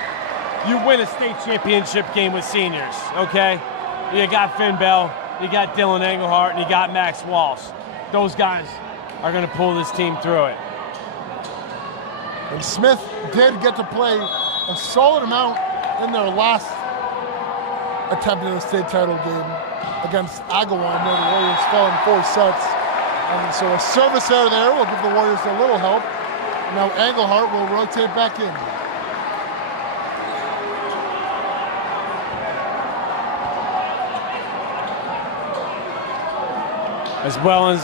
You win a state championship game with seniors, okay? You got Finn Bell, you got Dylan Engelhardt, and you got Max Walsh. Those guys are going to pull this team through it. And Smith did get to play a solid amount in their last attempt at a state title game against Agawam, where the Warriors fell in 4 sets. And so a service error there will give the Warriors a little help. Now Engelhart will rotate back in. As well as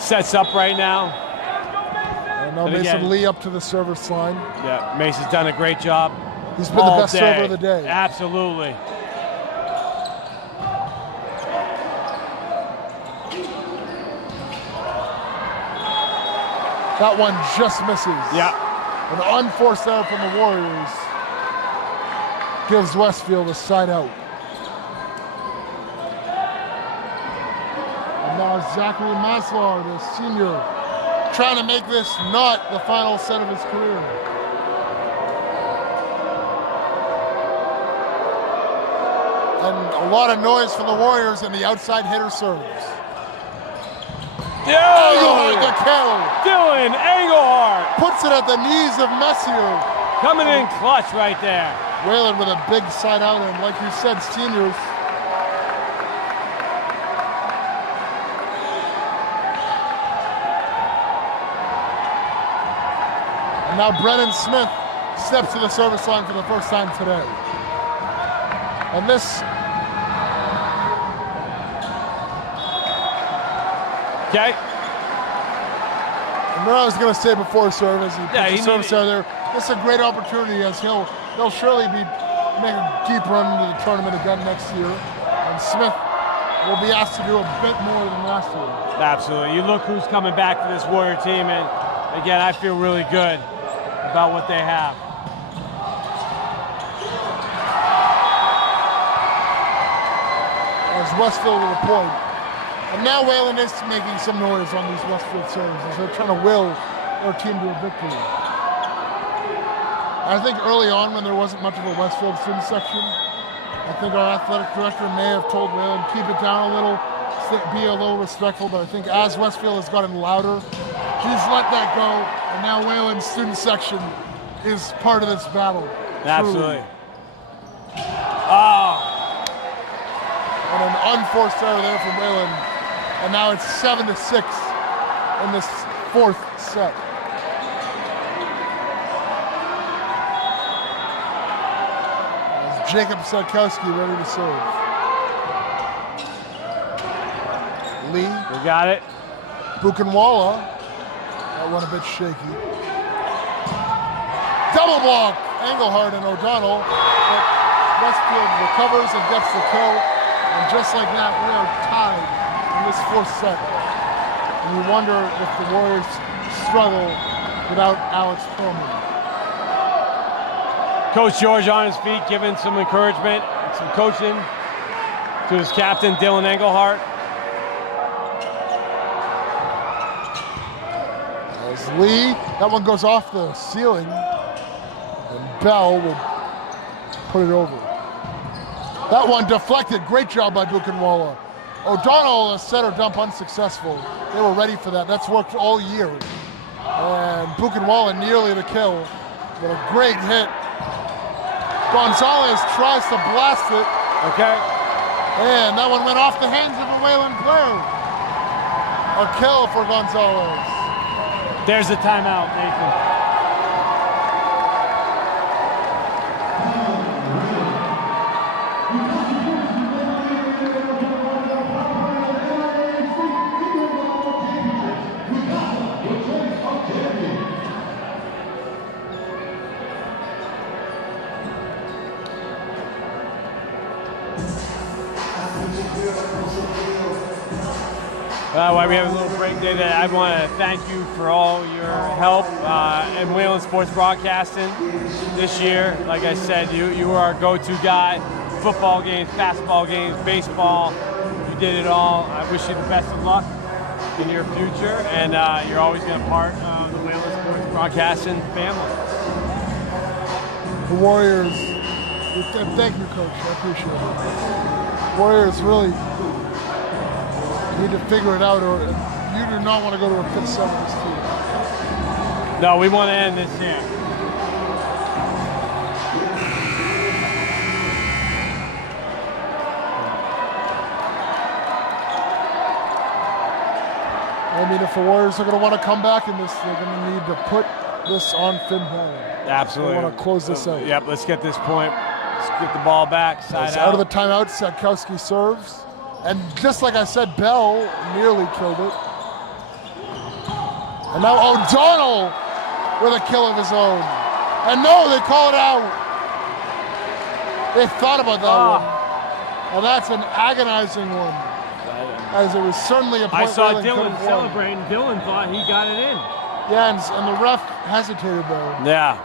sets up right now. And now Mason Lee up to the service line. Yeah, Mason's done a great job. He's been the best server of the day. Absolutely. That one just misses. Yeah. An unforced error from the Warriors gives Westfield a side out. And now Zachary Maslar, the senior, trying to make this not the final set of his career. And a lot of noise from the Warriors, and the outside hitter serves. Engelhart the kill. Dylan Engelhart Puts it at the knees of Messier. coming in clutch right there. Wayland with a big side out, and like you said, seniors. And now Brennan Smith steps to the service line for the first time today. And this, Okay. and what I was going to say before service, he Yeah, puts he the service needed- out there. This is a great opportunity, as he'll surely be making a deep run into the tournament again next year. And Smith will be asked to do a bit more than last year. Absolutely. You look who's coming back to this Warrior team, and again, I feel really good about what they have. As Westfield with a point. And now Wayland is making some noise on these Westfield serves as they're trying to will their team to a victory. I think early on, when there wasn't much of a Westfield student section, I think our athletic director may have told Wayland, keep it down a little, be a little respectful, but I think as Westfield has gotten louder, he's let that go, and now Wayland's student section is part of this battle. Absolutely. Truly. Oh, And an unforced error there from Wayland. And now it's 7-6 in this fourth set. As Jacob Sadkowski ready to serve. Lee, we got it. Buchenwala. That one a bit shaky. Double block, Engelhart and O'Donnell. But Westfield recovers and gets the kill. And just like that, we are tied in this fourth set. And you wonder if the Warriors struggle without Alex Perlman. Coach George on his feet, giving some encouragement, some coaching to his captain, Dylan Engelhart. As Lee, that one goes off the ceiling. And Bell will put it over. That one deflected. Great job by Buchenwala. O'Donnell, a setter dump, unsuccessful. They were ready for that. That's worked all year. And Buchenwala nearly the kill. But a great hit. Gonzalez tries to blast it. Okay. And that one went off the hands of a Wayland player. A kill for Gonzalez. There's the timeout, Nathan. While we have a little break today, I want to thank you for all your help in Wayland sports broadcasting this year. Like I said, you were our go-to guy. Football games, basketball games, baseball. You did it all. I wish you the best of luck in your future, and you're always going to be part of the Wayland sports broadcasting family. The Warriors, thank you, Coach. I appreciate it. Warriors really need to figure it out, or you do not want to go to a fifth set with this team. No, we want to end this here. I mean, if the Warriors are going to want to come back in this, they're going to need to put this on Finn Balor. Absolutely. They want to close this out. Yep, let's get this point. Let's get the ball back, side Out of the timeout, Sadkowski serves. And just like I said, Bell nearly killed it. And now O'Donnell with a kill of his own. And no, they call it out. They thought about that one. And that's an agonizing one. As it was certainly a point I saw Wayland could Dylan have won. celebrating. Dylan thought he got it in. Yeah, and the ref hesitated though. Yeah.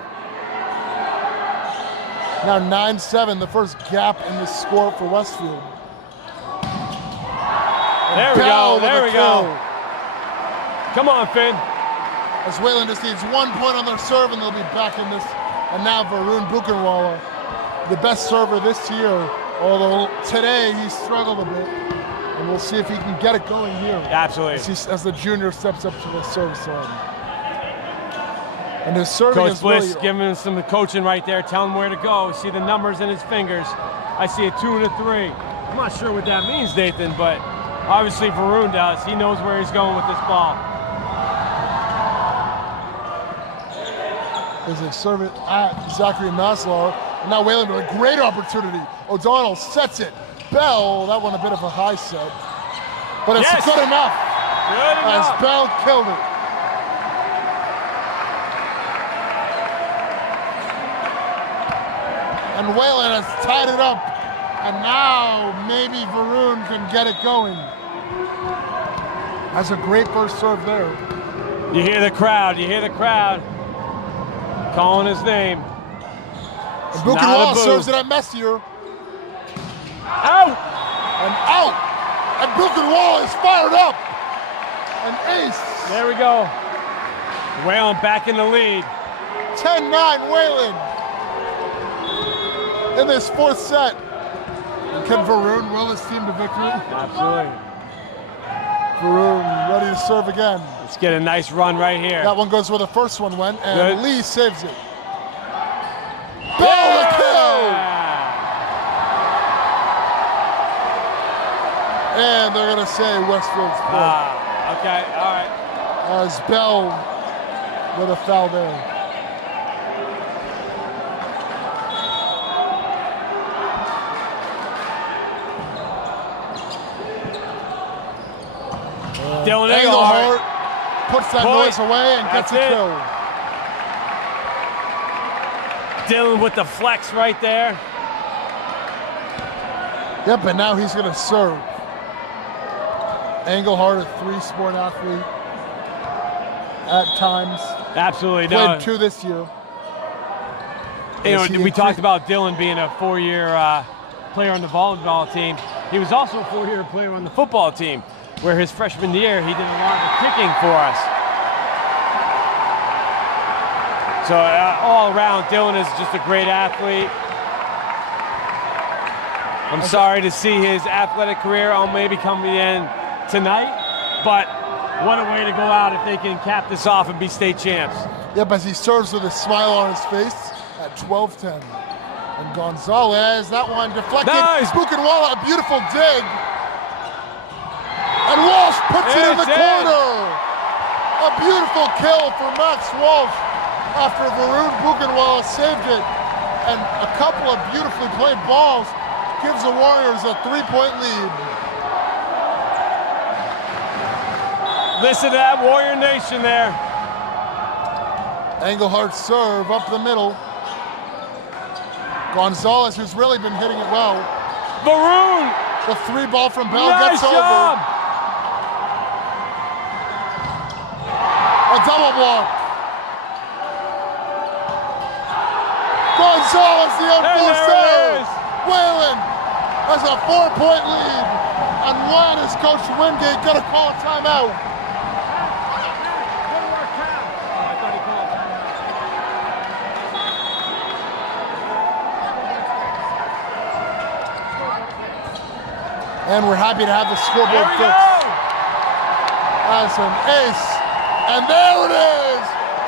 Now 9-7, the first gap in the score for Westfield. There we go, there we go. Come on, Finn. As Wayland just needs 1 point on their serve and they'll be back in this. And now Varun Buchenwala, the best server this year, although today he struggled a bit. And we'll see if he can get it going here. Absolutely. As the junior steps up to the service line. And his serving Coach is Bliss really, giving him some coaching right there, telling him where to go. See the numbers in his fingers. I see a 2 and a 3. I'm not sure what that means, Nathan, but obviously Varun does. He knows where he's going with this ball. There's a servant at Zachary Maslow. And now Wayland with a great opportunity. O'Donnell sets it. Bell, that one a bit of a high set. But it's Yes. good enough. Good enough. As Bell killed it. And Wayland has tied it up. And now maybe Varun can get it going. Has a great first serve there. You hear the crowd. You hear the crowd calling his name. And Not a Buchenwald boo. serves it at Messier. Out! And out. And Buchenwald is fired up. An ace. There we go. Wayland back in the lead. 10-9 Wayland. In this fourth set. And can Varun will his team to victory? Absolutely. Varun ready to serve again. Let's get a nice run right here. That one goes where the first one went, and Good. Lee saves it. Bell the kill! And they're gonna say Westfield's point. Okay, all right. As Bell with a foul there. Dylan Engelhart puts that Point. noise away and gets That's a it. kill. Dylan with the flex right there. Yep, and now he's gonna serve. Engelhart, a three-sport athlete at times. Absolutely. Played No. 2 this year. You know, Is he we talked incre- about Dylan being a 4-year player on the volleyball team. He was also a 4-year player on the football team, where his freshman year he did a lot of the kicking for us. So all around, Dylan is just a great athlete. I'm sorry to see his athletic career maybe come to the end tonight, but what a way to go out if they can cap this off and be state champs. Yep, as he serves with a smile on his face at 12-10. And Gonzalez, that one deflected. Nice. Buchenwald, a beautiful dig. And Walsh puts it in the It's in. corner. A beautiful kill for Max Walsh after Varun Buchenwald saved it. And a couple of beautifully played balls gives the Warriors a 3-point lead. Listen to that Warrior Nation there. Engelhart serve up the middle. Gonzalez, who's really been hitting it well. Varun, The 3 ball from Bell nice gets job. over. A double block. Gonzalez, the And unforced there it error. is. Wayland has a 4-point lead. And when is Coach Wingate going to call a timeout? And we're happy to have the scoreboard There we fixed. go. That's an ace. And there it is.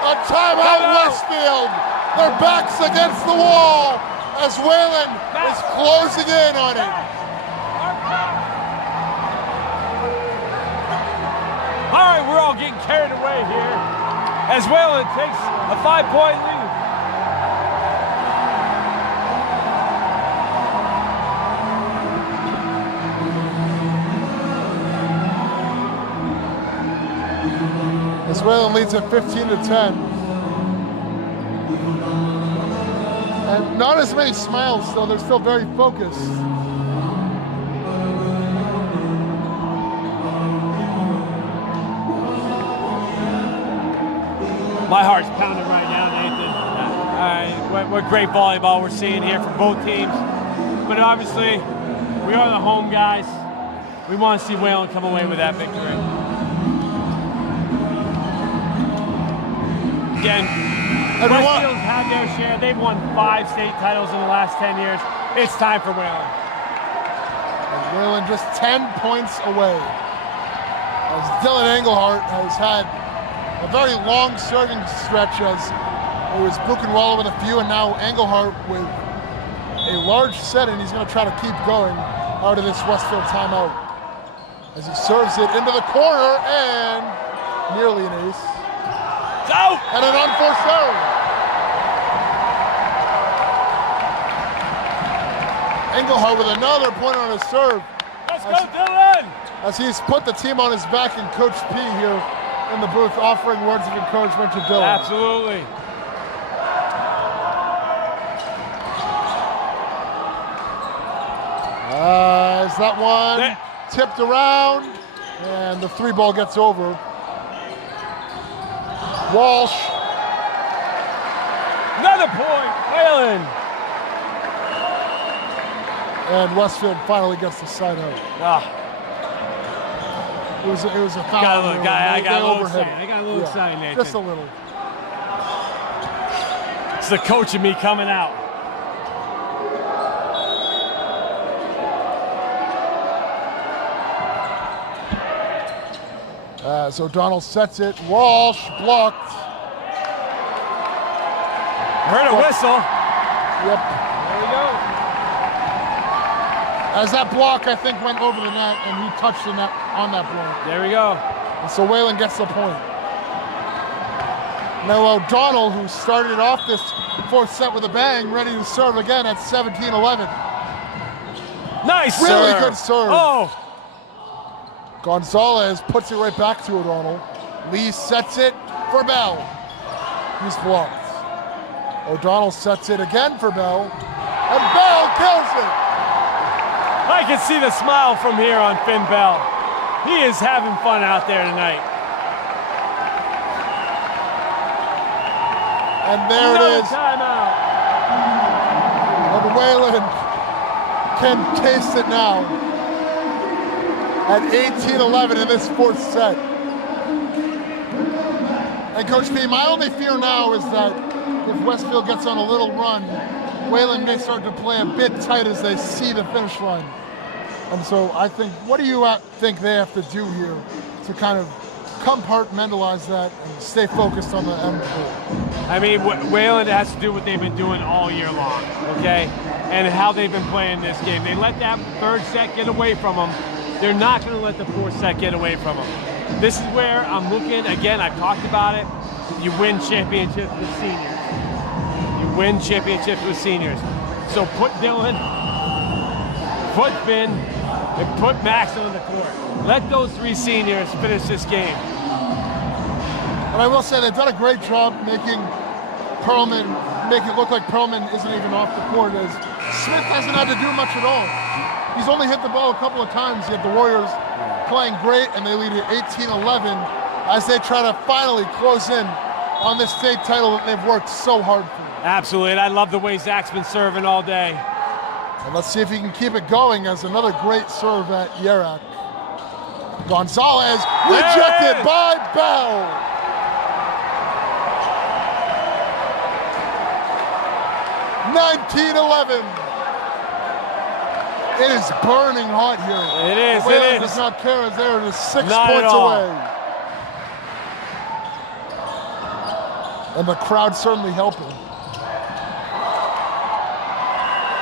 A timeout, Timeout. Westfield. Their backs against the wall as Wayland is closing in on it. All right, we're all getting carried away here as Wayland takes a 5-point lead. As Wayland leads at 15-10. And not as many smiles still, they're still very focused. My heart's pounding right now, Nathan. What great volleyball we're seeing here from both teams. But obviously, we are the home guys. We want to see Wayland come away with that victory. Again, Westfield's had their share. They've won 5 state titles in the last 10 years. It's time for Wayland. And Wayland just 10 points away. As Dylan Engelhart has had a very long serving stretch as it was Buchenwald with a few, and now Engelhart with a large set, and he's going to try to keep going out of this Westfield timeout. As he serves it into the corner, and nearly an ace. It's out! And an unforced error. Engelhart with another point on his serve. Let's go, Dylan! As he's put the team on his back, and Coach P here in the booth offering words of encouragement to Dylan. Absolutely. As that one tipped around, and the 3-ball gets over. Walsh. Another point, Wayland. And Westfield finally gets the side out. It was a foul. I got a little excited, Nathan. Just a little. It's the coach in me coming out. As O'Donnell sets it, Walsh blocked. Heard a whistle. Yep. There we go. As that block, I think, went over the net, and he touched the net on that block. There we go. And so Wayland gets the point. Now O'Donnell, who started off this 4th set with a bang, ready to serve again at 17-11. Nice Really serve. good serve. Oh. Gonzalez puts it right back to O'Donnell. Lee sets it for Bell. He's blocked. O'Donnell sets it again for Bell. And Bell kills it. I can see the smile from here on Finn Bell. He is having fun out there tonight. And there Another it is. Timeout. And Wayland can taste it now at 18-11 in this 4th set. And Coach P, my only fear now is that if Westfield gets on a little run, Wayland may start to play a bit tight as they see the finish line. And so I think, what do you think they have to do here to kind of compartmentalize that and stay focused on the end goal? I mean, Wayland has to do what they've been doing all year long, okay? And how they've been playing this game. They let that 3rd set get away from them. They're not going to let the 4th set get away from them. This is where I'm looking, again, I've talked about it, you win championships with seniors. You win championships with seniors. So put Dylan, put Finn, and put Max on the court. Let those 3 seniors finish this game. And I will say they've done a great job making it look like Perlman isn't even off the court, as Smith hasn't had to do much at all. He's only hit the ball a couple of times, yet the Warriors playing great, and they lead at 18-11 as they try to finally close in on this state title that they've worked so hard for. Absolutely, and I love the way Zach's been serving all day. And let's see if he can keep it going as another great serve at Yerak. Gonzalez rejected by Bell. (19-11). It is burning hot here. It is, Wayland it is. does not care as they're just 6 Not points at all. away. And the crowd certainly helping.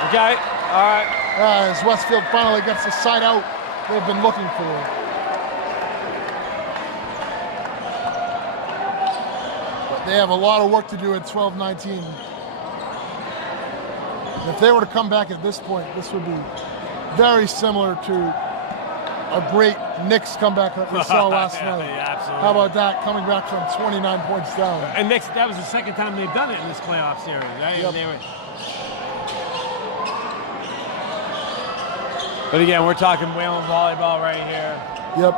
Okay, all right. As Westfield finally gets the side out they've been looking for. they have a lot of work to do at 12-19. If they were to come back at this point, this would be very similar to a great Knicks comeback that we saw last night. Yeah, absolutely. How about that, coming back from 29 points down? And Knicks, that was the second time they've done it in this playoff series, right? Yep. But again, we're talking Wayland volleyball right here. Yep.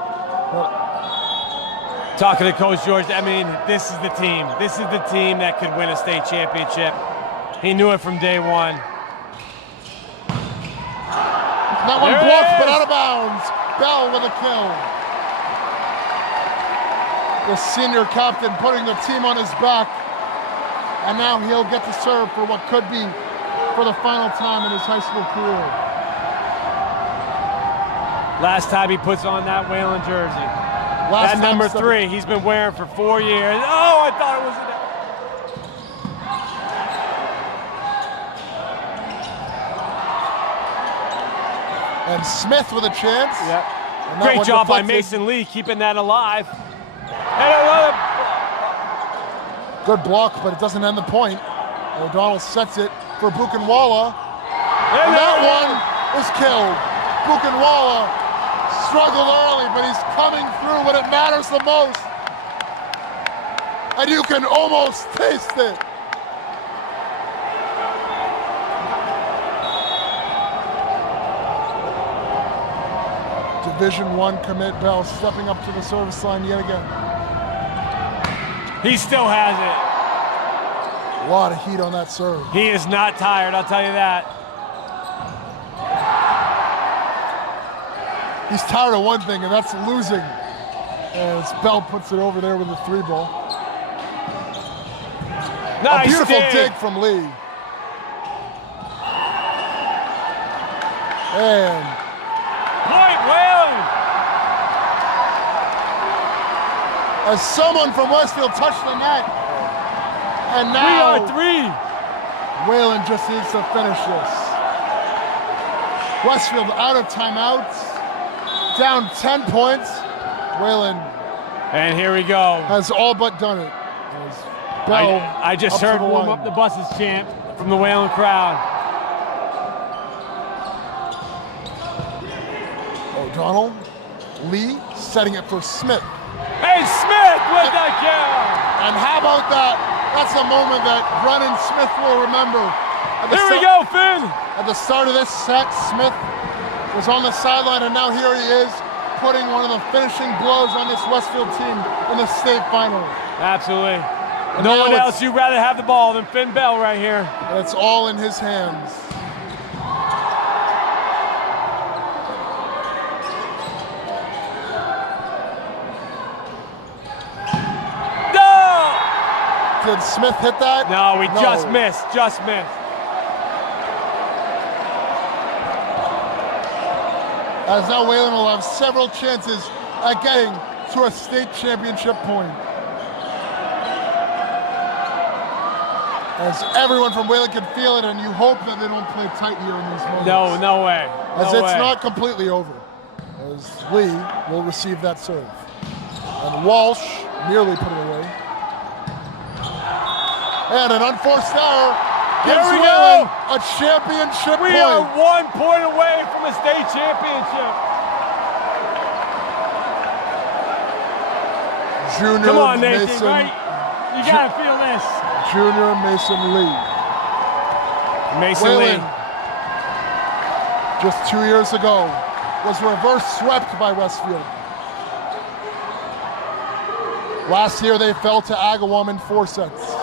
Talking to Coach George, I mean, this is the team. This is the team that could win a state championship. He knew it from day one. That one blocked, but out of bounds. Bell with a kill. The senior captain putting the team on his back. And now he'll get to serve for what could be for the final time in his high school career. Last time he puts on that Wayland jersey. Last that number 3, he's been wearing for 4 years. Oh, I thought it was And Smith with a chance. Yep. And great job by Mason Lee keeping that alive. And another good block, but it doesn't end the point. O'Donnell sets it for Buchenwald. And that one is killed. Buchenwald struggled early, but he's coming through when it matters the most. And you can almost taste it. Division I commit Bell stepping up to the service line yet again. He still has it. A lot of heat on that serve. He is not tired, I'll tell you that. He's tired of one thing, and that's losing. As Bell puts it over there with the 3-ball. Nice a beautiful dig from Lee. And point Wayland. As someone from Westfield touched the net. And now 3-on-3. Wayland just needs to finish this. Westfield out of timeouts. Down 10 points. Wayland. And here we go. Has all but done it. Bell I just heard warm up the buses chant from the Wayland crowd. O'Donnell, Lee setting it for Smith. Hey, Smith with the kill! And how about that? That's a moment that Brennan Smith will remember. Here we go, Finn! At the start of this set, Smith was on the sideline, and now here he is, putting one of the finishing blows on this Westfield team in the state final. Absolutely. And no one else you'd rather have the ball than Finn Bell right here. And it's all in his hands. Did Smith hit that? No, just missed, just missed. As now Wayland will have several chances at getting to a state championship point. As everyone from Wayland can feel it, and you hope that they don't play tight here in these moments. No way. As it's not completely over. As Lee will receive that serve. And Walsh nearly put it away. And an unforced error gives Wayland a championship point. We are 1 point away from a state championship. Junior Come on, Nathan, Mason, right? You gotta feel this. Junior Mason Lee. Mason Wayland, Lee. just 2 years ago, was reverse swept by Westfield. Last year they fell to Agawam in 4 sets.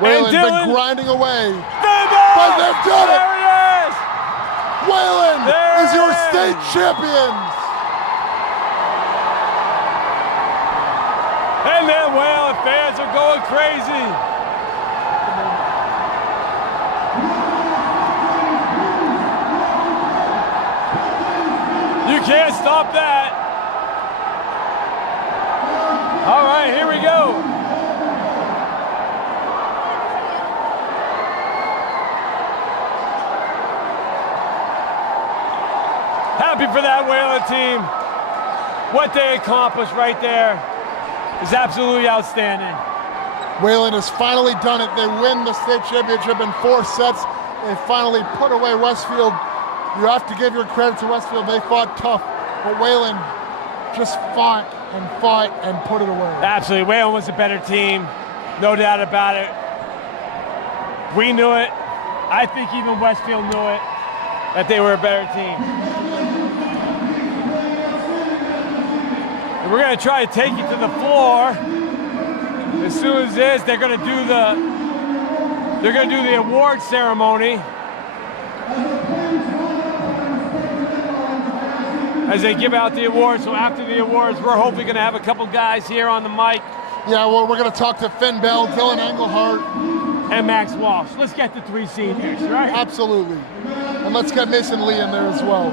Wayland been grinding away, but they've done it! There he is! Wayland is your state champions! And then Wayland fans are going crazy. You can't stop that. All right, here we go. Happy for that Wayland team. What they accomplished right there is absolutely outstanding. Wayland has finally done it. They win the state championship in 4 sets. They finally put away Westfield. You have to give your credit to Westfield. They fought tough, but Wayland just fought and put it away. Absolutely. Wayland was a better team, no doubt about it. We knew it. I think even Westfield knew it, that they were a better team. And we're going to try to take you to the floor. As soon as this, they're going to do the award ceremony. As they give out the awards. So after the awards, we're hopefully going to have a couple guys here on the mic. Yeah, well, we're going to talk to Finn Bell, Dylan Engelhart, and Max Walsh. Let's get the 3 seniors, right? Absolutely. And let's get Mason Lee in there as well.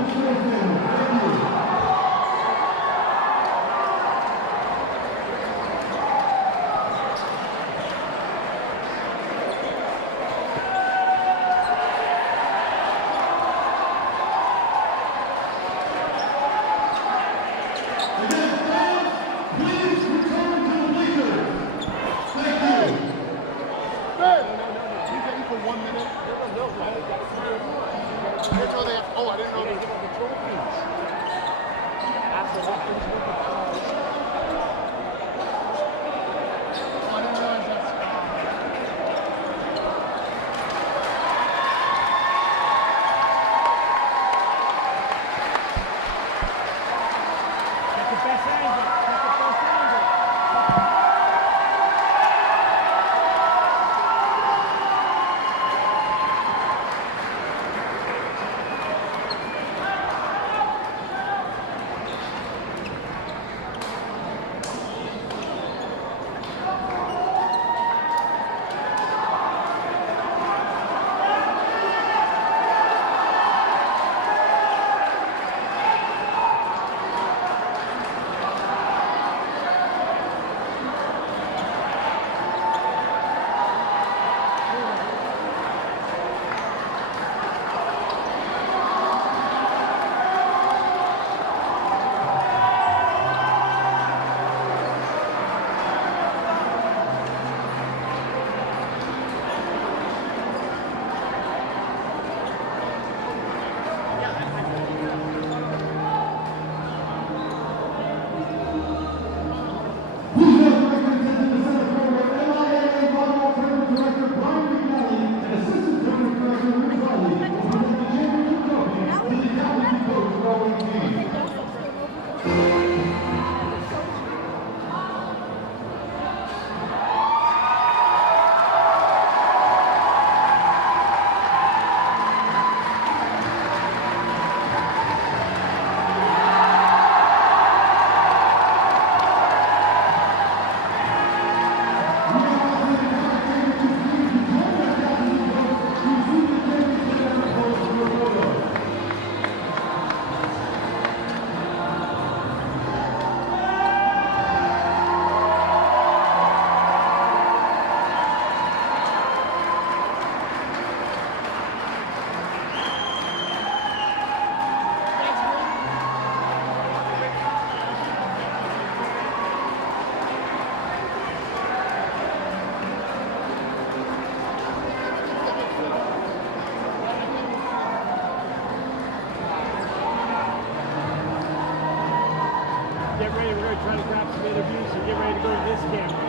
Get ready, we're going to try to grab some interviews, so get ready to go to this camera.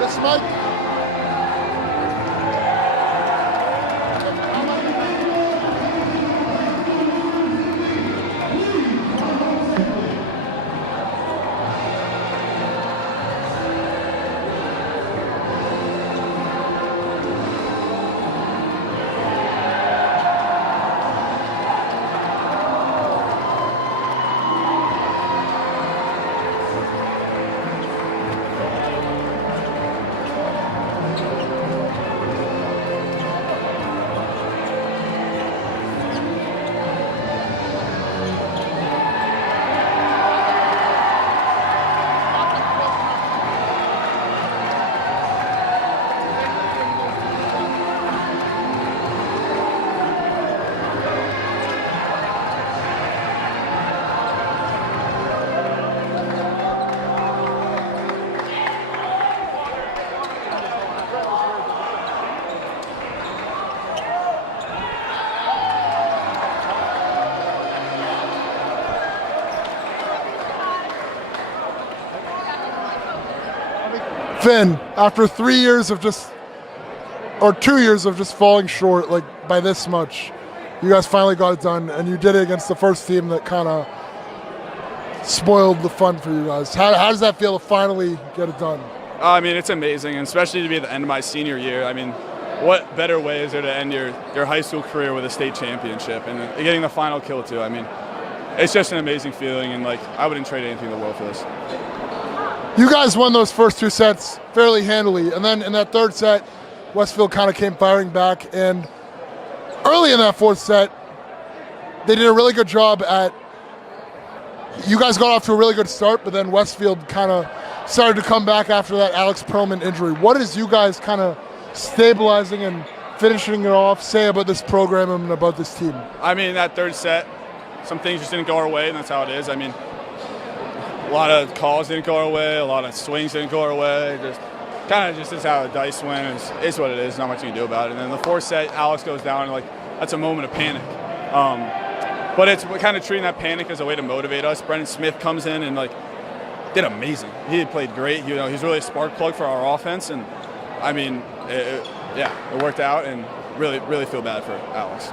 This mic. Finn, after 3 years of or 2 years of just falling short, like by this much, you guys finally got it done, and you did it against the first team that kind of spoiled the fun for you guys. How does that feel to finally get it done? I mean, it's amazing, and especially to be at the end of my senior year. I mean, what better way is there to end your high school career with a state championship and getting the final kill too? I mean, it's just an amazing feeling, and like I wouldn't trade anything in the world for this. You guys won those first 2 sets fairly handily, and then in that third set, Westfield kind of came firing back, and early in that fourth set, they did a really good job at, you guys got off to a really good start, but then Westfield kind of started to come back after that Alex Perlman injury. What is you guys kind of stabilizing and finishing it off say about this program and about this team? I mean, that third set, some things just didn't go our way, and that's how it is. I mean, a lot of calls didn't go our way, a lot of swings didn't go our way. Just kind of just is how the dice went. It's what it is. Not much you can do about it. And then the fourth set, Alex goes down, and like that's a moment of panic. But it's kind of treating that panic as a way to motivate us. Brendan Smith comes in and like did amazing. He played great. You know, he's really a spark plug for our offense, and I mean, it worked out, and really feel bad for Alex.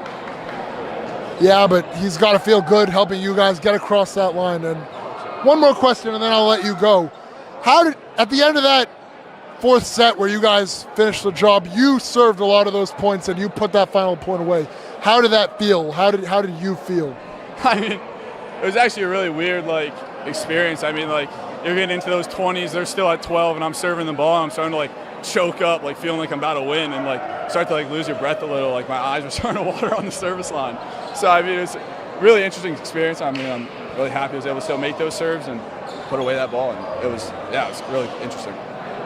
Yeah, but he's got to feel good helping you guys get across that line. And one more question, and then I'll let you go. At the end of that fourth set where you guys finished the job, you served a lot of those points and you put that final point away. How did that feel? How did you feel? I mean, it was actually a really weird like experience. I mean, like you're getting into those 20s, they're still at 12, and I'm serving the ball, and I'm starting to like choke up, like feeling like I'm about to win, and like start to like lose your breath a little. Like my eyes were starting to water on the service line. So I mean, it's a really interesting experience. I mean, I'm really happy I was able to still make those serves and put away that ball, and it was really interesting.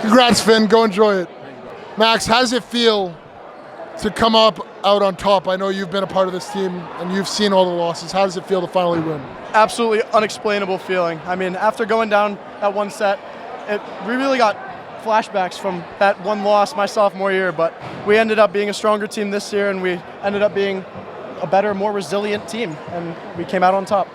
Congrats, Finn. Go enjoy it. Max, how does it feel to come up out on top? I know you've been a part of this team and you've seen all the losses. How does it feel to finally win? Absolutely unexplainable feeling. I mean, after going down at one set, we really got flashbacks from that one loss my sophomore year, but we ended up being a stronger team this year, and we ended up being a better, more resilient team, and we came out on top.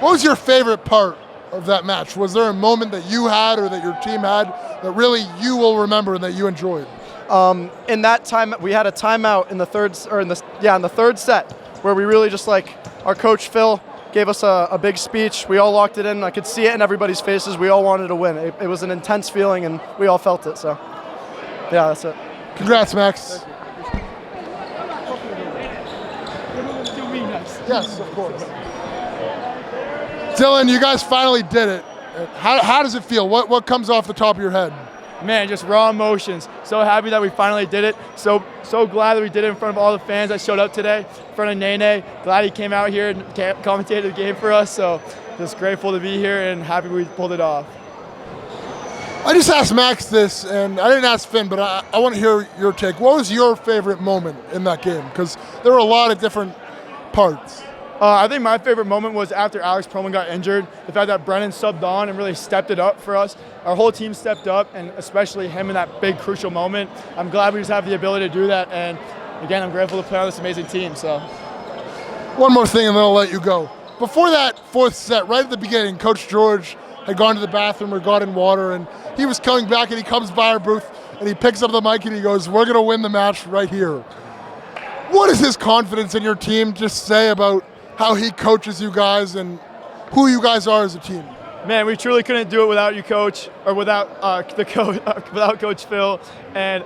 What was your favorite part of that match? Was there a moment that you had or that your team had that really you will remember and that you enjoyed? In that time, we had a timeout in the third set where we really just like, our coach Phil gave us a big speech. We all locked it in. I could see it in everybody's faces. We all wanted to win. It was an intense feeling, and we all felt it. So, yeah, that's it. Congrats, Max. Yes, of course. Dylan, you guys finally did it. How does it feel? What comes off the top of your head? Man, just raw emotions. So happy that we finally did it. So glad that we did it in front of all the fans that showed up today, in front of Nene. Glad he came out here and commentated the game for us. So just grateful to be here and happy we pulled it off. I just asked Max this, and I didn't ask Finn, but I want to hear your take. What was your favorite moment in that game? Because there were a lot of different parts. I think my favorite moment was after Alex Perlman got injured. The fact that Brennan subbed on and really stepped it up for us. Our whole team stepped up, and especially him in that big, crucial moment. I'm glad we just have the ability to do that, and again, I'm grateful to play on this amazing team. So, one more thing, and then I'll let you go. Before that fourth set, right at the beginning, Coach George had gone to the bathroom or got in water, and he was coming back, and he comes by our booth, and he picks up the mic, and he goes, "We're going to win the match right here." What does his confidence in your team just say about how he coaches you guys and who you guys are as a team? Man, we truly couldn't do it without you, Coach, or without without Coach Phil. And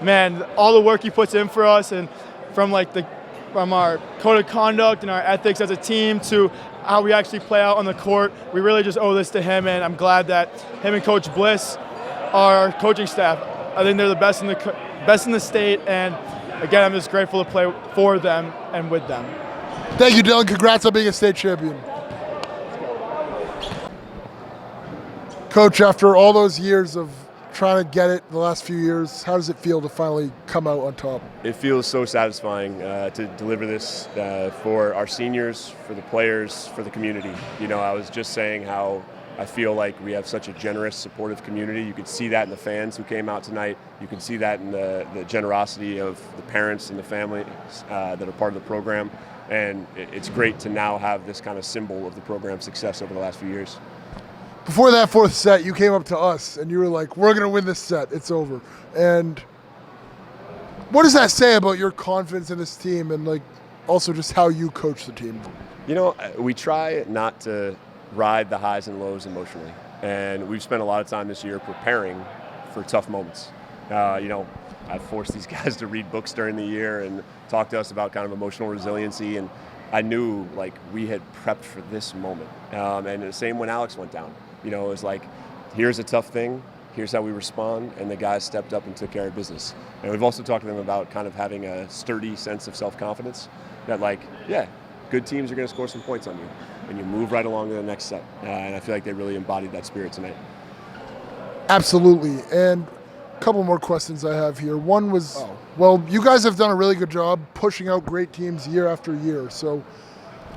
man, all the work he puts in for us, and from our code of conduct and our ethics as a team to how we actually play out on the court, we really just owe this to him. And I'm glad that him and Coach Bliss, our coaching staff, I think they're the best in the state. And again, I'm just grateful to play for them and with them. Thank you, Dylan. Congrats on being a state champion. Coach, after all those years of trying to get it the last few years, how does it feel to finally come out on top? It feels so satisfying to deliver this for our seniors, for the players, for the community. You know, I was just saying how I feel like we have such a generous, supportive community. You could see that in the fans who came out tonight. You can see that in the generosity of the parents and the families that are part of the program. And it's great to now have this kind of symbol of the program's success over the last few years. before that fourth set, you came up to us and you were like, "We're going to win this set. It's over." And what does that say about your confidence in this team and like also just how you coach the team? You know, we try not to ride the highs and lows emotionally, and we've spent a lot of time this year preparing for tough moments. You know, I've forced these guys to read books during the year and talk to us about kind of emotional resiliency, and I knew like we had prepped for this moment. And the same when Alex went down. You know, it was like, here's a tough thing, here's how we respond, and the guys stepped up and took care of business. And we've also talked to them about kind of having a sturdy sense of self-confidence that like, yeah, good teams are going to score some points on you, and you move right along to the next set. And I feel like they really embodied that spirit tonight. Absolutely. And a couple more questions I have here. One was, well, you guys have done a really good job pushing out great teams year after year. So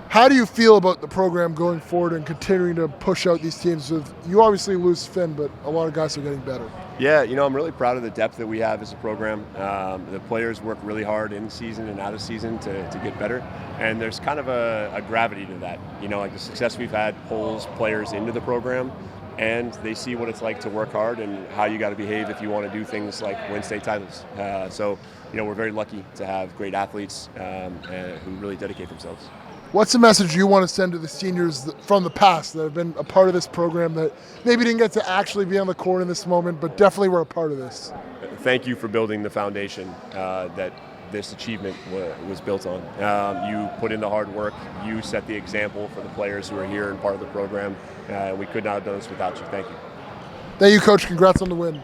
how do you feel about the program going forward and continuing to push out these teams? You obviously lose Finn, but a lot of guys are getting better. Yeah, you know, I'm really proud of the depth that we have as a program. The players work really hard in season and out of season to get better. And there's kind of a gravity to that. You know, like the success we've had pulls players into the program, and they see what it's like to work hard and how you got to behave if you want to do things like win state titles. So, you know, we're very lucky to have great athletes who really dedicate themselves. What's the message you want to send to the seniors from the past that have been a part of this program that maybe didn't get to actually be on the court in this moment, but definitely were a part of this? Thank you for building the foundation that this achievement was built on. You put in the hard work. You set the example for the players who are here and part of the program. We could not have done this without you. Thank you. Thank you, Coach. Congrats on the win.